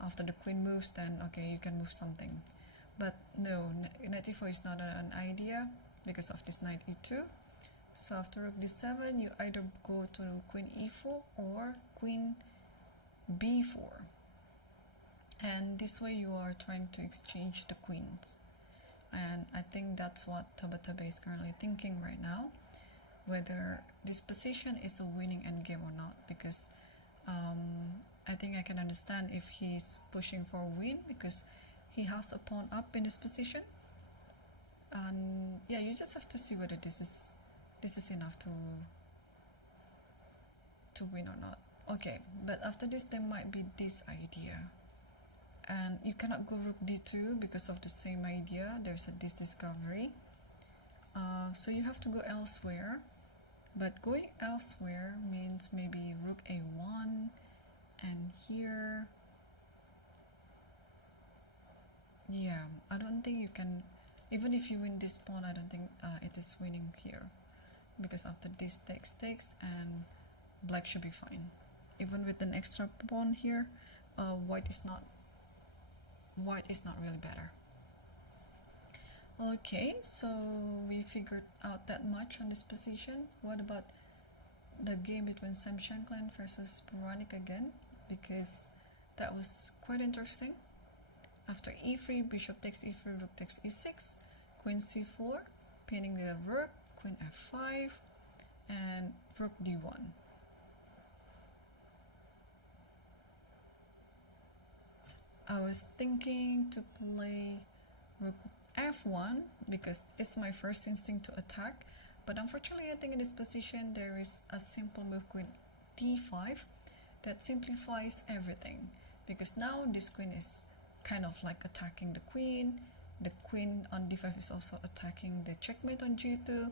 after the queen moves, then okay, you can move something. But no, knight e4 is not an idea because of this knight e2. So after rook d7, you either go to queen e4 or queen b4. And this way you are trying to exchange the queens. And I think that's what Tabatabai is currently thinking right now, whether this position is a winning endgame or not. Because I think I can understand if he's pushing for a win, because he has a pawn up in this position. And yeah, you just have to see whether this is enough to win or not. Okay, but after this there might be this idea, and you cannot go rook d2 because of the same idea. There's this discovery, so you have to go elsewhere. But going elsewhere means maybe rook a1, and here, yeah, I don't think you can. Even if you win this pawn, I don't think it is winning here, because after this takes, and black should be fine. Even with an extra pawn here, white is not really better. Okay, so we figured out that much on this position. What about the game between Sam Shankland versus Puranik again? Because That was quite interesting. After e3, bishop takes e3, rook takes e6, queen c4, pinning the rook, queen f5, and rook d1. I was thinking to play rook f1 because it's my first instinct to attack, but unfortunately I think in this position there is a simple move, queen d5, that simplifies everything, because now this queen is kind of like attacking the queen on d5 is also attacking the checkmate on g2,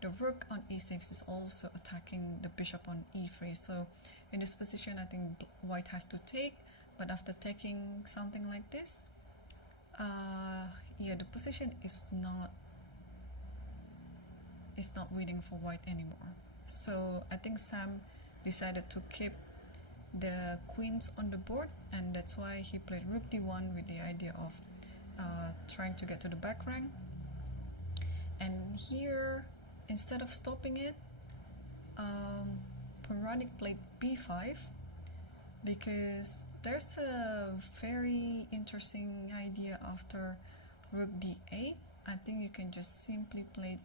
the rook on e6 is also attacking the bishop on e3. So in this position I think white has to take, but after taking something like this, yeah, the position is not winning for white anymore. So I think Sam decided to keep the queens on the board, and that's why he played rook d1 with the idea of trying to get to the back rank. And here, instead of stopping it, Puranik played b5, because there's a very interesting idea after rook d8. I think you can just simply play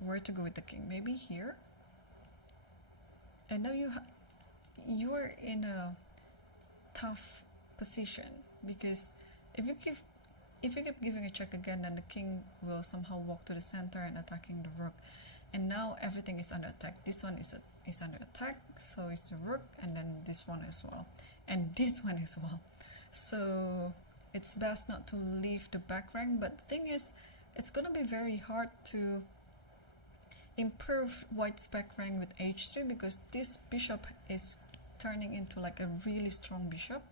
where to go with the king, maybe here. And now you're in a tough position, because if you keep giving a check again, then the king will somehow walk to the center and attacking the rook, and now everything is under attack. This one is under attack, so it's the rook, and then this one as well, and this one as well. So it's best not to leave the back rank. But the thing is, it's gonna be very hard to improve white's back rank with h3, because this bishop is turning into like a really strong bishop,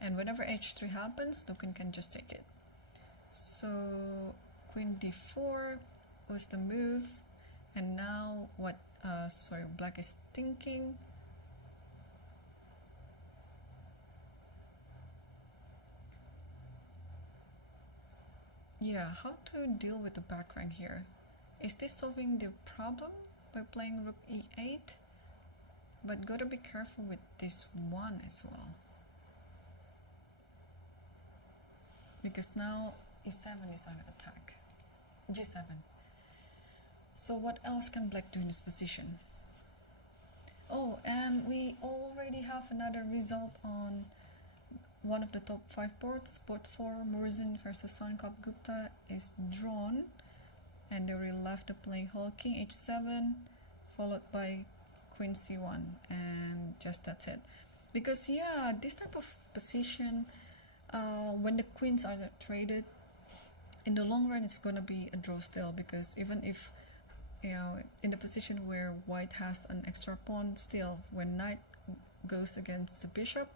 and whenever h3 happens, the queen can just take it. So queen d4 was the move, and now what black is thinking, yeah, how to deal with the back rank here. Is this solving the problem by playing rook e8? But gotta be careful with this one as well, because now e7 is under attack, g7. So what else can black do in this position? Oh, and we already have another result on one of the top 5 boards. Board 4, Murzin versus Sankap Gupta, is drawn, and they will left the playing whole king h7 followed by queen c1, and just that's it. Because yeah, this type of position, when the queens are traded, in the long run it's gonna be a draw still, because even if, you know, in the position where white has an extra pawn, still when knight goes against the bishop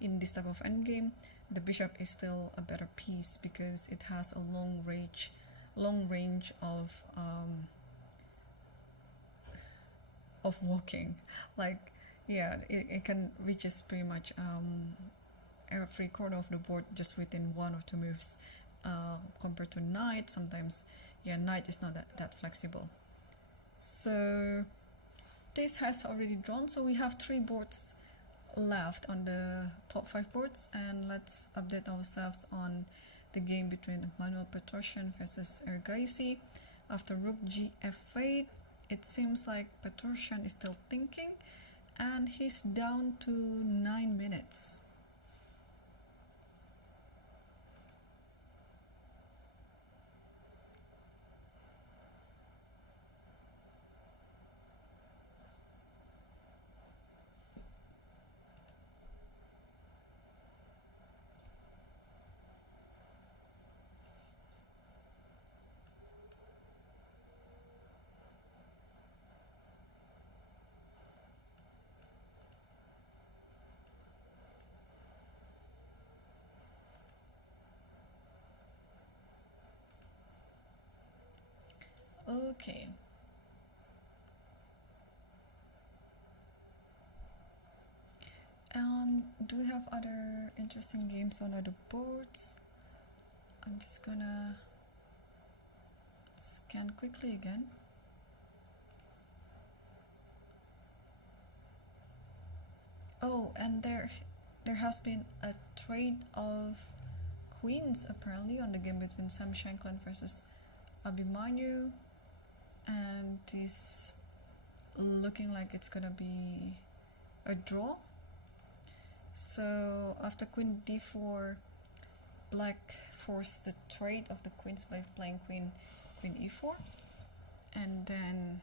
in this type of endgame, the bishop is still a better piece, because it has a long range of walking. Like, yeah, it can reaches pretty much every corner of the board just within 1 or 2 moves, compared to knight. Sometimes, yeah, knight is not that flexible. So this has already drawn, so we have 3 boards left on the top 5 boards, and let's update ourselves on the game between Manuel Petrosian versus Ergaisi. After rook gf8, it seems like Petrosian is still thinking, and he's down to 9 minutes. Okay. And do we have other interesting games on other boards? I'm just gonna scan quickly again. Oh, and there has been a trade of queens apparently on the game between Sam Shankland versus Abimanyu, and it's looking like it's gonna be a draw. So after queen d4, black forced the trade of the queens by playing queen e4, and then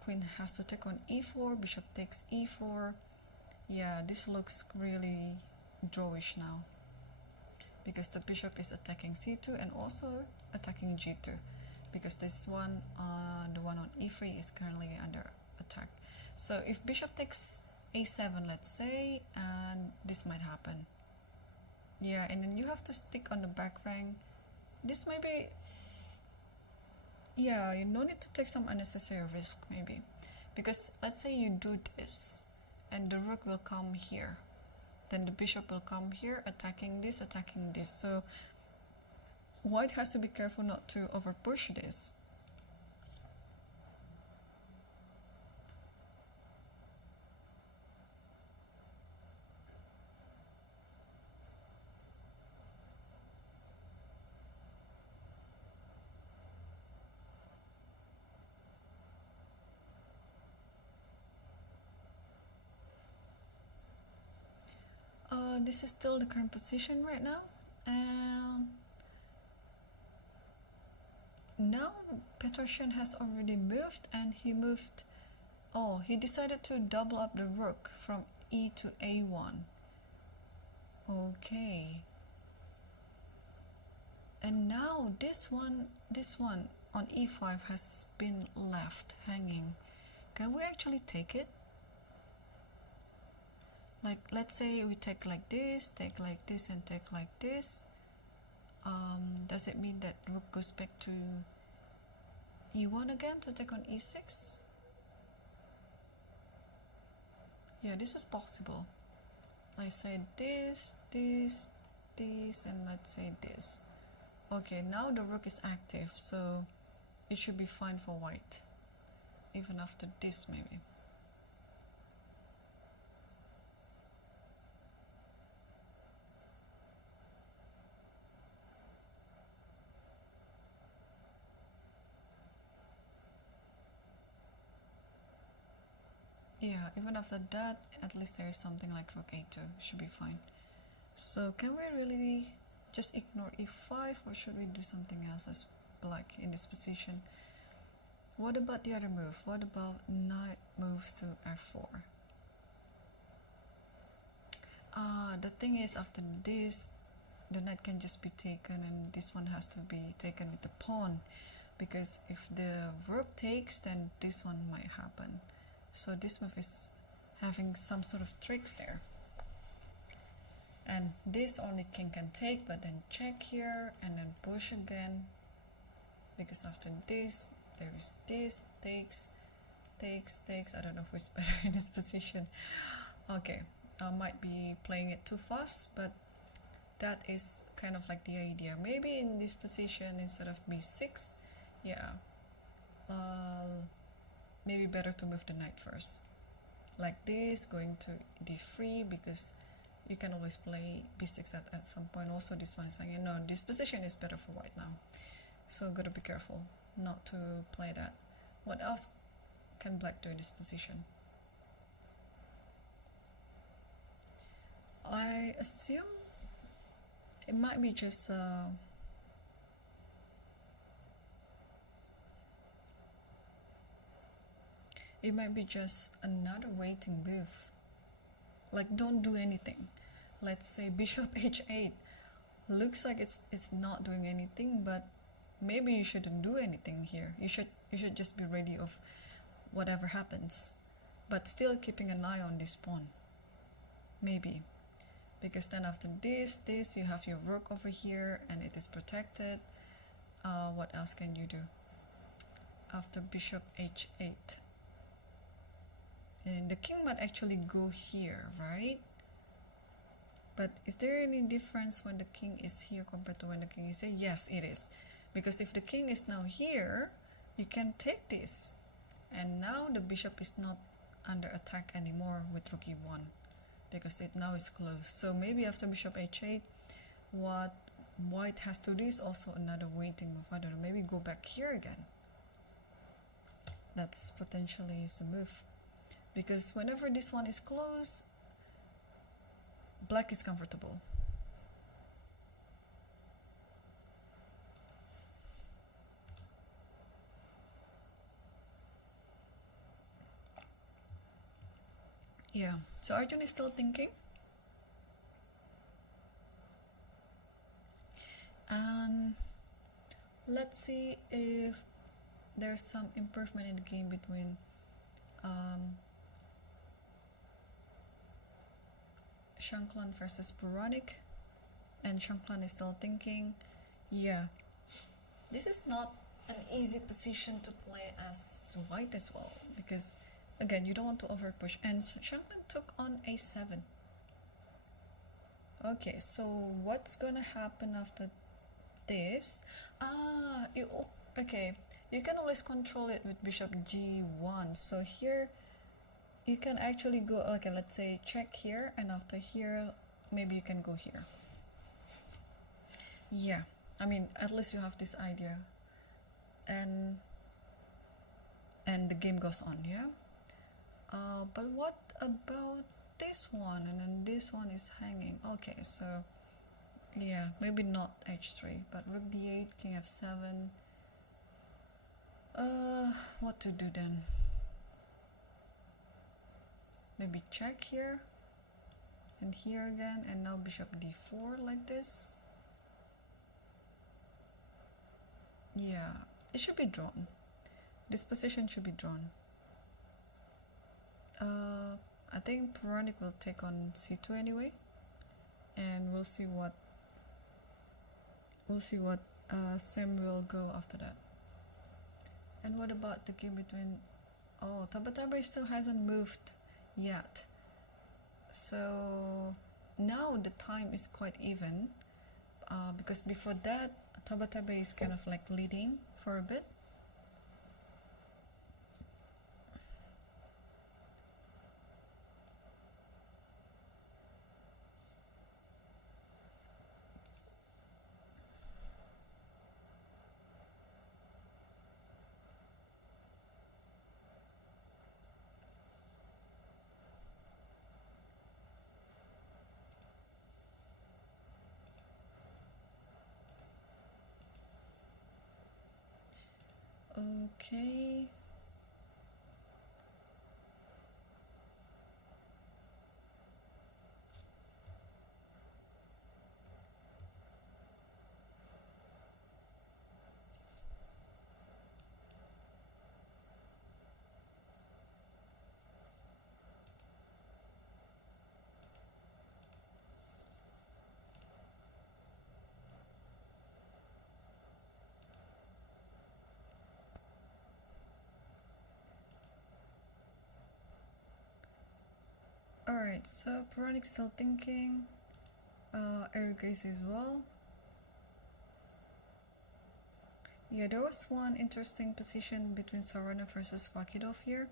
queen has to take on e4, bishop takes e4. Yeah, this looks really drawish now, because the bishop is attacking c2 and also attacking g2, because this one, the one on e3 is currently under attack. So if bishop takes a7, let's say, and this might happen. Yeah, and then you have to stick on the back rank. This may be, yeah, you don't need to take some unnecessary risk maybe, because let's say you do this and the rook will come here, then the bishop will come here, attacking this. So white has to be careful not to over push this. This is still the current position right now, and now Petrosyan has already moved, and he moved, oh, he decided to double up the rook from e to a1. Okay, and now this one on e5 has been left hanging. Can we actually take it? Like, let's say we take like this, and take like this. Does it mean that rook goes back to e1 again to take on e6? Yeah, this is possible. I say this, and let's say this. Okay, now the rook is active, so it should be fine for white, even after this maybe. Yeah, even after that, at least there is something like rook a2, should be fine. So can we really just ignore e5, or should we do something else as black in this position? What about the other move? What about knight moves to f4? The thing is, after this, the knight can just be taken, and this one has to be taken with the pawn, because if the rook takes, then this one might happen. So this move is having some sort of tricks there. And this only king can take, but then check here and then push again, because after this there is this, takes. I don't know who's better in this position. Okay, I might be playing it too fast, but that is kind of like the idea. Maybe in this position, instead of b6, yeah, maybe better to move the knight first, like this, going to d3, because you can always play b6 at some point. Also, this one is saying, no, this position is better for white now, so gotta be careful not to play that. What else can black do in this position? I assume it might be just another waiting move, like don't do anything. Let's say bishop h8 looks like it's not doing anything, but maybe you shouldn't do anything here. You should just be ready of whatever happens, but still keeping an eye on this pawn, maybe, because then after this you have your rook over here and it is protected. What else can you do after bishop h8? And the king might actually go here, right? But is there any difference when the king is here compared to when the king is here? Yes, it is. Because if the king is now here, you can take this. And now the bishop is not under attack anymore with rook e1 because it now is closed. So maybe after bishop h8, what white has to do is also another waiting move. I don't know, maybe go back here again. That's potentially is a move, because whenever this one is closed, black is comfortable. Yeah, so Arjun is still thinking. And let's see if there's some improvement in the game between Shanklan versus Puranik. And Shanklan is still thinking. Yeah, this is not an easy position to play as white as well, because again, you don't want to over push. And Shanklan took on a7. Okay, so what's gonna happen after this? Okay, you can always control it with bishop g1. So here you can actually go, okay, let's say check here, and after here maybe you can go here. Yeah, I mean, at least you have this idea, and the game goes on. Yeah, but what about this one? And then this one is hanging. Okay, so yeah, maybe not h3, but rook d8, king f7. What to do then? Maybe check here, and here again, and now bishop d4 like this. Yeah, it should be drawn. This position should be drawn. I think Puranik will take on c2 anyway, and we'll see what Sam will go after that. And what about the game between? Oh, Tabatabai still hasn't moved yet. So now the time is quite even, because before that Tabatabai is kind of like leading for a bit. Okay. Alright, so Puranik's still thinking. Eric is as well. Yeah, there was one interesting position between Sarana versus Fakidov here.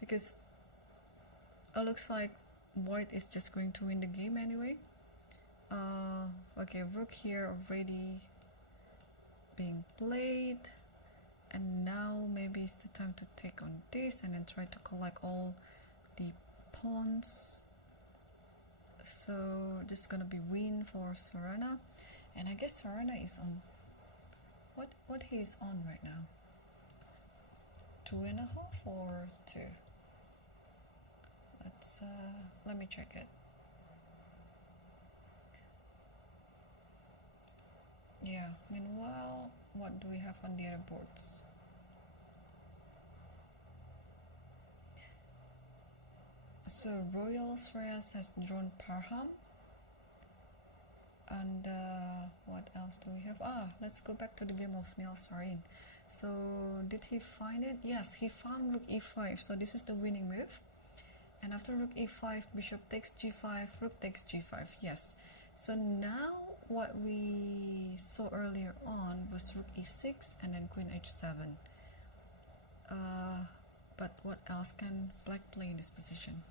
Because it looks like white is just going to win the game anyway. Okay, rook here already being played. And now maybe it's the time to take on this and then try to collect all the pawns. So this is gonna be win for Sarana, and I guess Sarana is on what he is on right now. 2.5 or 2. Let me check it. Yeah, meanwhile, what do we have on the other boards? So Royal Shreyas has drawn Parham. And what else do we have? Let's go back to the game of Neil Sarin. So did he find it? Yes, he found rook e5. So this is the winning move. And after rook e5, bishop takes g5, rook takes g5. Yes. So now what we saw earlier on was rook e6 and then queen h7. But what else can black play in this position?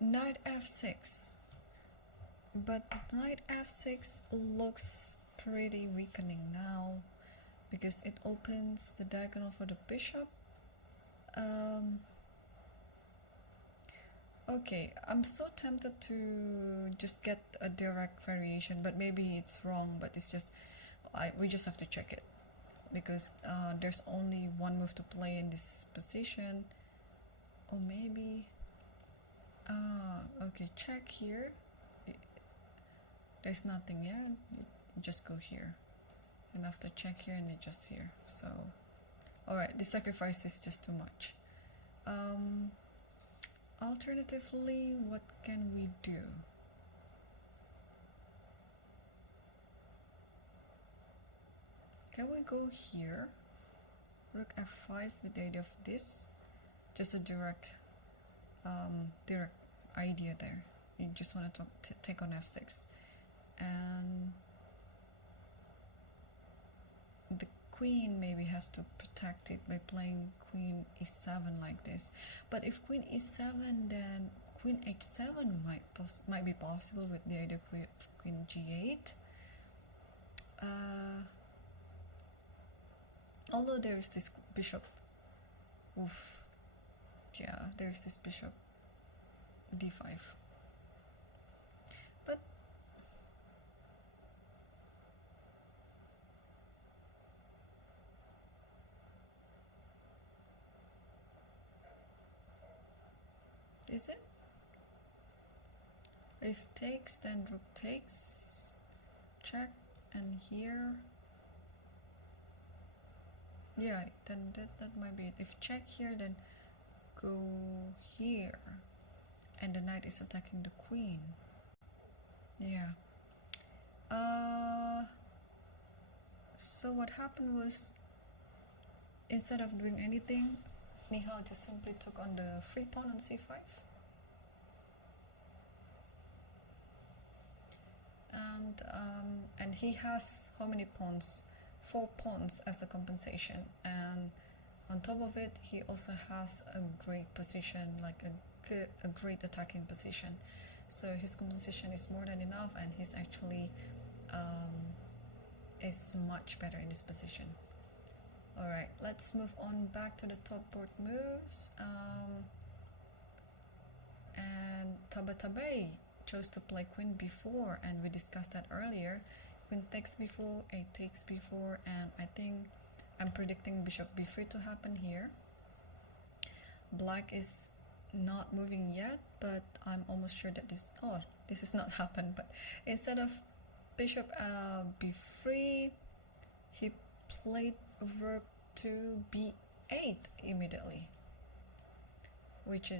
Knight f6, but knight f6 looks pretty weakening now because it opens the diagonal for the bishop. Okay, I'm so tempted to just get a direct variation, but maybe it's wrong, but it's just we just have to check it because there's only one move to play in this position. Or maybe okay, check here. There's nothing yet. You just go here, and after check here, and it just here. So alright, the sacrifice is just too much. Alternatively, what can we do? Can we go here? Rook f5 with the idea of this. Just a direct idea there. You just want to take on f6, and the queen maybe has to protect it by playing queen e7 like this. But if queen e7, then queen h7 might be possible with the idea of queen g8. Although there is this bishop, yeah, there's this bishop d5, but is it? If takes, then rook takes, check, and here, yeah, then that might be it. If check here, then go here, and the knight is attacking the queen. Yeah. So what happened was, instead of doing anything, Nihal just simply took on the free pawn on c5. And he has how many pawns? 4 pawns as a compensation, and on top of it, he also has a great position, like a great attacking position. So his compensation is more than enough, and he's actually is much better in this position. Alright, let's move on back to the top board moves. And Tabatabai chose to play queen b4, and we discussed that earlier. Queen takes b4, a takes b4, and I think I'm predicting bishop b3 to happen here. Black is not moving yet, but I'm almost sure that this is not happened. But instead of bishop b3, he played rook to b8 immediately, which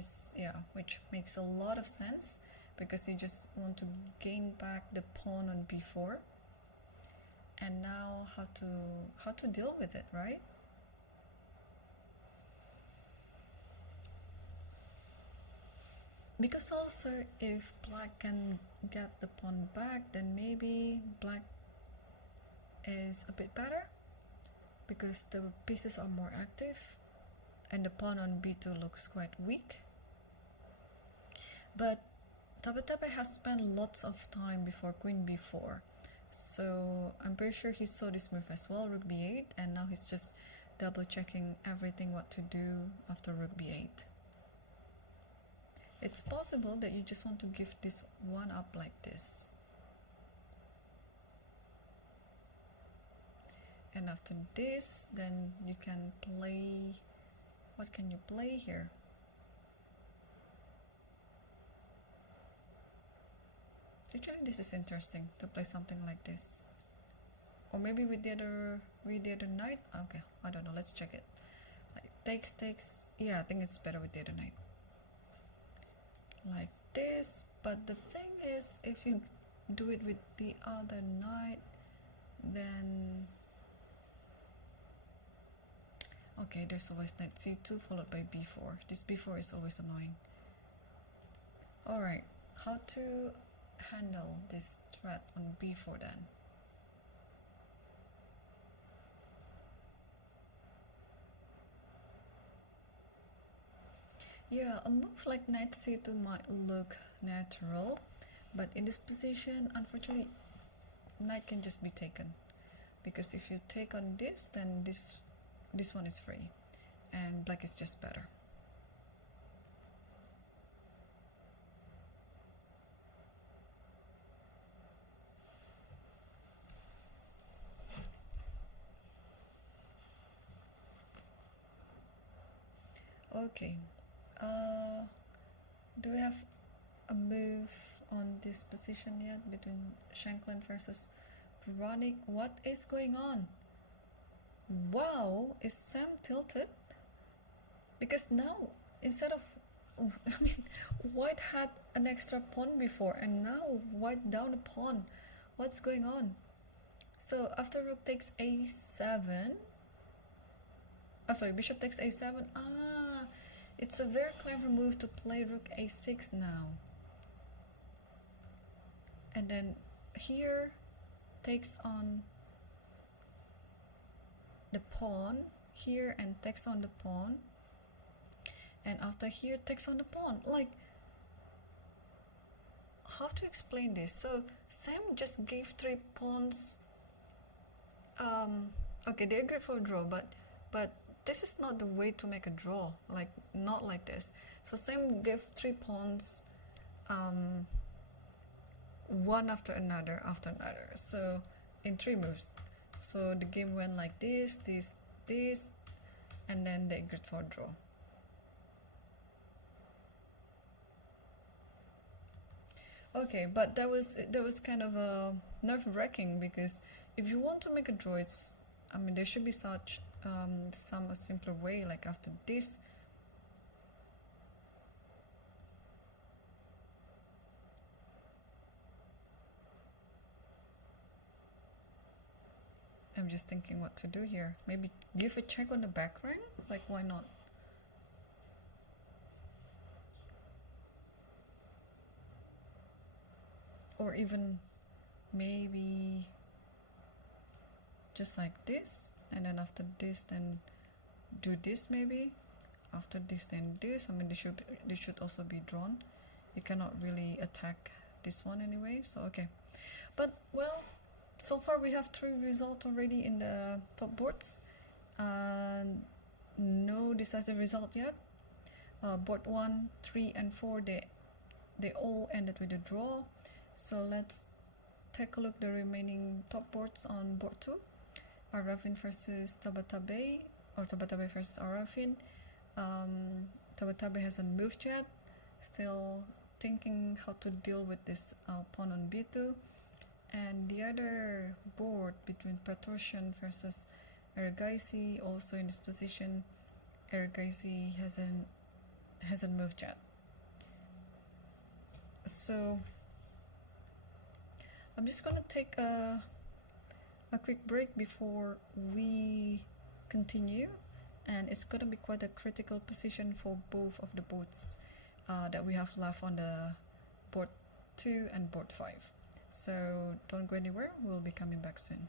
makes a lot of sense because you just want to gain back the pawn on b4. And now how to deal with it, right? Because also if black can get the pawn back, then maybe black is a bit better because the pieces are more active and the pawn on b2 looks quite weak. But Tabatabai has spent lots of time before queen b4, so I'm pretty sure he saw this move as well, rook b8, and now he's just double checking everything what to do after rook b8. It's possible that you just want to give this one up like this. And after this, then you can play, what can you play here? Actually, this is interesting to play something like this. Or maybe with the other knight. Okay, I don't know. Let's check it. Like takes. Yeah, I think it's better with the other knight. Like this. But the thing is, if you do it with the other knight, then okay, there's always knight c2 followed by b4. This b4 is always annoying. Alright, how to handle this threat on b4 then? Yeah, a move like knight c2 might look natural, but in this position, unfortunately, knight can just be taken. Because if you take on this, then this one is free, and black is just better. Okay, do we have a move on this position yet between Shanklin versus Veronica? What is going on? Wow, is Sam tilted? Because now, instead of, I mean, white had an extra pawn before, and now white down a pawn. What's going on? So after rook takes a7, oh sorry, bishop takes a7. It's a very clever move to play rook a6 now. And then here takes on the pawn here and takes on the pawn, and after here takes on the pawn. Like, how to explain this? So Sam just gave 3 pawns. Okay, they agreed for a draw, but this is not the way to make a draw. Like, not like this. So Sam gave 3 pawns, one after another, so in 3 moves. So the game went like this, and then they agreed for a draw. Okay, but that was kind of nerve-wracking, because if you want to make a draw, I mean, there should be such some simpler way, like after this. I'm just thinking what to do here. Maybe give a check on the back rank? Like, why not? Or even maybe just like this, and then after this then do this maybe. After this then this. I mean, they should also be drawn. You cannot really attack this one anyway, so okay. But well, so far we have 3 results already in the top boards, and no decisive result yet. Board 1, 3 and 4, they all ended with a draw. So let's take a look the remaining top boards on board 2. Arafin versus Tabatabai, or Tabatabai versus Arafin. Tabatabai hasn't moved yet, still thinking how to deal with this pawn on b2. And the other board between Petrosian versus Ergaisi, also in this position, Ergaisi hasn't moved yet. So I'm just gonna take a quick break before we continue, and it's gonna be quite a critical position for both of the boards that we have left on the board 2 and board 5. So don't go anywhere, we'll be coming back soon.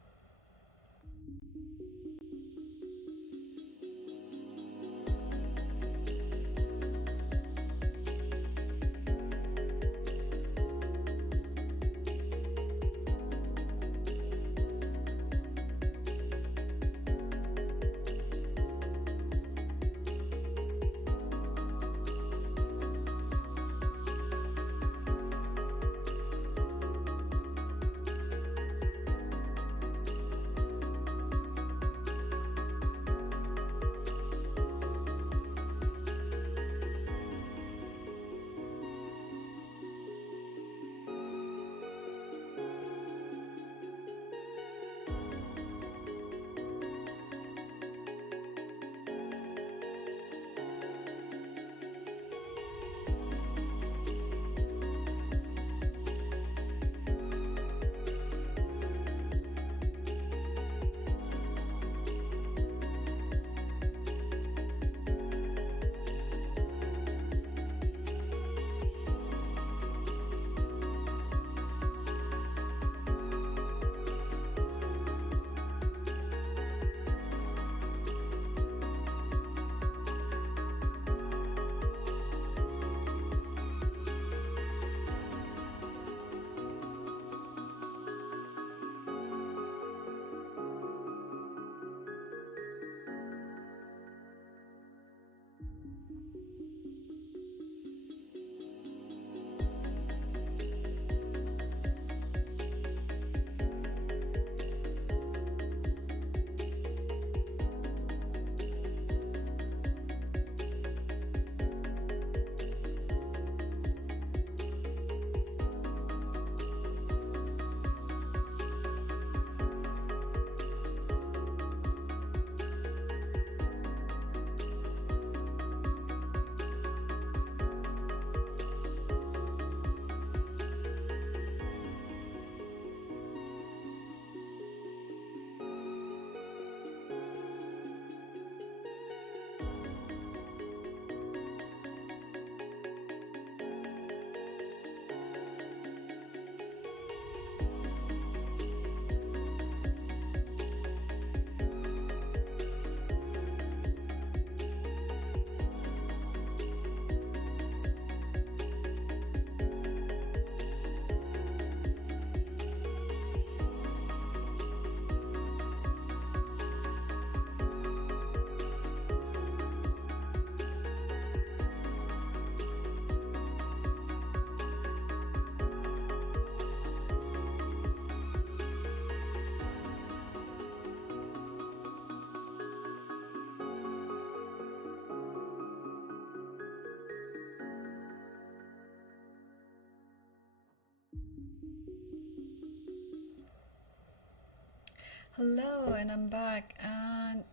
Hello, and I'm back, and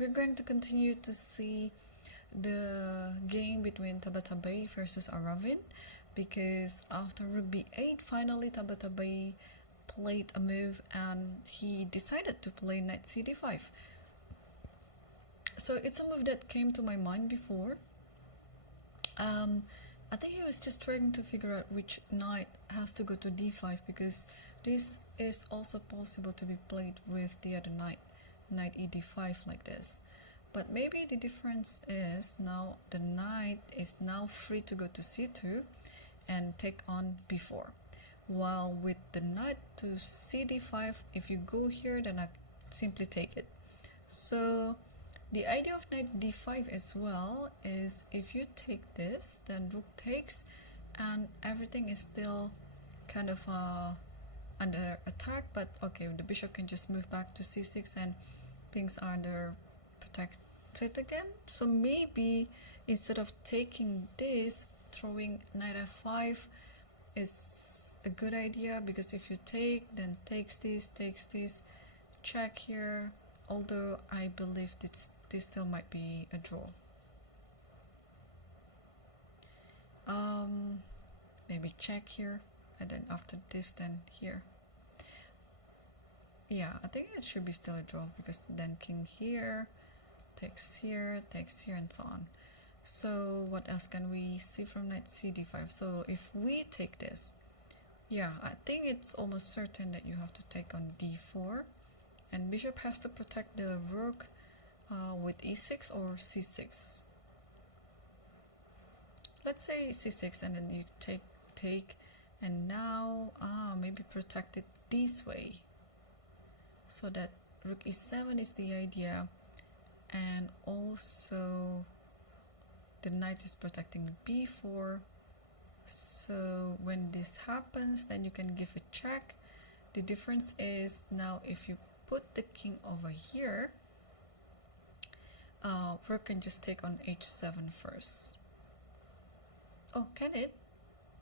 we're going to continue to see the game between Tabatabai versus Aravin, because after rook b8, finally Tabatabai played a move and he decided to play knight cd5. So it's a move that came to my mind before. I think he was just trying to figure out which knight has to go to d5, because this is also possible to be played with the other knight, knight ed5 like this. But maybe the difference is now the knight is now free to go to c2 and take on b4. While with the knight to cd5, if you go here, then I simply take it. So the idea of knight d5 as well is if you take this, then rook takes, and everything is still kind of under attack, but okay, the bishop can just move back to c6 and things are under protected again. So maybe instead of taking this, throwing knight f5 is a good idea, because if you take, then takes this, check here, although I believe this still might be a draw. Maybe check here, and then after this, then here. Yeah, I think it should be still a draw, because then king here, takes here, and so on. So what else can we see from knight cd5? So if we take this, yeah, I think it's almost certain that you have to take on d4, and bishop has to protect the rook with e6 or c6. Let's say c6, and then you take, and now maybe protect it this way, so that rook e7 is the idea, and also the knight is protecting b4. So when this happens, then you can give a check. The difference is now if you put the king over here, rook can just take on h7 first. Oh, can it?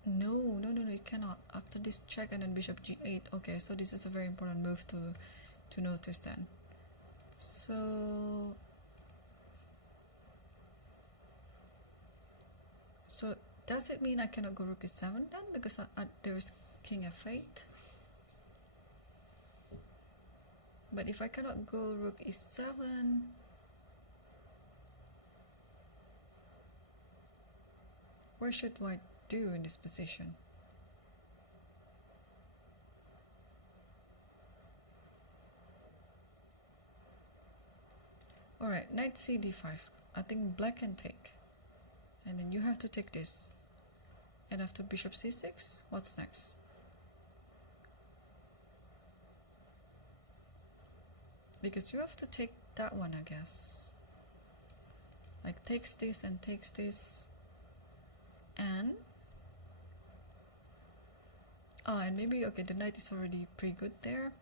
No, it cannot. After this check, and then bishop g8. Okay, so this is a very important move to notice then. So does it mean I cannot go rook e7 then, because there is king f8? But if I cannot go rook e7, where should white do in this position? Alright, knight cd5. I think black can take, and then you have to take this, and after bishop c6, what's next? Because you have to take that one, I guess. Like takes this and takes this, and and maybe, okay, the knight is already pretty good there.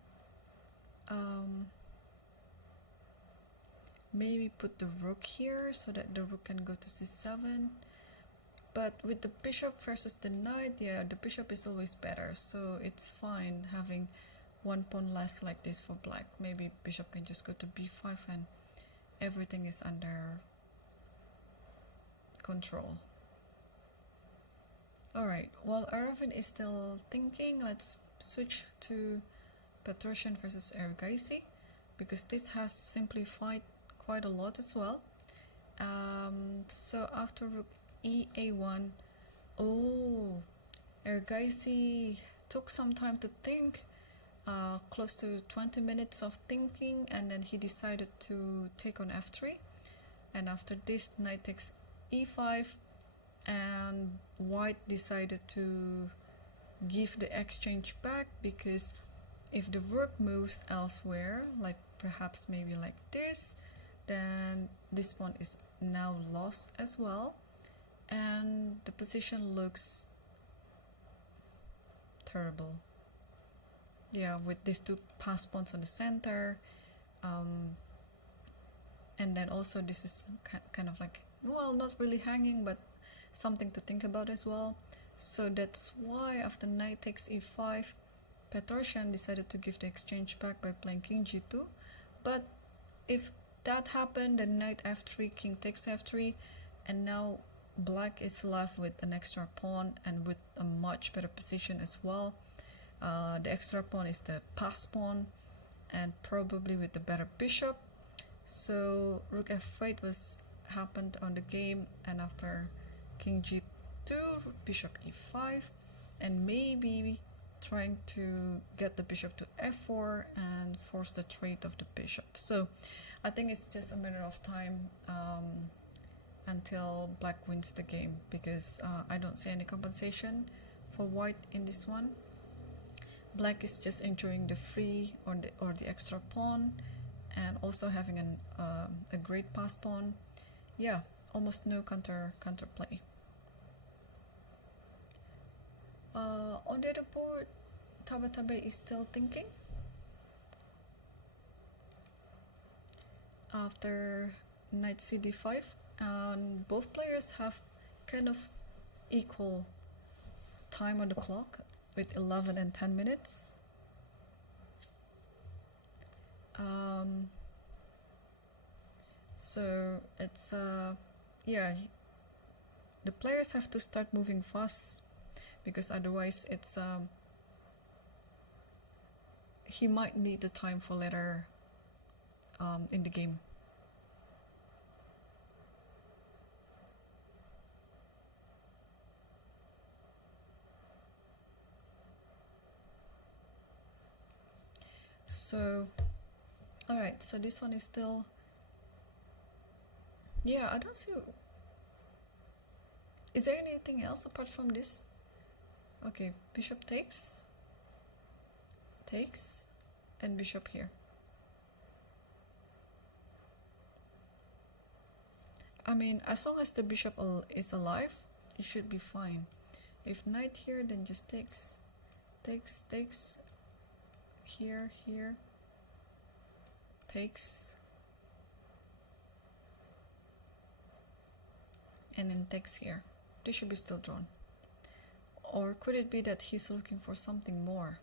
Maybe put the rook here so that the rook can go to c7. But with the bishop versus the knight, yeah, the bishop is always better, so it's fine having one pawn less like this for black. Maybe bishop can just go to b5 and everything is under control. Alright, while Aravin is still thinking, let's switch to Petrosian versus Ergaisi, because this has simplified quite a lot as well. So after rook ea1, Ergaisi took some time to think, close to 20 minutes of thinking, and then he decided to take on f3, and after this knight takes e5, and white decided to give the exchange back, because if the rook moves elsewhere, like perhaps maybe like this, then this pawn is now lost as well, and the position looks terrible. Yeah, with these two pass pawns on the center, and then also this is kind of like, well, not really hanging, but something to think about as well. So that's why after knight takes e5, Petrosian decided to give the exchange back by playing king g2, but if that happened, then knight f3, king takes f3, and now black is left with an extra pawn and with a much better position as well. The extra pawn is the pass pawn, and probably with the better bishop. So rook f8 was happened on the game, and after king g2, bishop e5, and maybe trying to get the bishop to f4 and force the trade of the bishop. So I think it's just a matter of time until black wins the game, because I don't see any compensation for white in this one. Black is just enjoying the free or the extra pawn, and also having a great pass pawn. Yeah, almost no counterplay. On the other board, Tabatabe is still thinking. After knight cd5, and both players have kind of equal time on the clock with 11 and 10 minutes. So it's yeah, the players have to start moving fast, because otherwise it's he might need the time for later in the game. So alright, so this one is still, yeah, I don't see, is there anything else apart from this? Okay, bishop takes, and bishop here. I mean, as long as the bishop is alive, it should be fine. If knight here, then just takes, here, takes, and then takes here. This should be still drawn. Or could it be that he's looking for something more?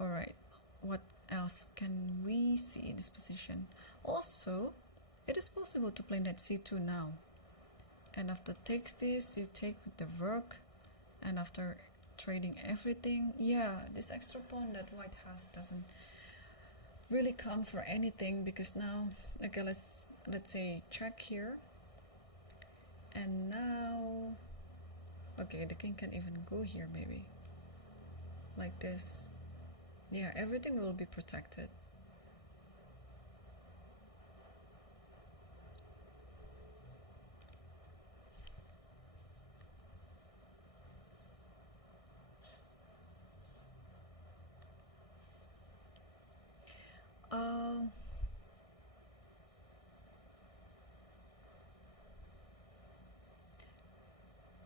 Alright, what else can we see in this position? Also, it is possible to play knight c2 now. And after takes this, you take with the rook, and after trading everything, yeah, this extra pawn that white has doesn't really count for anything, because now, okay, let's say check here, and now, okay, the king can even go here, maybe like this. Yeah, everything will be protected.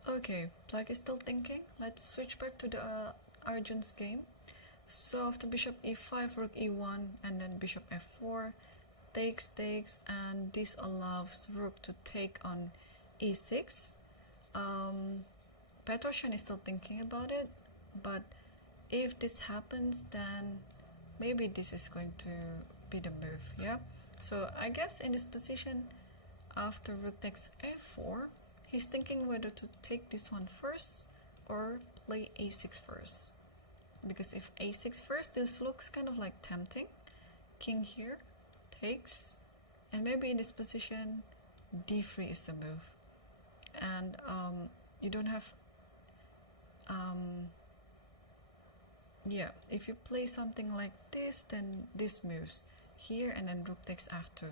Okay, black is still thinking. Let's switch back to the Arjun's game. So after bishop e5, rook e1, and then bishop f4, takes, and this allows rook to take on e6. Petrosian is still thinking about it, but if this happens, then maybe this is going to be the move. Yeah, so I guess in this position, after rook takes f4, he's thinking whether to take this one first or play a6 first. Because if a6 first, this looks kind of like tempting. King here, takes, and maybe in this position, d3 is the move. And you don't have, yeah, if you play something like this, then this moves here, and then rook takes f2.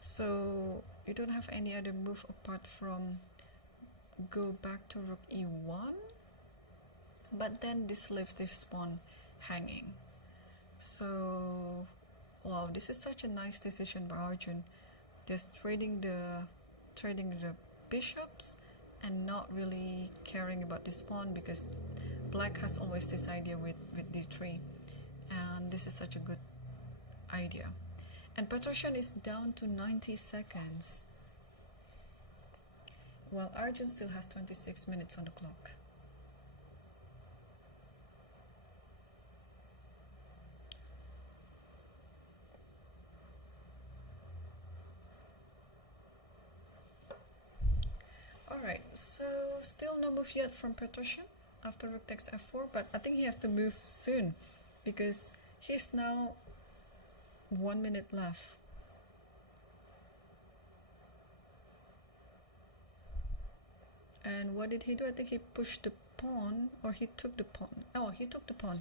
So you don't have any other move apart from go back to rook e1, but then this leaves this pawn hanging. So wow, this is such a nice decision by Arjun, just trading the bishops and not really caring about this pawn, because black has always this idea with d3, and this is such a good idea. And Petrosian is down to 90 seconds, while Arjun still has 26 minutes on the clock. Alright, so still no move yet from Petrosian after rook takes f4, but I think he has to move soon because he's now 1 minute left. And what did he do? I think he pushed the pawn, or he took the pawn. Oh, he took the pawn.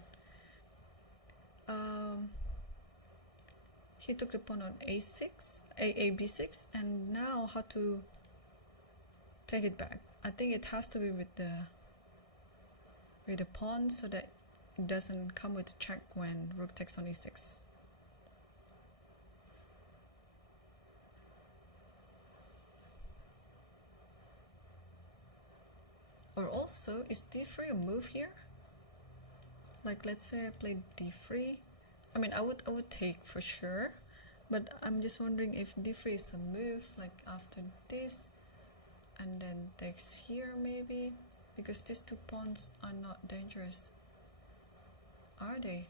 He took the pawn on a6, b6, and now how to take it back. I think it has to be with the pawn so that it doesn't come with a check when rook takes on e6. Or also, is d3 a move here? Like, let's say I played d3. I mean, I would take for sure, but I'm just wondering if d3 is a move, like after this, and then takes here maybe, because these two pawns are not dangerous, are they?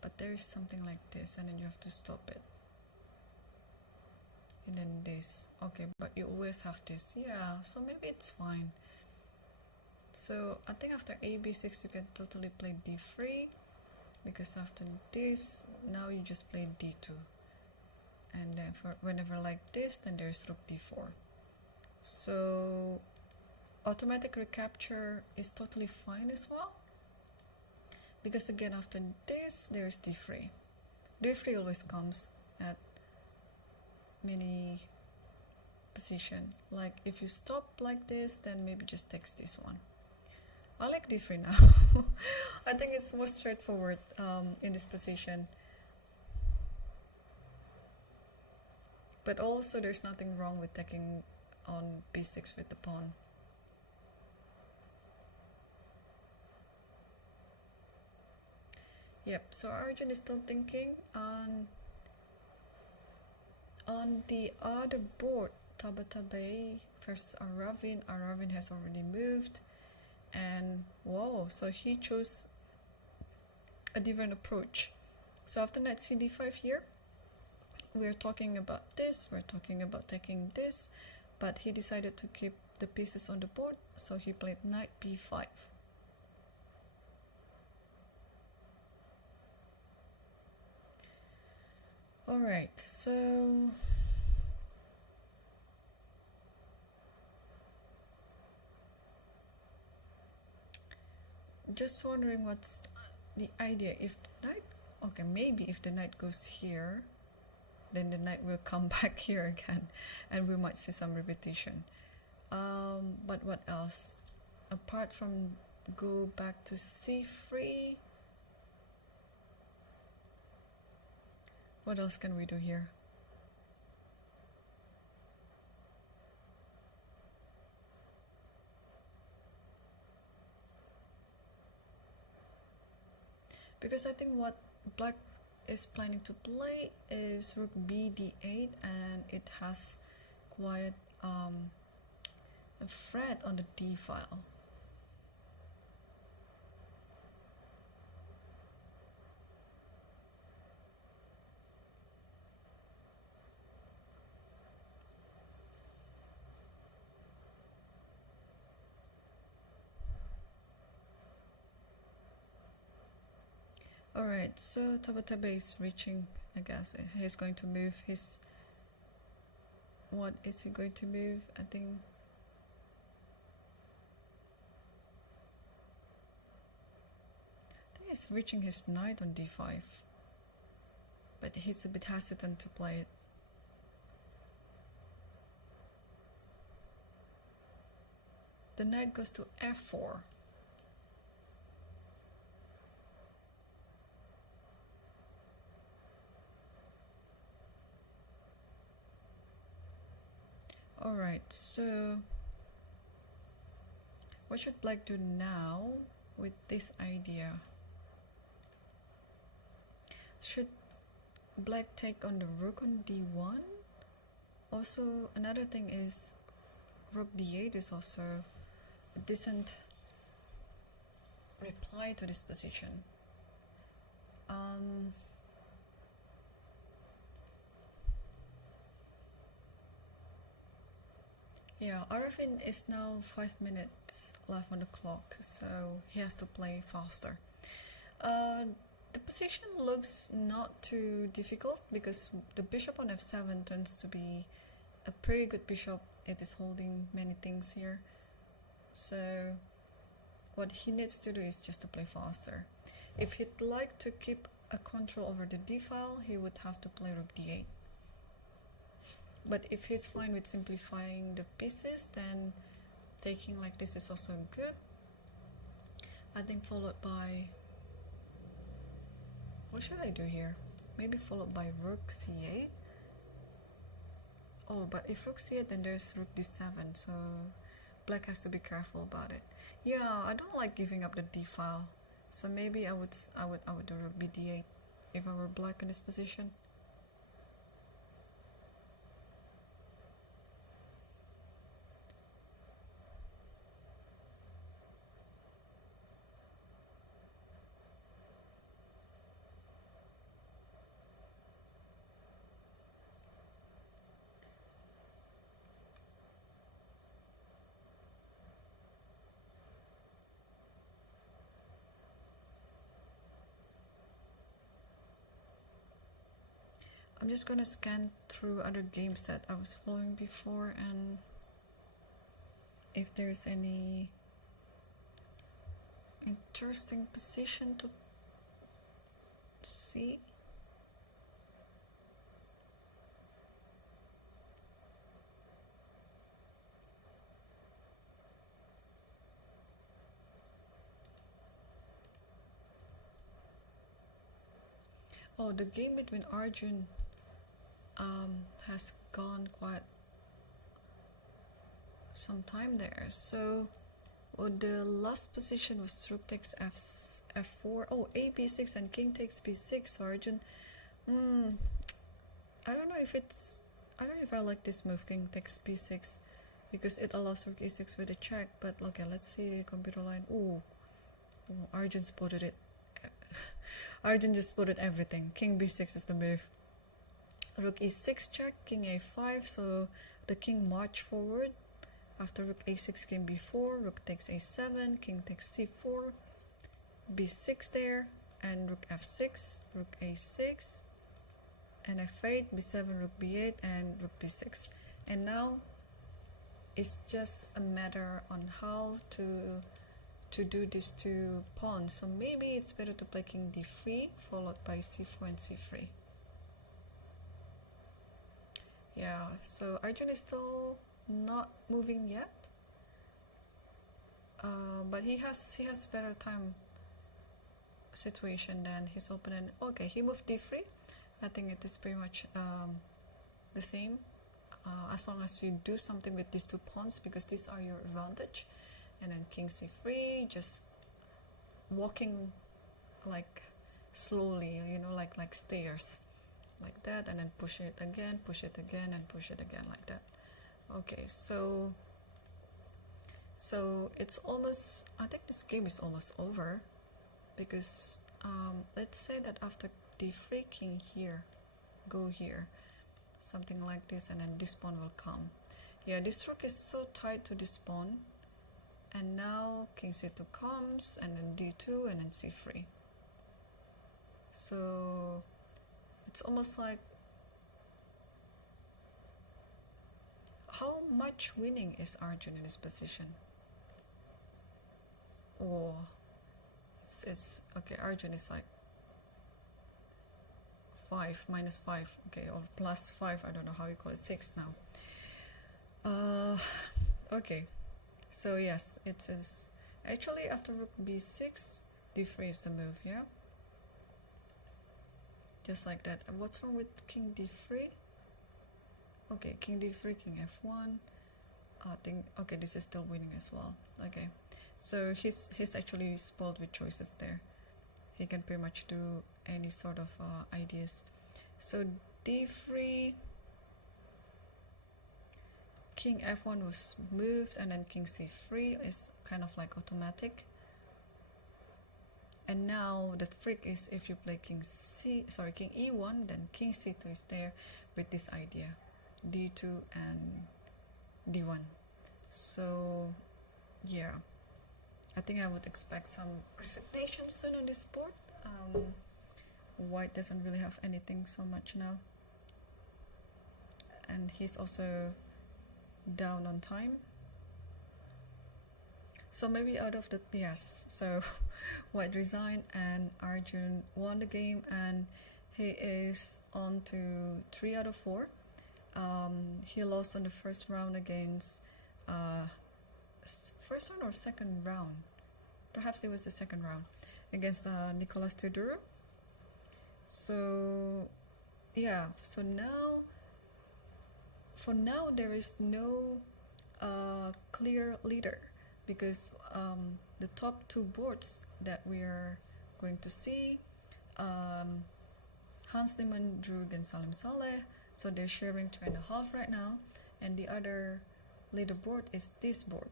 But there is something like this, and then you have to stop it. And then this. Okay, but you always have this. Yeah, so maybe it's fine. So I think after a b6 you can totally play d3, because after this now you just play d2, and then for whenever like this, then there's rook d4. So automatic recapture is totally fine as well, because again after this there's d3. d3 always comes at many position. Like if you stop like this, then maybe just takes this one. I like d3 now. I think it's more straightforward in this position. But also there's nothing wrong with taking on b6 with the pawn. Yep, so Arjun is still thinking on the other board. Tabatabai versus Aravin. Aravin has already moved, and whoa, so he chose a different approach. So after knight cd5 here, we're talking about this, we're talking about taking this, but he decided to keep the pieces on the board, so he played knight b5. Alright, so just wondering what's the idea. If the knight, okay, maybe if the knight goes here, then the knight will come back here again, and we might see some repetition. But what else? Apart from go back to c3, what else can we do here? Because I think what black is planning to play is rook b d8, and it has quite a threat on the d file. Alright, so Tabatabai is reaching, I guess. He's going to move his... What is he going to move? I think he's reaching his knight on d5. But he's a bit hesitant to play it. The knight goes to f4. Alright, so what should black do now with this idea? Should black take on the rook on d1? Also, another thing is rook d8 is also a decent reply to this position. Yeah, Arifin is now 5 minutes left on the clock, so he has to play faster. The position looks not too difficult because the bishop on f7 tends to be a pretty good bishop. It is holding many things here. So what he needs to do is just to play faster. If he'd like to keep a control over the d file, he would have to play rook d8. But if he's fine with simplifying the pieces, then taking like this is also good. I think followed by, what should I do here? Maybe followed by rook c8. Oh, but if rook c8, then there's rook d7, so black has to be careful about it. Yeah, I don't like giving up the d file, so maybe I would do rook bd8 if I were black in this position. I'm just gonna scan through other games that I was following before and if there's any interesting position to see. Oh, the game between Arjun has gone quite some time there. So the last position was rook takes f4. Oh, a b6 and king takes b6. So Arjun, I don't know if it's, I don't know if I like this move, king takes b6, because it allows rook e6 with a check. But okay, let's see the computer line. Ooh, Arjun spotted it. Arjun just spotted everything. King b6 is the move. Rook e6 check, king a5, so the king march forward. After rook a6, king b4, rook takes a7, king takes c4, b6 there, and rook f6, rook a6, and f8, b7, rook b8, and rook b6. And now it's just a matter on how to do these two pawns. So maybe it's better to play king d3 followed by c4 and c3. Yeah, so Arjun is still not moving yet, but he has better time situation than his opponent. Okay, he moved d3. I think it is pretty much the same, as long as you do something with these two pawns, because these are your advantage. And then king c3, just walking like slowly, you know, like stairs, like that, and then push it again, and push it again, like that. Okay, so it's almost, I think this game is almost over, because let's say that after d3, king here, go here, something like this, and then this pawn will come. Yeah, this rook is so tight to this pawn. And now king c2 comes, and then d2, and then c3. So it's almost like, how much winning is Arjun in this position? Oh, it's okay. Arjun is like 5, -5, okay, or +5. I don't know how you call it, 6 now. Okay. So yes, it is actually after rook b6, d3 is the move, yeah? Just like that. And what's wrong with king d3? Okay, king d3, king f1. I think, okay, this is still winning as well. Okay, so he's actually spoiled with choices there. He can pretty much do any sort of ideas. So d3, king f1 was moved, and then king c3 is kind of like automatic. And now the trick is, if you play king e1, then king c2 is there with this idea, d2 and d1. So yeah, I think I would expect some resignation soon on this board. White doesn't really have anything so much now, and he's also down on time. So maybe out of the yes, so White resigned and Arjun won the game, and he is on to 3 out of 4. He lost on the first round against first round or second round, perhaps it was the second round, against Nicolas Teodoro. So yeah, so now for now there is no clear leader, because the top 2 boards that we are going to see, Hans Liman drew against Salim Saleh, so they're sharing 2.5 right now, and the other leaderboard is this board,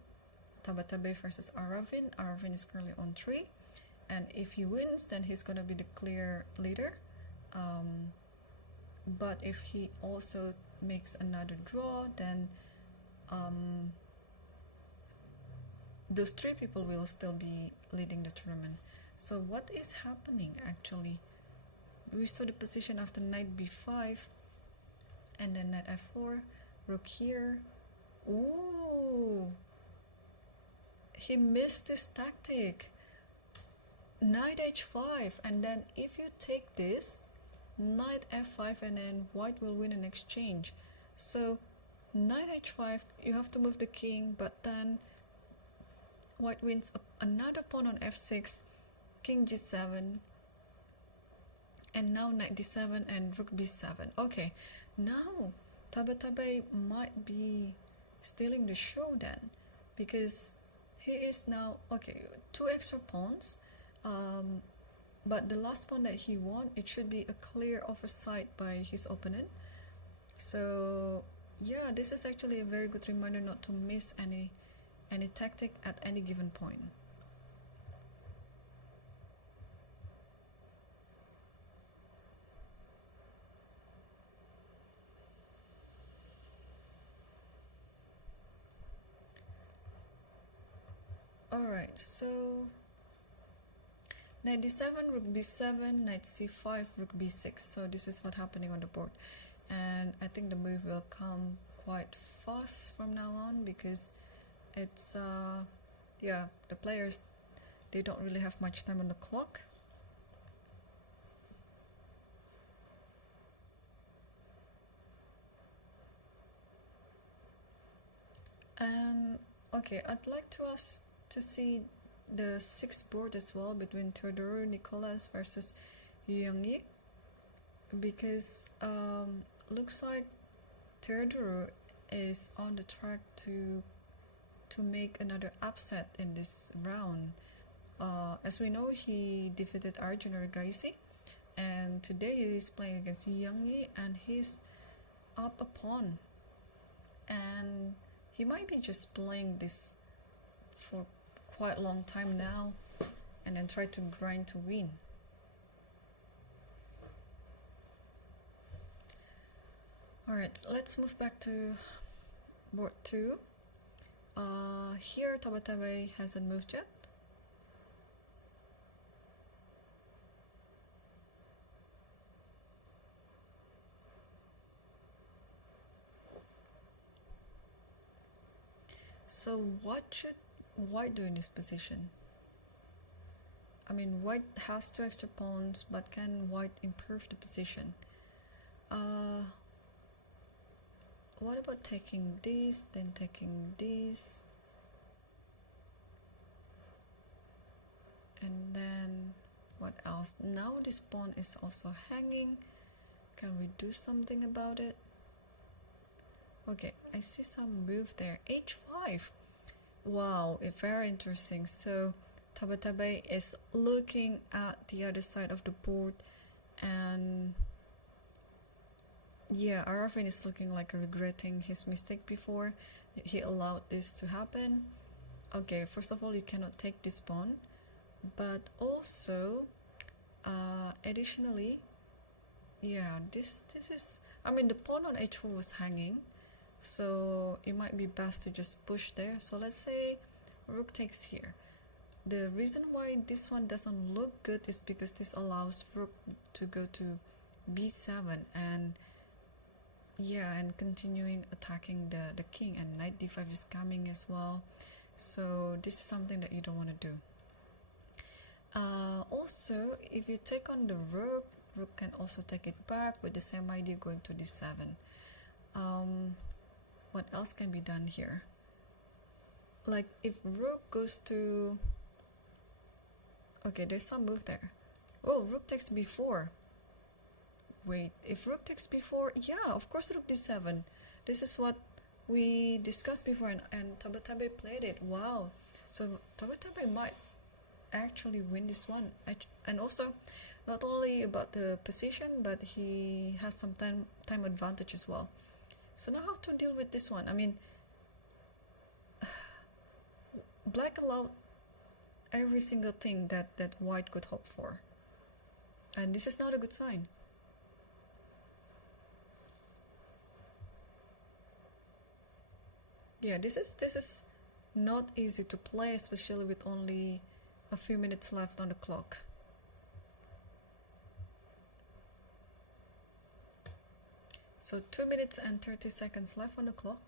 Tabatabai versus Aravin. Aravin is currently on 3, and if he wins, then he's gonna be the clear leader. But if he also makes another draw, then those 3 people will still be leading the tournament. So what is happening actually? We saw the position after knight b5 and then knight f4, rook here. Ooh, he missed this tactic. Knight h5, and then if you take this, knight f5, and then White will win an exchange. So knight h5, you have to move the king, but then White wins another pawn on f6, king g7, and now knight d7 and rook b7. Okay, now Tabatabai might be stealing the show then, because he is now, okay, 2 extra pawns, but the last pawn that he won, it should be a clear oversight by his opponent. So yeah, this is actually a very good reminder not to miss any tactic at any given point. Alright, so knight d7, rook b7, knight c5, rook b6. So this is what's happening on the board, and I think the move will come quite fast from now on, because it's yeah, the players, they don't really have much time on the clock. And okay, I'd like to ask to see the 6th board as well, between Teodoro Nicolas versus Yang Yi, because looks like Teodoro is on the track to make another upset in this round. As we know, he defeated Arjun Regaisi, and today he is playing against Yang Yi, and he's up a pawn, and he might be just playing this for quite a long time now, and then try to grind to win. Alright, so let's move back to board 2. Here Tabatabai hasn't moved yet. So what should White do in this position? I mean, White has 2 extra pawns, but can White improve the position? What about taking this, then taking this, and then what else? Now this pawn is also hanging. Can we do something about it? Okay, I see some move there. h5. Wow, it's very interesting. So Tabatabai is looking at the other side of the board, and yeah, Aravin is looking like regretting his mistake before he allowed this to happen. Okay, first of all, you cannot take this pawn, but also additionally, yeah, this is, I mean, the pawn on h4 was hanging, so it might be best to just push there. So let's say rook takes here. The reason why this one doesn't look good is because this allows rook to go to b7 and yeah, and continuing attacking the king, and knight d5 is coming as well. So this is something that you don't want to do. Also, if you take on the rook, rook can also take it back with the same idea, going to d7. What else can be done here? Like if rook goes to, okay, there's some move there. Oh, rook takes b4. Wait, if rook takes b4, yeah, of course rook d7. This is what we discussed before, and Tabatabe played it. Wow, so Tabatabe might actually win this one. And also, not only about the position, but he has some time advantage as well. So now how to deal with this one? I mean, black allowed every single thing that white could hope for, and this is not a good sign. Yeah, this is not easy to play, especially with only a few minutes left on the clock. So 2 minutes and 30 seconds left on the clock.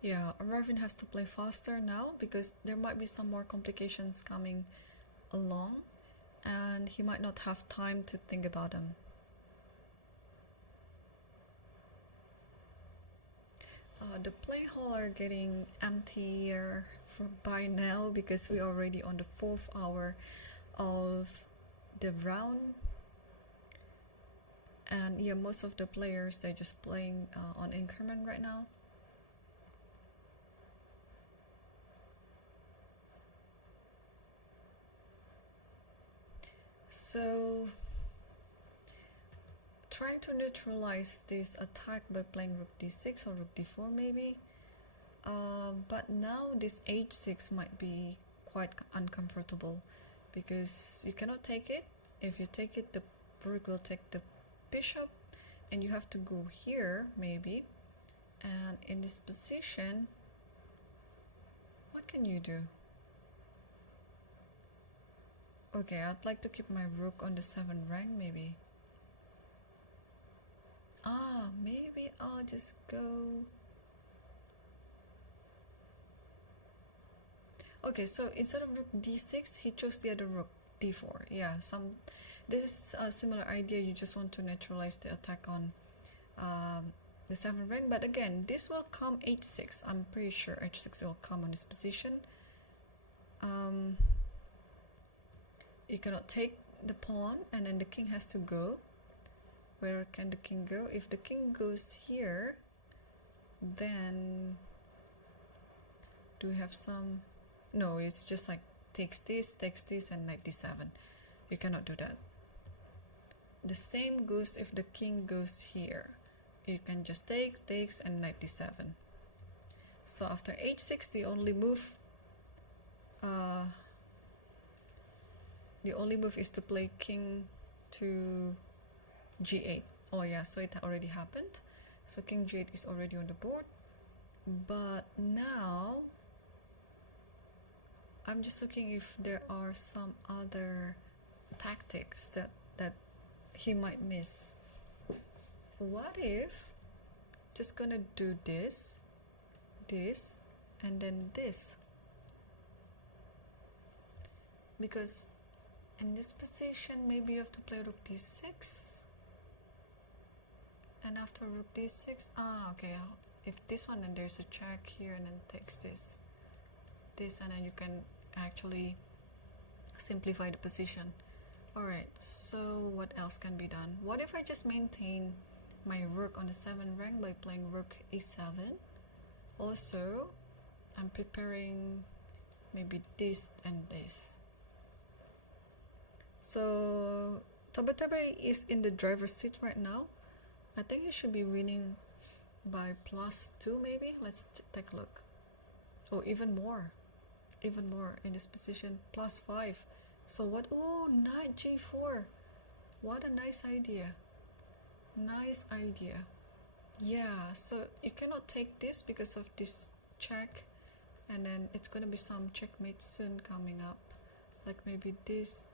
Yeah, Marvin has to play faster now because there might be some more complications coming along and he might not have time to think about them. The play hall are getting emptier by now because we're already on the 4th hour of the round, and yeah, most of the players, they're just playing on increment right now. So trying to neutralize this attack by playing rook d6 or rook d4 maybe, but now this h6 might be quite uncomfortable because you cannot take it. If you take it, the rook will take the bishop and you have to go here maybe, and in this position what can you do? Okay, I'd like to keep my rook on the 7th rank maybe. Maybe I'll just go. Okay, so instead of rook d6, he chose the other rook d4. Yeah, this is a similar idea. You just want to neutralize the attack on the 7th rank. But again, this will come h6. I'm pretty sure h6 will come on this position. You cannot take the pawn, and then the king has to go. Where can the king go? If the king goes here, then do we have some? No, it's just like takes this, and knight d7. You cannot do that. The same goes if the king goes here. You can just takes, and knight d7. So after h6, the only move is to play king to g8. Oh yeah, so it already happened. So king g8 is already on the board. But now I'm just looking if there are some other tactics that he might miss. What if just gonna do this, and then this? Because in this position maybe you have to play rook d6, and after rook d6, okay, if this one, and there's a check here, and then takes this, and then you can actually simplify the position. Alright, so what else can be done? What if I just maintain my rook on the 7th rank by playing rook e7? Also, I'm preparing maybe this and this. So Tabatabe is in the driver's seat right now. I think he should be winning by +2 maybe. Let's take a look. Oh, even more in this position, +5. So what? Oh, knight g4. What a nice idea. Nice idea. Yeah, so you cannot take this because of this check, and then it's gonna be some checkmate soon coming up, like maybe this,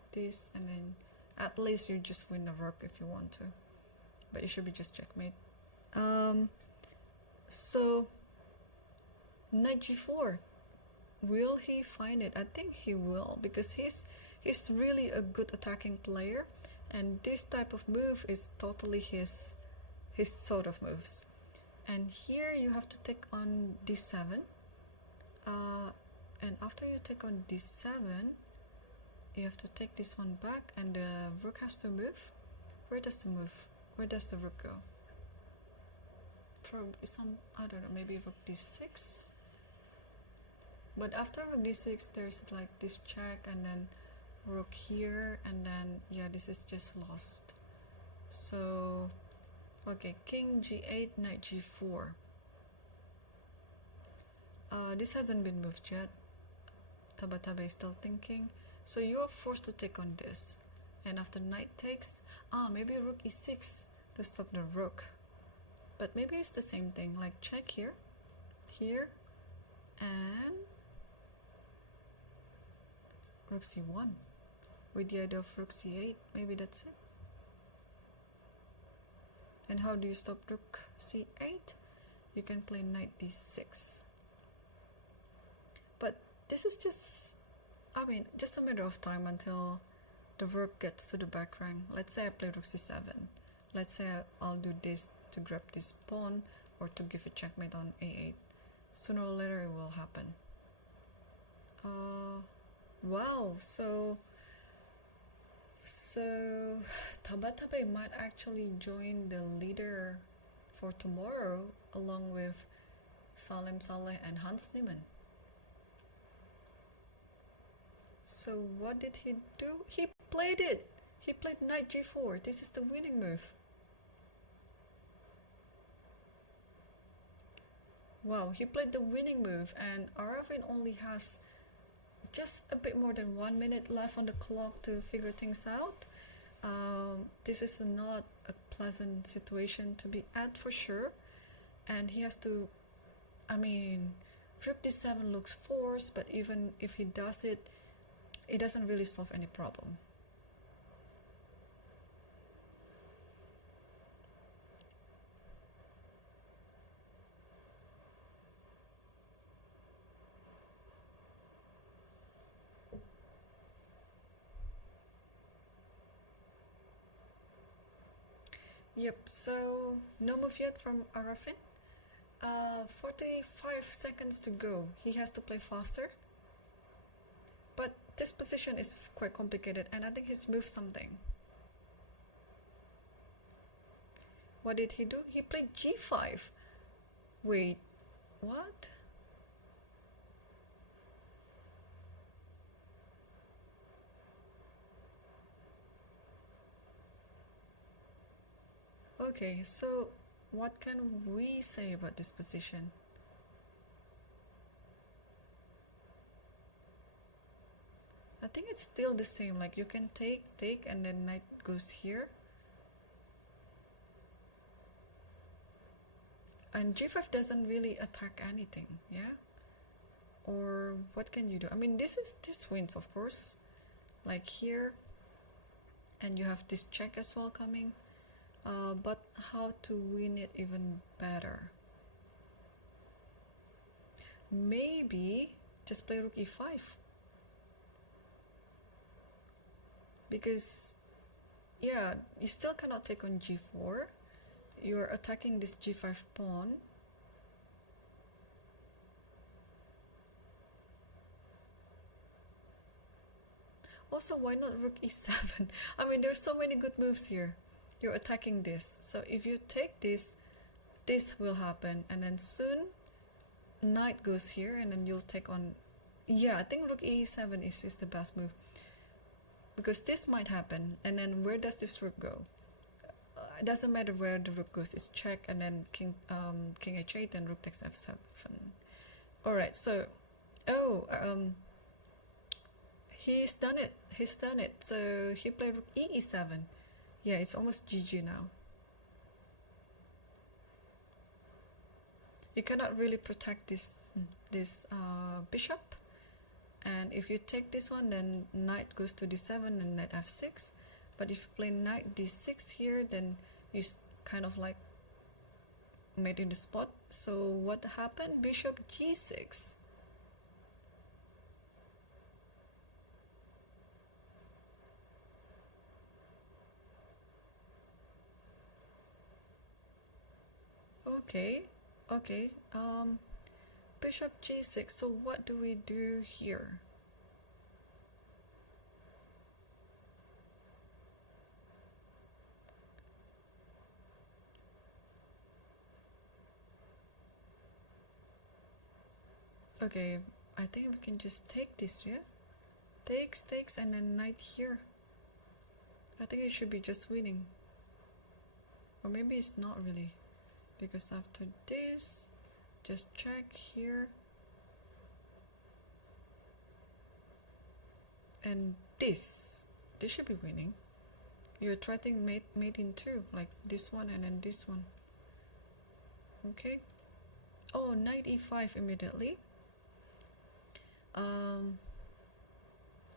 and then at least you just win the rook if you want to, but it should be just checkmate. So knight g4, will he find it? I think he will, because he's really a good attacking player, and this type of move is totally his sort of moves. And here you have to take on d7, and after you take on d7, you have to take this one back, and the rook has to move. Where does the rook go? Probably some, I don't know, maybe rook d6. But after rook d6, there's like this check, and then rook here, and then yeah, this is just lost. So okay, king g8, knight g4. This hasn't been moved yet. Taba is still thinking. So you are forced to take on this. And after knight takes, maybe rook e6 to stop the rook. But maybe it's the same thing, like check here, and rook c1 with the idea of rook c8. Maybe that's it. And how do you stop rook c8? You can play knight d6. But this is just, I mean, just a matter of time until the rook gets to the back rank. Let's say I play rook c7. Let's say I'll do this to grab this pawn, or to give a checkmate on a8. Sooner or later it will happen. Wow, so Taba might actually join the leader for tomorrow along with Salem Saleh and Hans Niemann. So what did he do? He played it! He played knight g4. This is the winning move. Wow, he played the winning move, and Arafin only has just a bit more than 1 minute left on the clock to figure things out. This is not a pleasant situation to be at for sure, and he has to, I mean, rook d7 looks forced, but even if he does it, it doesn't really solve any problem. Yep, so no move yet from Arafin. 45 seconds to go. He has to play faster. But this position is quite complicated, and I think he's moved something. What did he do? He played g5. Wait, what? Okay, so what can we say about this position? I think it's still the same, like you can take, and then knight goes here. And g5 doesn't really attack anything, yeah? Or what can you do? I mean, this wins, of course. Like here, and you have this check as well coming. But how to win it even better? Maybe just play rook e5. Because, yeah, you still cannot take on g4. You're attacking this g5 pawn. Also, why not rook e7? I mean, there's so many good moves here. You're attacking this. So if you take this, this will happen. And then soon, knight goes here, and then you'll take on... Yeah, I think rook e7 is the best move. Because this might happen. And then where does this rook go? It doesn't matter where the rook goes. It's check, and then king h8, and rook takes f7. Alright, so Oh, he's done it. He's done it. So he played rook e7. Yeah, it's almost GG now. You cannot really protect this bishop. And if you take this one, then knight goes to d7 and knight f6. But if you play knight d6 here, then you kind of like made in the spot. So what happened? Bishop g6. Okay, okay. Bishop g6. So what do we do here? Okay, I think we can just take this, yeah? Takes, and then knight here. I think it should be just winning. Or maybe it's not really. Because after this, just check here. And this should be winning. You're threatening mate in two, like this one and then this one. Okay. Oh, knight e5 immediately.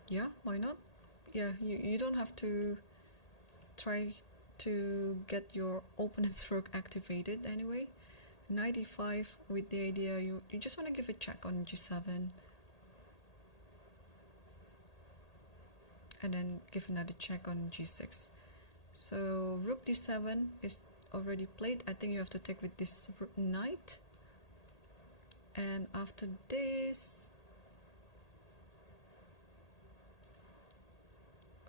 Yeah, why not? Yeah, you don't have to try to get your opponent's rook activated anyway. Knight e5 with the idea you just want to give a check on g7 and then give another check on g6. So rook d7 is already played. I think you have to take with this knight, and after this,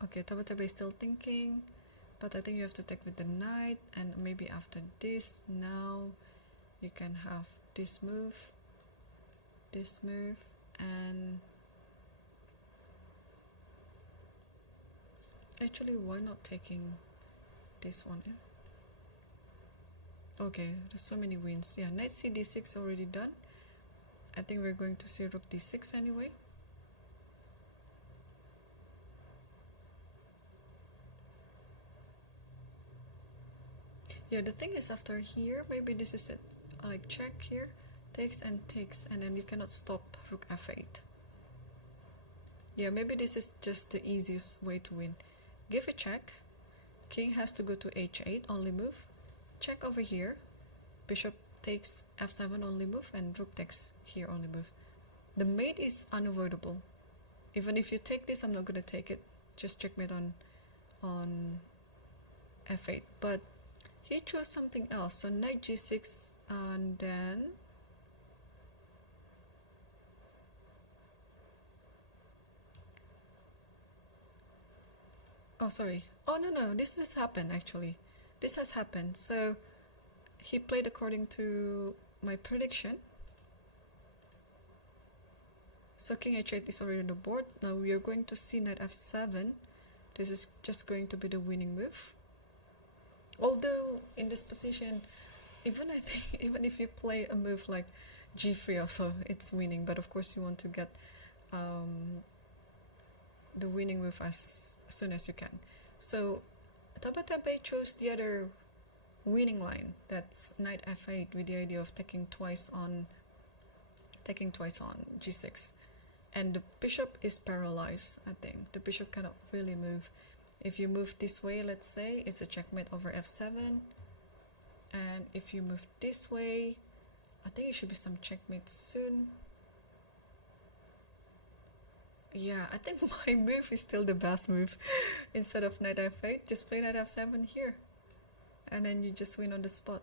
okay, Tabatabe is still thinking, but I think you have to take with the knight, and maybe after this, now you can have this move, and actually, why not taking this one? Yeah? Okay, there's so many wins. Yeah, knight cd6 already done. I think we're going to see rook d6 anyway. Yeah, the thing is after here, maybe this is it. Like check here, takes, and then you cannot stop rook f8. Yeah, maybe this is just the easiest way to win. Give a check. King has to go to h8, only move. Check over here. Bishop takes f7, only move, and rook takes here, only move. The mate is unavoidable. Even if you take this, I'm not gonna take it. Just checkmate on f8. But he chose something else. So knight g6, and then oh, sorry. Oh, no, this has happened actually. This has happened. So he played according to my prediction. So king h8 is already on the board. Now we are going to see knight f7. This is just going to be the winning move. Although in this position, even I think even if you play a move like g3 also, it's winning. But of course you want to get the winning move as soon as you can. So Tabatabe chose the other winning line. That's knight f8 with the idea of taking twice on g6. And the bishop is paralyzed, I think. The bishop cannot really move. If you move this way, let's say, it's a checkmate over f7. And if you move this way, I think it should be some checkmate soon. Yeah, I think my move is still the best move. Instead of knight f8, just play knight f7 here. And then you just win on the spot.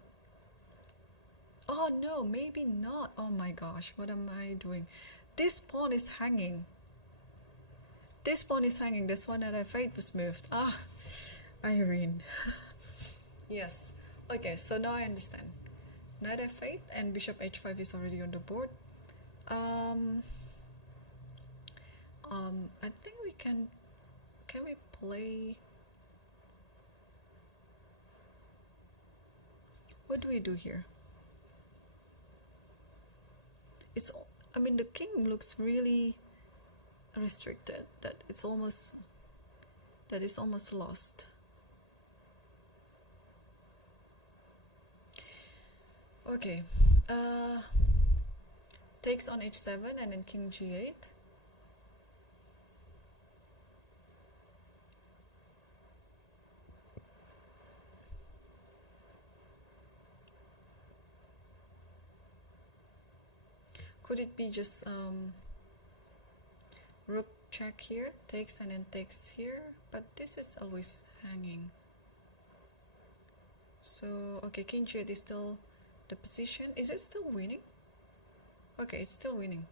Oh no, maybe not. Oh my gosh, what am I doing? This pawn is hanging. This pawn is hanging. That's why knight f8 was moved. Ah, Irene. Yes. Okay, so now I understand. Knight f8 and bishop h5 is already on the board. I think we can we play, what do we do here? It's I mean, the king looks really restricted, that is almost lost. Okay, takes on h7 and then king g8. Could it be just rook check here, takes and then takes here, but this is always hanging. So okay, king g8 is still the position. Is it still winning? Okay, it's still winning.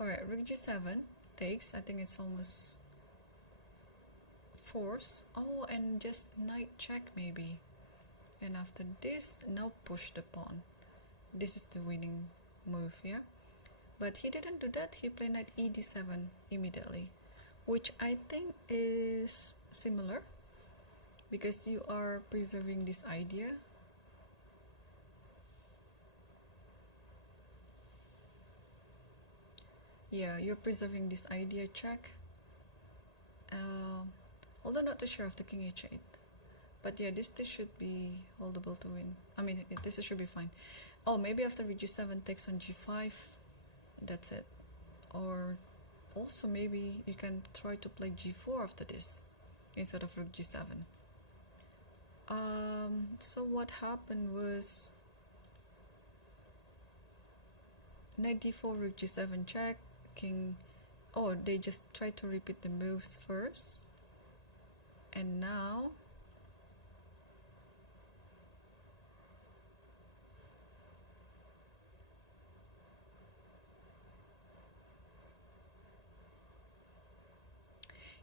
Alright, rook g7 takes. I think it's almost force. Oh, and just knight check maybe. And after this, now push the pawn. This is the winning move, yeah? But he didn't do that. He played knight e d7 immediately, which I think is similar because you are preserving this idea. Yeah, you're preserving this idea check. Although not too sure of the king h8. But yeah, this should be holdable to win. I mean, this should be fine. Oh, maybe after rook g7 takes on g5, that's it. Or also maybe you can try to play g4 after this instead of rook g7. So what happened was knight d4, rook g7 check, king. Oh, they just try to repeat the moves first, and now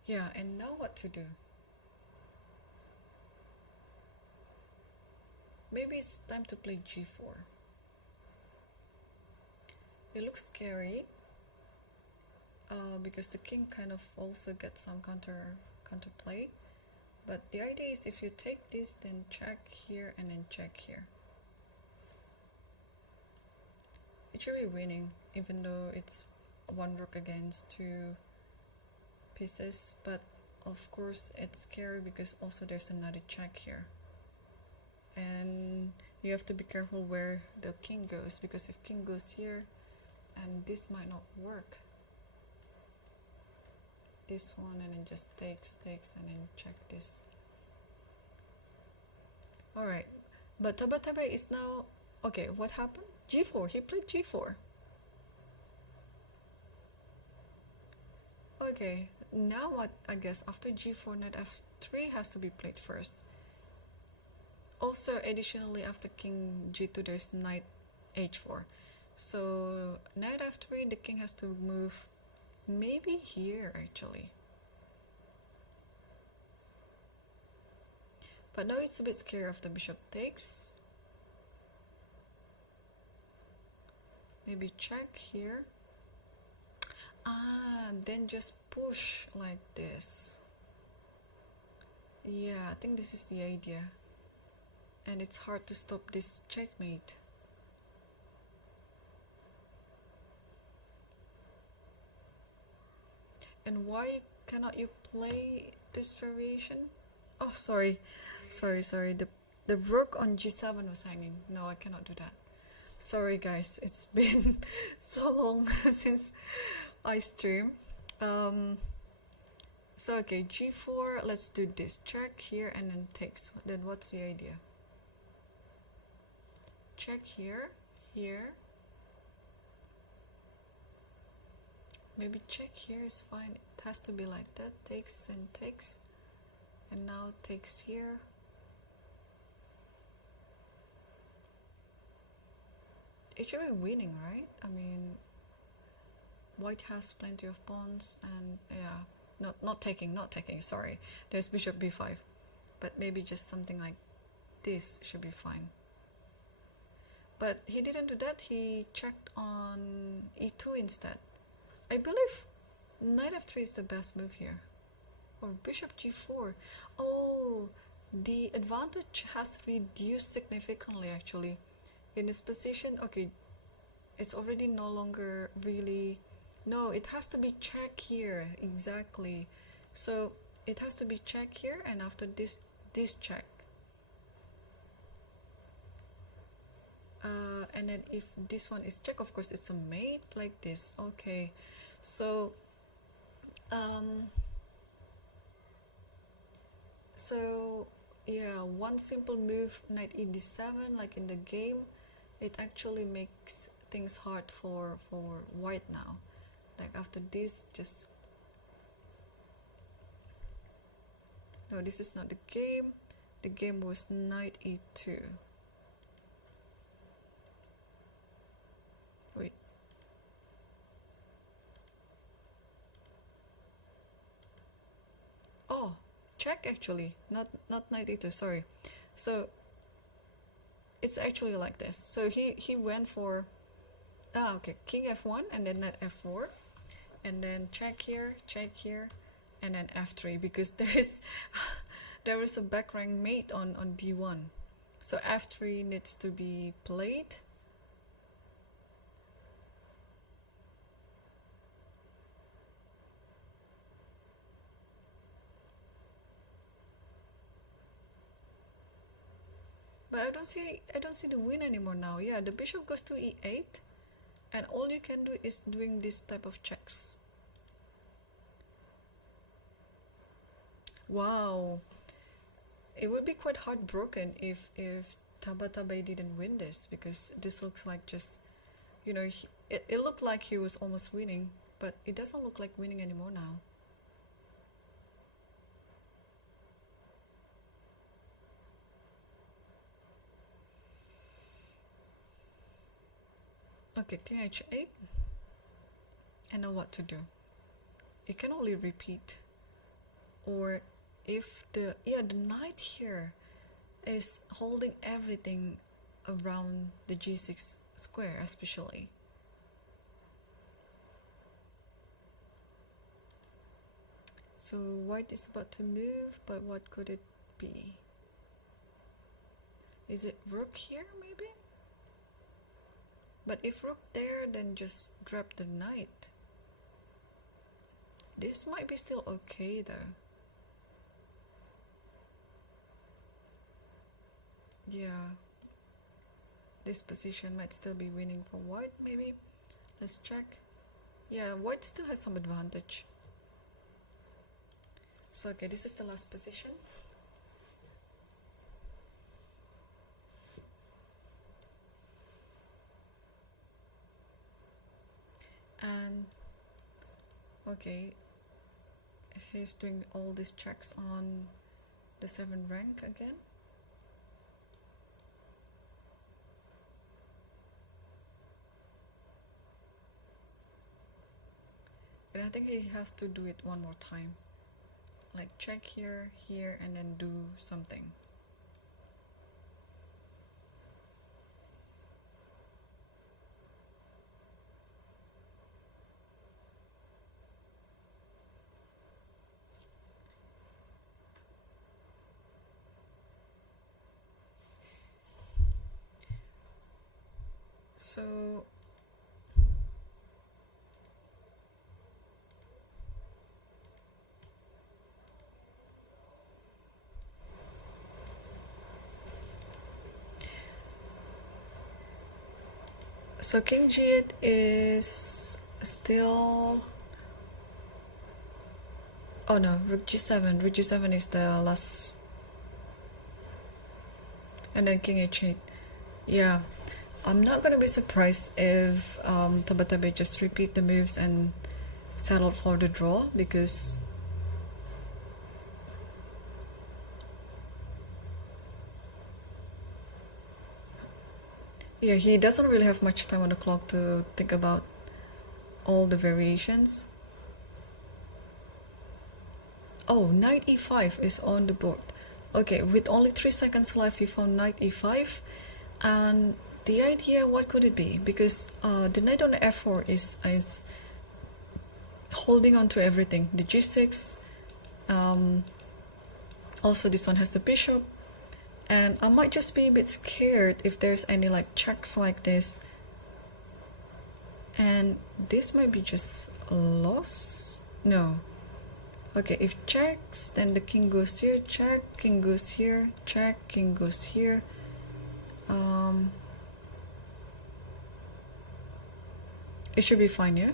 yeah, and now what to do? Maybe it's time to play g4. It looks scary because the king kind of also gets some counterplay. But the idea is if you take this, then check here and then check here. It should be winning, even though it's one rook against two pieces. But of course it's scary because also there's another check here. And you have to be careful where the king goes, because if king goes here, and this might not work. This one, and then just takes, and then check this. Alright, but Tabatabai is now... Okay, what happened? g4, he played g4. Okay, now what? I guess after g4, knight f3 has to be played first. Also, additionally, after king g2, there's knight h4. So, knight f3, the king has to move maybe here, actually. But now it's a bit scary if the bishop takes. Maybe check here. Then just push like this. Yeah, I think this is the idea. And it's hard to stop this checkmate. And why cannot you play this variation? Oh, sorry. The rook on g7 was hanging. No, I cannot do that. Sorry guys, it's been so long since I stream. So okay, g4, let's do this. Check here and then takes. Then what's the idea? Check here, here. Maybe check here is fine. It has to be like that. Takes and takes. And now takes here. It should be winning, right? I mean, white has plenty of pawns, and yeah, not taking, sorry. There's bishop b5. But maybe just something like this should be fine. But he didn't do that. He checked on e2 instead. I believe knight f3 is the best move here. Or bishop g4. Oh, the advantage has reduced significantly actually. In this position, okay, it's already no longer really, no, it has to be check here, exactly. So it has to be check here, and after this check, and then if this one is check, of course it's a mate like this. Okay, so so yeah, one simple move, knight e d7, like in the game, it actually makes things hard for white now. Like after this, just, no, this is not the game. The game was knight e2. Wait. Oh, check actually, not knight e2, sorry. So it's actually like this. So he went for, okay, king f1 and then knight f4, and then check here, and then f3, because there is a back rank mate on d1. So f3 needs to be played. But I don't see the win anymore now. Yeah, the bishop goes to e8, and all you can do is doing this type of checks. Wow, it would be quite heartbroken if Tabatabai didn't win this, because this looks like just, you know, it looked like he was almost winning, but it doesn't look like winning anymore now. Okay, king h8. I know what to do. You can only repeat, or if the knight here is holding everything around the g6 square, especially. So white is about to move, but what could it be? Is it rook here maybe? But if rook there, then just grab the knight. This might be still okay though. Yeah, this position might still be winning for white maybe. Let's check. Yeah, white still has some advantage. So okay, this is the last position. And okay, he's doing all these checks on the 7th rank again. And I think he has to do it one more time, like check here, and then do something. So king g8 is still, oh no, rook g7. Rook g7 is the last, and then king h8. Yeah, I'm not gonna be surprised if Tabatabai just repeat the moves and settle for the draw, because yeah, he doesn't really have much time on the clock to think about all the variations. Oh, knight e5 is on the board. Okay, with only 3 seconds left, he found knight e5, and the idea, what could it be? Because the knight on f4 is holding on to everything. The g6, also this one has the bishop, and I might just be a bit scared if there's any like checks like this. And this might be just a loss. No. Okay, if checks, then the king goes here, check, king goes here, check, king goes here. It should be fine, yeah?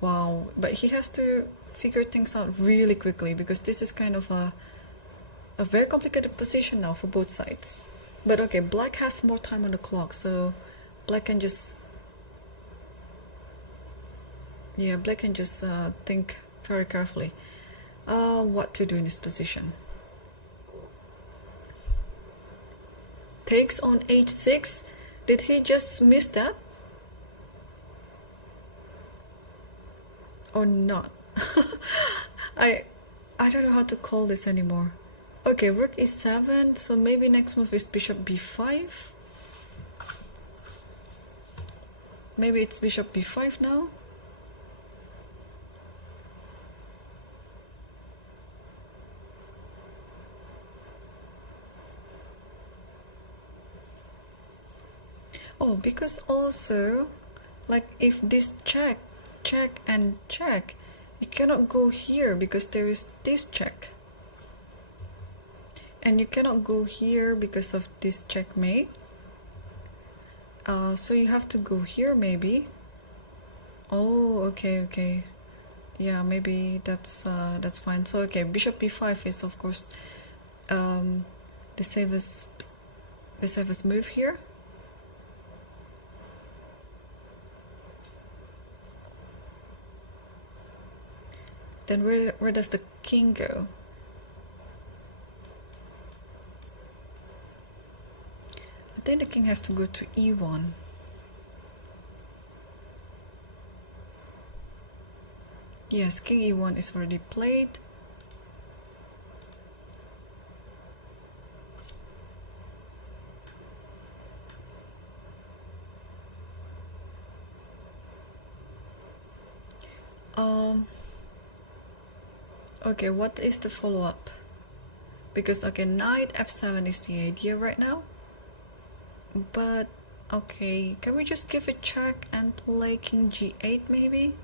Wow, but he has to figure things out really quickly because this is kind of a very complicated position now for both sides. But okay, black has more time on the clock, so black can just think very carefully what to do in this position. Takes on h6. Did he just miss that? Or not? I don't know how to call this anymore. Okay, rook e7, so maybe next move is bishop b5. Maybe it's bishop b5 now. Oh, because also, like if this check, and check, you cannot go here because there is this check. And you cannot go here because of this checkmate. So you have to go here maybe. Oh, okay. Yeah, maybe that's fine. So okay, bishop b5 is of course the safest move here. Then where does the king go? I think the king has to go to e1. Yes, king e1 is already played. Okay, what is the follow-up? Because okay, knight f7 is the idea right now. But okay, can we just give a check and play king g8 maybe?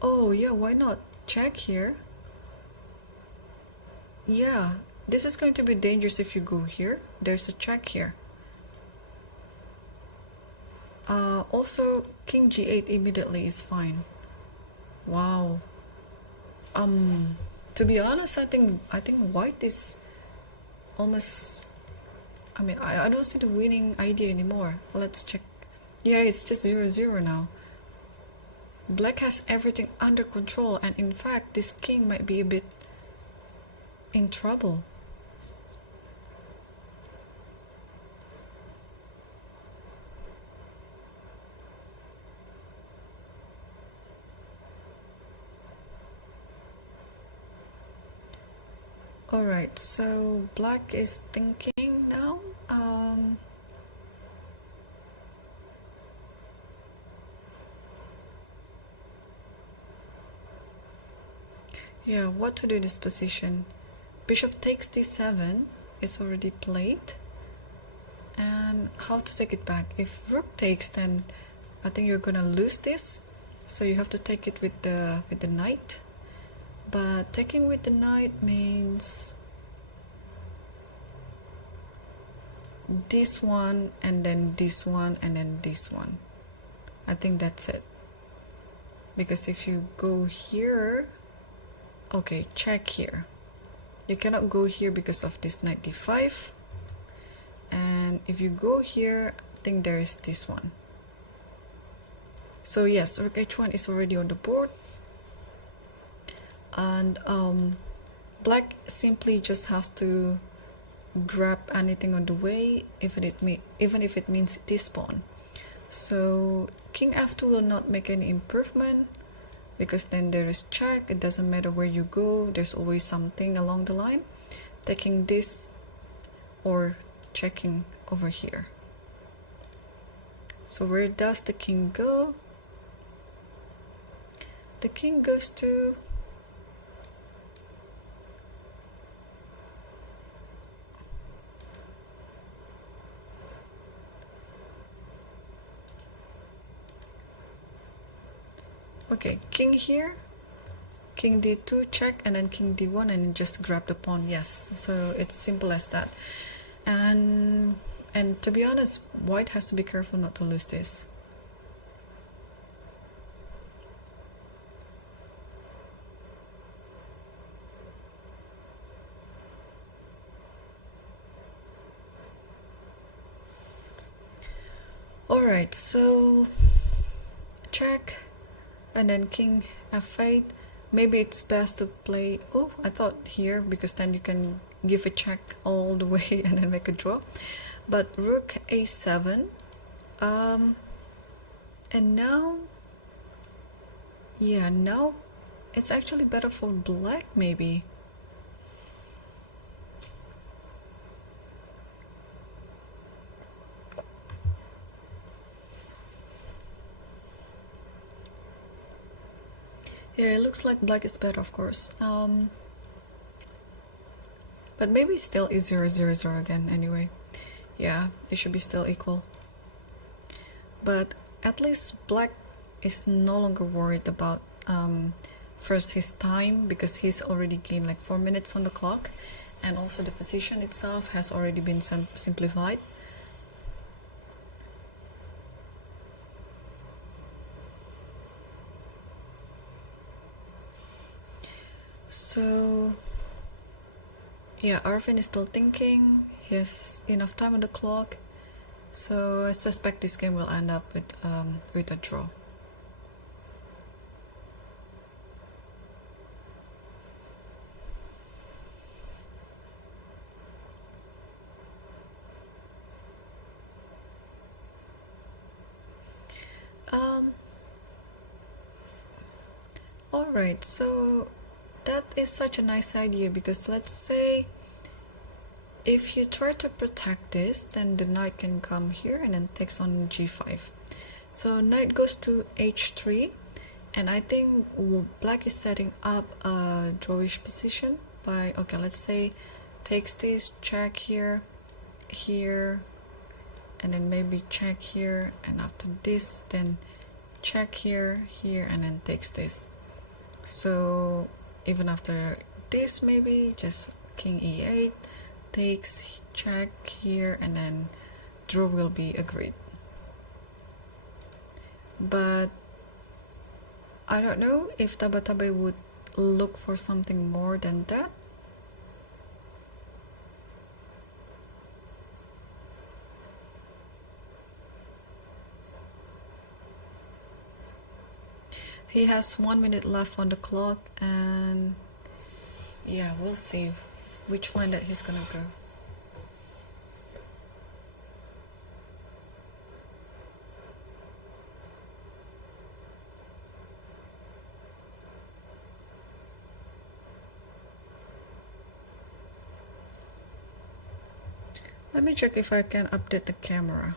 Oh yeah, why not? Check here. Yeah, this is going to be dangerous if you go here. There's a check here. Also, king g8 immediately is fine. Wow. To be honest, I think white is almost, I mean, I don't see the winning idea anymore. Let's check. Yeah, it's just 0-0 now. Black has everything under control, and in fact this king might be a bit in trouble. Alright, so black is thinking now. Yeah, what to do in this position? Bishop takes d7, it's already played. And how to take it back? If rook takes, then I think you're gonna lose this. So you have to take it with the knight. But taking with the knight means this one, and then this one, and then this one. I think that's it. Because if you go here, okay, check here. You cannot go here because of this knight d5. And if you go here, I think there is this one. So yes, rook h1 is already on the board. And black simply just has to grab anything on the way, even if it means this pawn. So king f2 will not make any improvement, because then there is check. It doesn't matter where you go, there's always something along the line. Taking this or checking over here. So where does the king go? The king goes to Okay, king here, king d2 check, and then king d1, and just grab the pawn. Yes, so it's simple as that. And to be honest, white has to be careful not to lose this. Alright, so check, and then king f8. Maybe it's best to play, oh, I thought here, because then you can give a check all the way and then make a draw. But rook a7, and now, yeah, now it's actually better for black, maybe. Yeah, it looks like black is better, of course. But maybe still is 0, 0, 0 again anyway. Yeah, it should be still equal. But at least black is no longer worried about first his time, because he's already gained like 4 minutes on the clock, and also the position itself has already been simplified. So yeah, Arvin is still thinking. He has enough time on the clock, so I suspect this game will end up with a draw. Alright, so that is such a nice idea, because let's say if you try to protect this, then the knight can come here and then takes on g5. So knight goes to h3, and I think black is setting up a drawish position by, okay, let's say takes this, check here, here, and then maybe check here, and after this then check here, here, and then takes this. So even after this, maybe just king e8, takes, check here, and then draw will be agreed. But I don't know if Tabatabai would look for something more than that. He has 1 minute left on the clock, and yeah, we'll see which line that he's gonna go. Let me check if I can update the camera.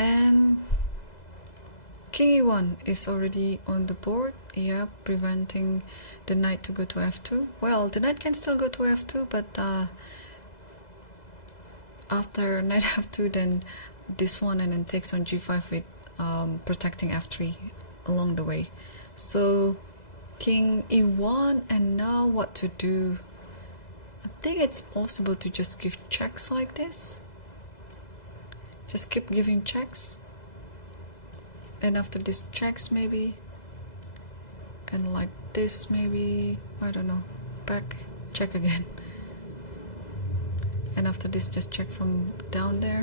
And king e1 is already on the board, yeah, preventing the knight to go to f2. Well, the knight can still go to f2, but after knight f2, then this one, and then takes on g5 with protecting f3 along the way. So king e1, and now what to do? I think it's possible to just give checks like this. Just keep giving checks, and after this checks maybe, and like this maybe, I don't know, back, check again, and after this just check from down there.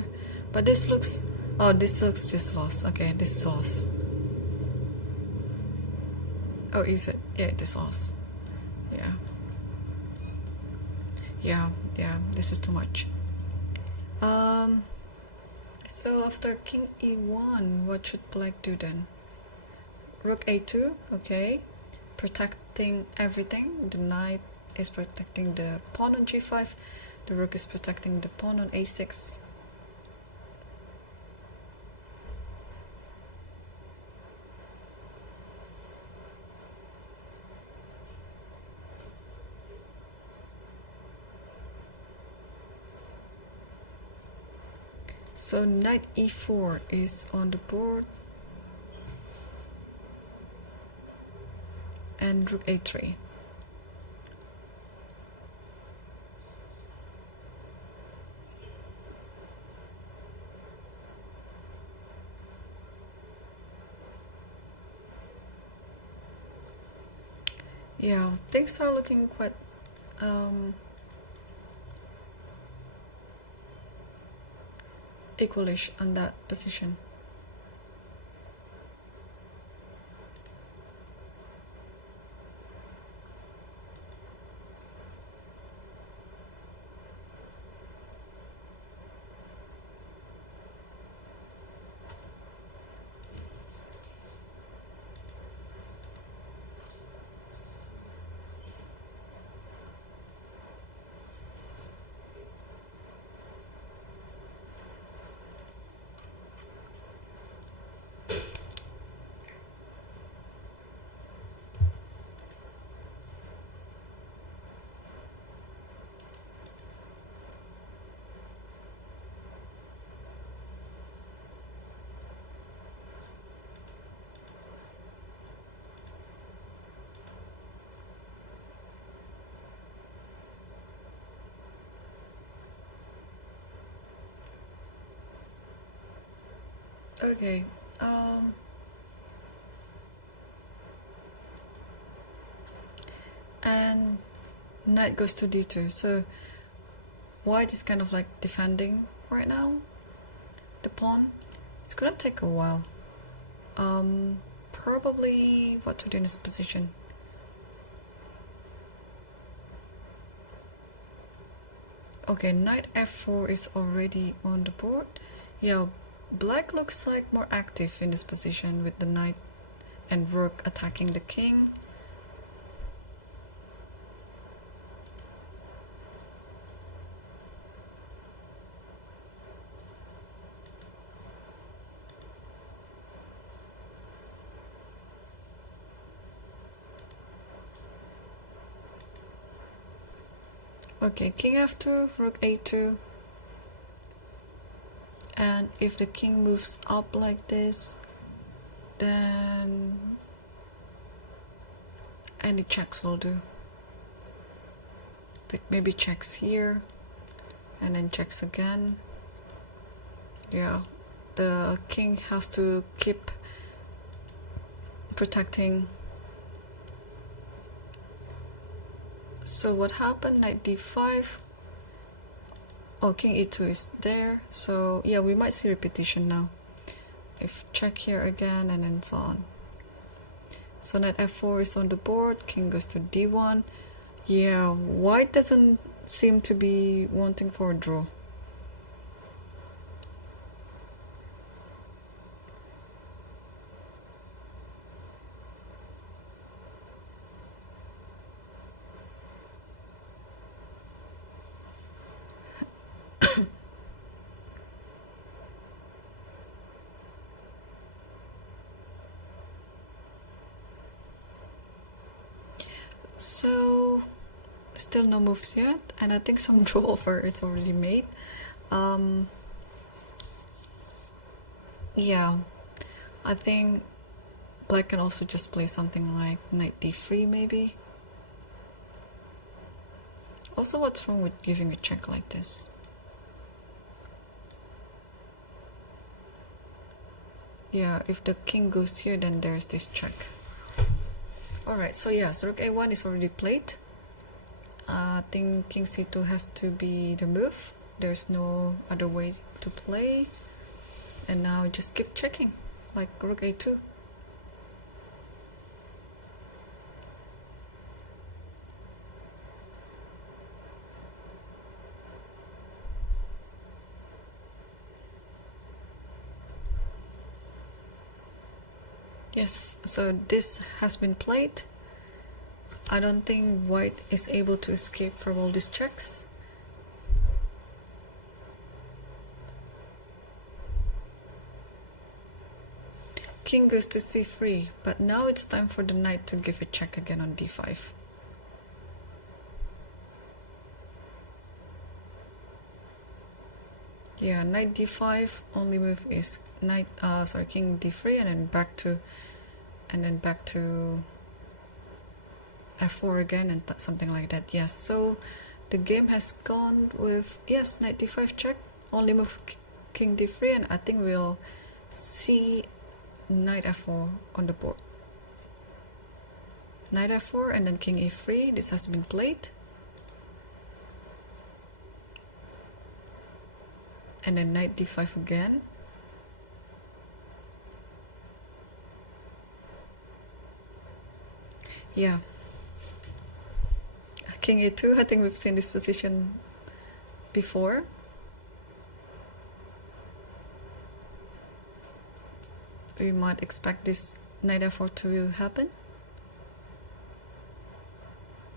But this looks, oh, this looks just lost. Okay, this is lost. Oh, is it? Yeah, it is lost. Yeah, this is too much. So after king e1, what should black do then? Rook a2, okay, protecting everything. The knight is protecting the pawn on g5, the rook is protecting the pawn on a6. So knight e4 is on the board, and rook a3. Yeah, things are looking quite equalish on that position. Okay, and knight goes to d2. So white is kind of like defending right now the pawn. It's gonna take a while. Probably what to do in this position. Okay, knight f4 is already on the board. Yeah, black looks like more active in this position with the knight and rook attacking the king. Okay, king f2, rook a2. And if the king moves up like this, then any checks will do. Like maybe checks here, and then checks again. Yeah, the king has to keep protecting. So what happened? Knight d5. Oh, king e2 is there. So yeah, we might see repetition now. If check here again, and then so on. So knight f4 is on the board. King goes to d1. Yeah, white doesn't seem to be wanting for a draw. So still no moves yet, and I think some draw offer it's already made. Yeah, I think black can also just play something like knight d3 maybe. Also, what's wrong with giving a check like this? Yeah, if the king goes here, then there's this check. Alright, so yeah, so rook a1 is already played. I think king c2 has to be the move. There's no other way to play. And now just keep checking, like rook a2. Yes, so this has been played. I don't think white is able to escape from all these checks. King goes to c3, but now it's time for the knight to give a check again on d5. Yeah, knight d5, only move is king d3 and then back to f4 again and something like that. Yes, so the game has gone with, yes, knight d5 check, only move king d3, and I think we'll see knight f4 on the board. Knight f4 and then king e3. This has been played. And then knight d5 again. Yeah. King e2, I think we've seen this position before. We might expect this knight f4 to happen.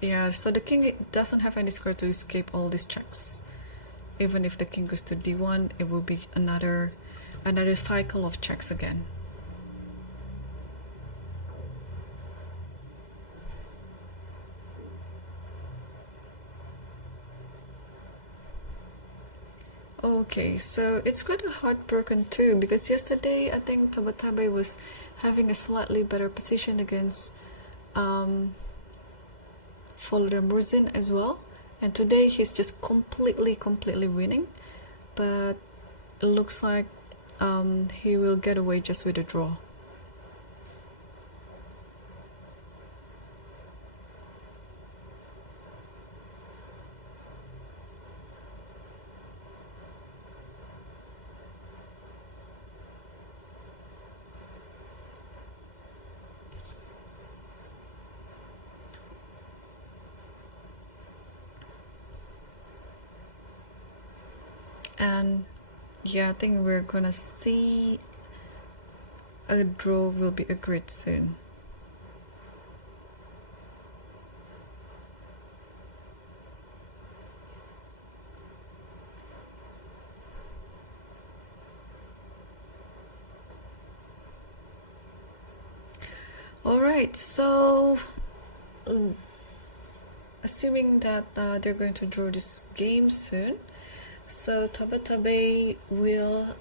Yeah, so the king doesn't have any square to escape all these checks. Even if the king goes to d1, it will be another cycle of checks again. Okay, so it's quite a heartbroken too, because yesterday I think Tabatabai was having a slightly better position against Folder Murzin as well, and today he's just completely winning, but it looks like he will get away just with a draw. And yeah, I think we're gonna see a draw will be agreed soon. Alright, so assuming that they're going to draw this game soon, so Tabatabai will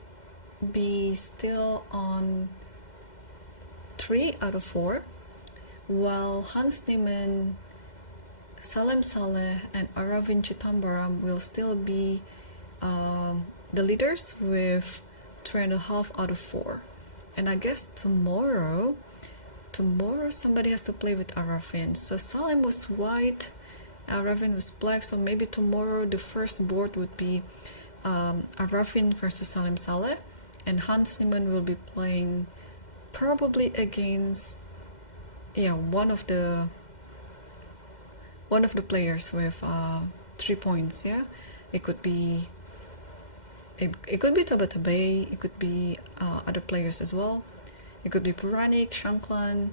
be still on 3 out of 4, while Hans Niemann, Salem Saleh, and Aravin Chitambaram will still be the leaders with 3.5 out of 4. And I guess tomorrow somebody has to play with Aravin. So Salem was white, Aravin was black, so maybe tomorrow the first board would be Aravin versus Salem Saleh, and Hans Niemann will be playing probably against one of the players with 3 points. Yeah, it could be Tabatabai, it could be other players as well. It could be Puranik, Shanklan,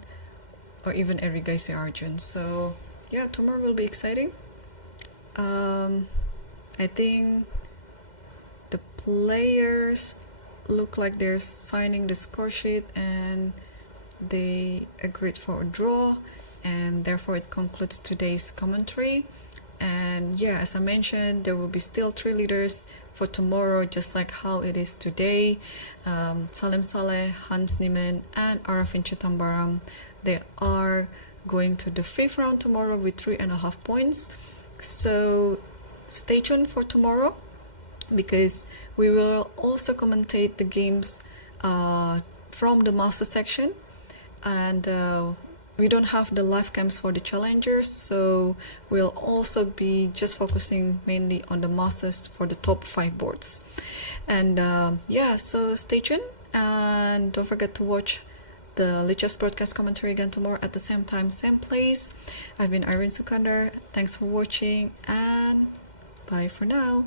or even Erigaisi Arjun. So yeah, tomorrow will be exciting. I think the players look like they're signing the score sheet and they agreed for a draw, and therefore it concludes today's commentary. And yeah, as I mentioned, there will be still 3 leaders for tomorrow, just like how it is today. Salem Saleh, Hans Niemann, and Arafin Chitambaram, they are going to the 5th round tomorrow with 3.5 points. So stay tuned for tomorrow, because we will also commentate the games from the master section, and we don't have the live cams for the challengers, so we'll also be just focusing mainly on the masters for the top 5 boards. And yeah, so stay tuned, and don't forget to watch the Lichess broadcast commentary again tomorrow at the same time, same place. I've been Irene Sukandar. Thanks for watching, and bye for now.